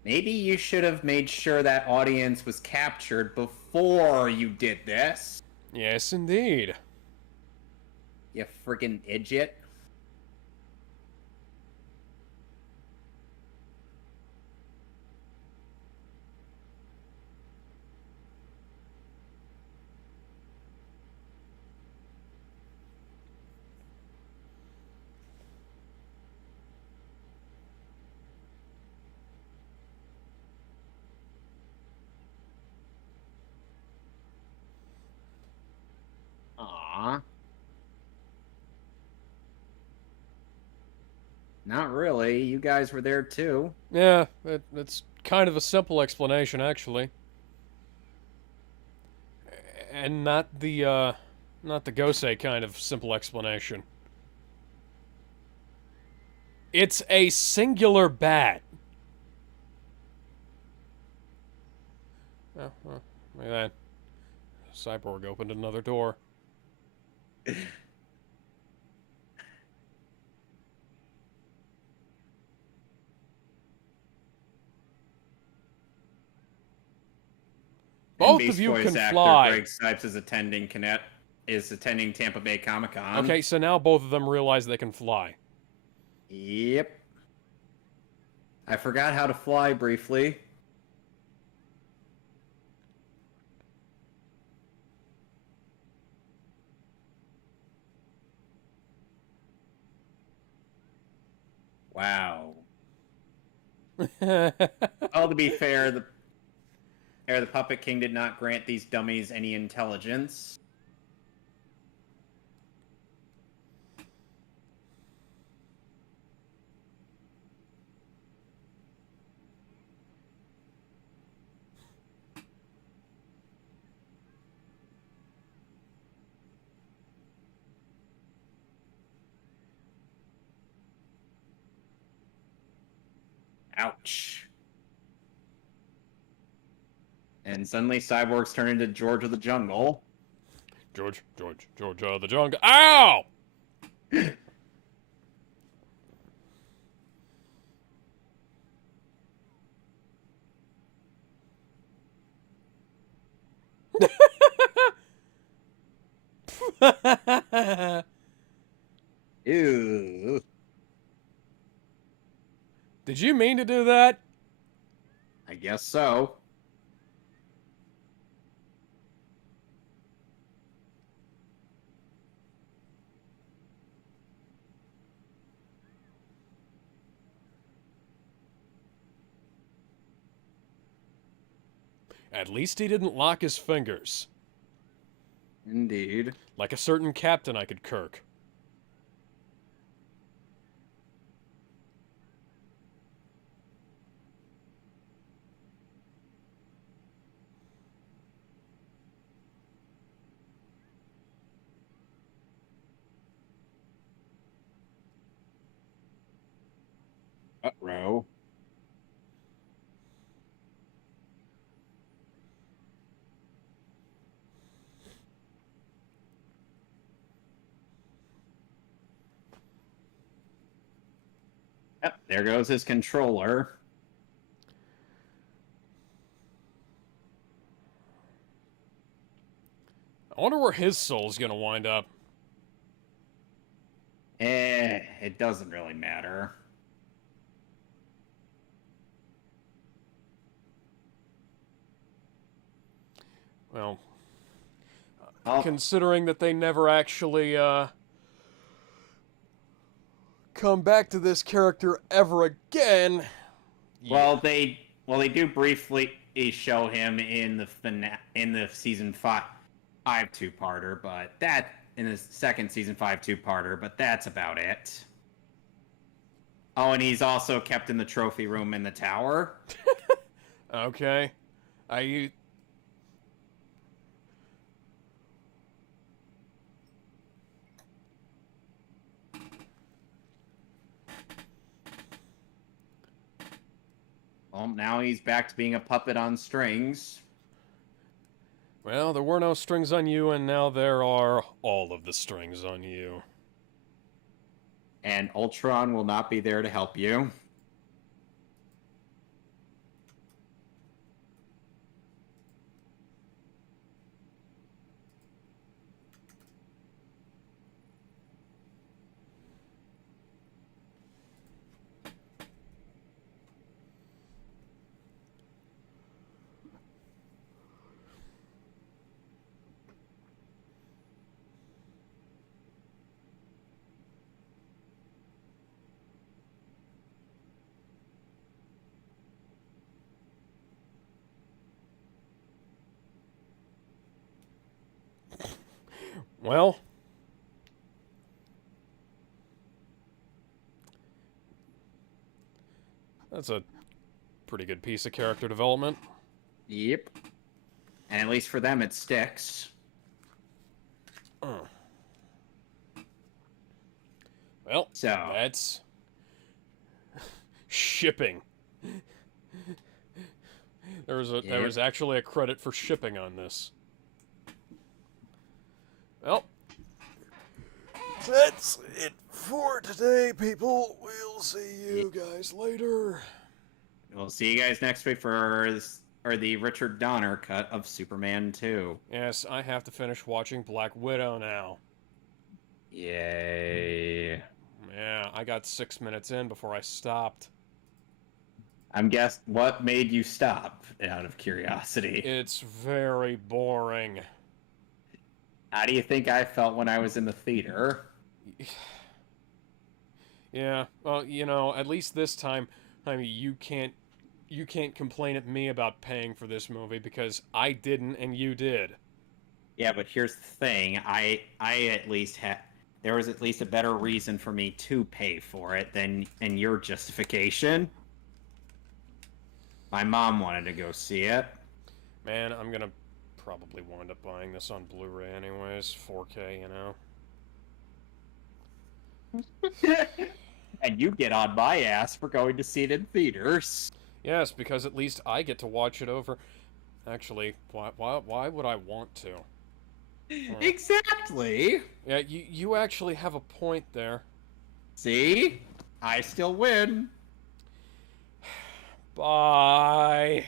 Maybe you should have made sure that audience was captured before you did this. Yes, indeed. You friggin' idiot. Aww. Not really. You guys were there too. Yeah, it's kind of a simple explanation, actually. And not the Gosei kind of simple explanation. It's a singular bat. Oh, well, look at that. Cyborg opened another door. Both of you can fly. Greg Snipes is attending Tampa Bay Comic Con. Okay, so now both of them realize they can fly. Yep. I forgot how to fly briefly. Wow. Well, to be fair, the Puppet King did not grant these dummies any intelligence. Ouch. And suddenly cyborgs turn into George of the Jungle. George, the jungle. Ow! Ew. Did you mean to do that? I guess so. At least he didn't lock his fingers. Indeed. Like a certain captain I could kirk. Uh-oh. Yep, there goes his controller. I wonder where his soul's gonna wind up. It doesn't really matter. Well, Oh, considering that they never actually, come back to this character ever again. well, they do briefly show him in the season 5 two-parter, but that in the second season 5 two-parter, but that's about it. Oh, and he's also kept in the trophy room in the tower. Okay. Well, now he's back to being a puppet on strings. Well, there were no strings on you, and now there are all of the strings on you. And Ultron will not be there to help you. Well, that's a pretty good piece of character development. Yep. And at least for them, it sticks. Well, So that's shipping. There was actually a credit for shipping on this. Well, That's it for today, people. We'll see you guys later. we'll see you guys next week for the Richard Donner cut of Superman 2. yes, I have to finish watching Black Widow now. Yay. Yeah, I got 6 minutes in before I stopped. I'm guessing what made you stop out of curiosity? It's very boring. How do you think I felt when I was in the theater? Yeah, well, at least this time, I mean, you can't complain at me about paying for this movie because I didn't and you did. Yeah, but here's the thing. I at least had there was at least a better reason for me to pay for it than your justification. My mom wanted to go see it. Man, I'm gonna probably wind up buying this on Blu-ray anyways, 4K, And you get on my ass for going to see it in theaters. Yes, because at least I get to watch it over. Actually, why would I want to? Exactly. Yeah, you actually have a point there. See? I still win. Bye.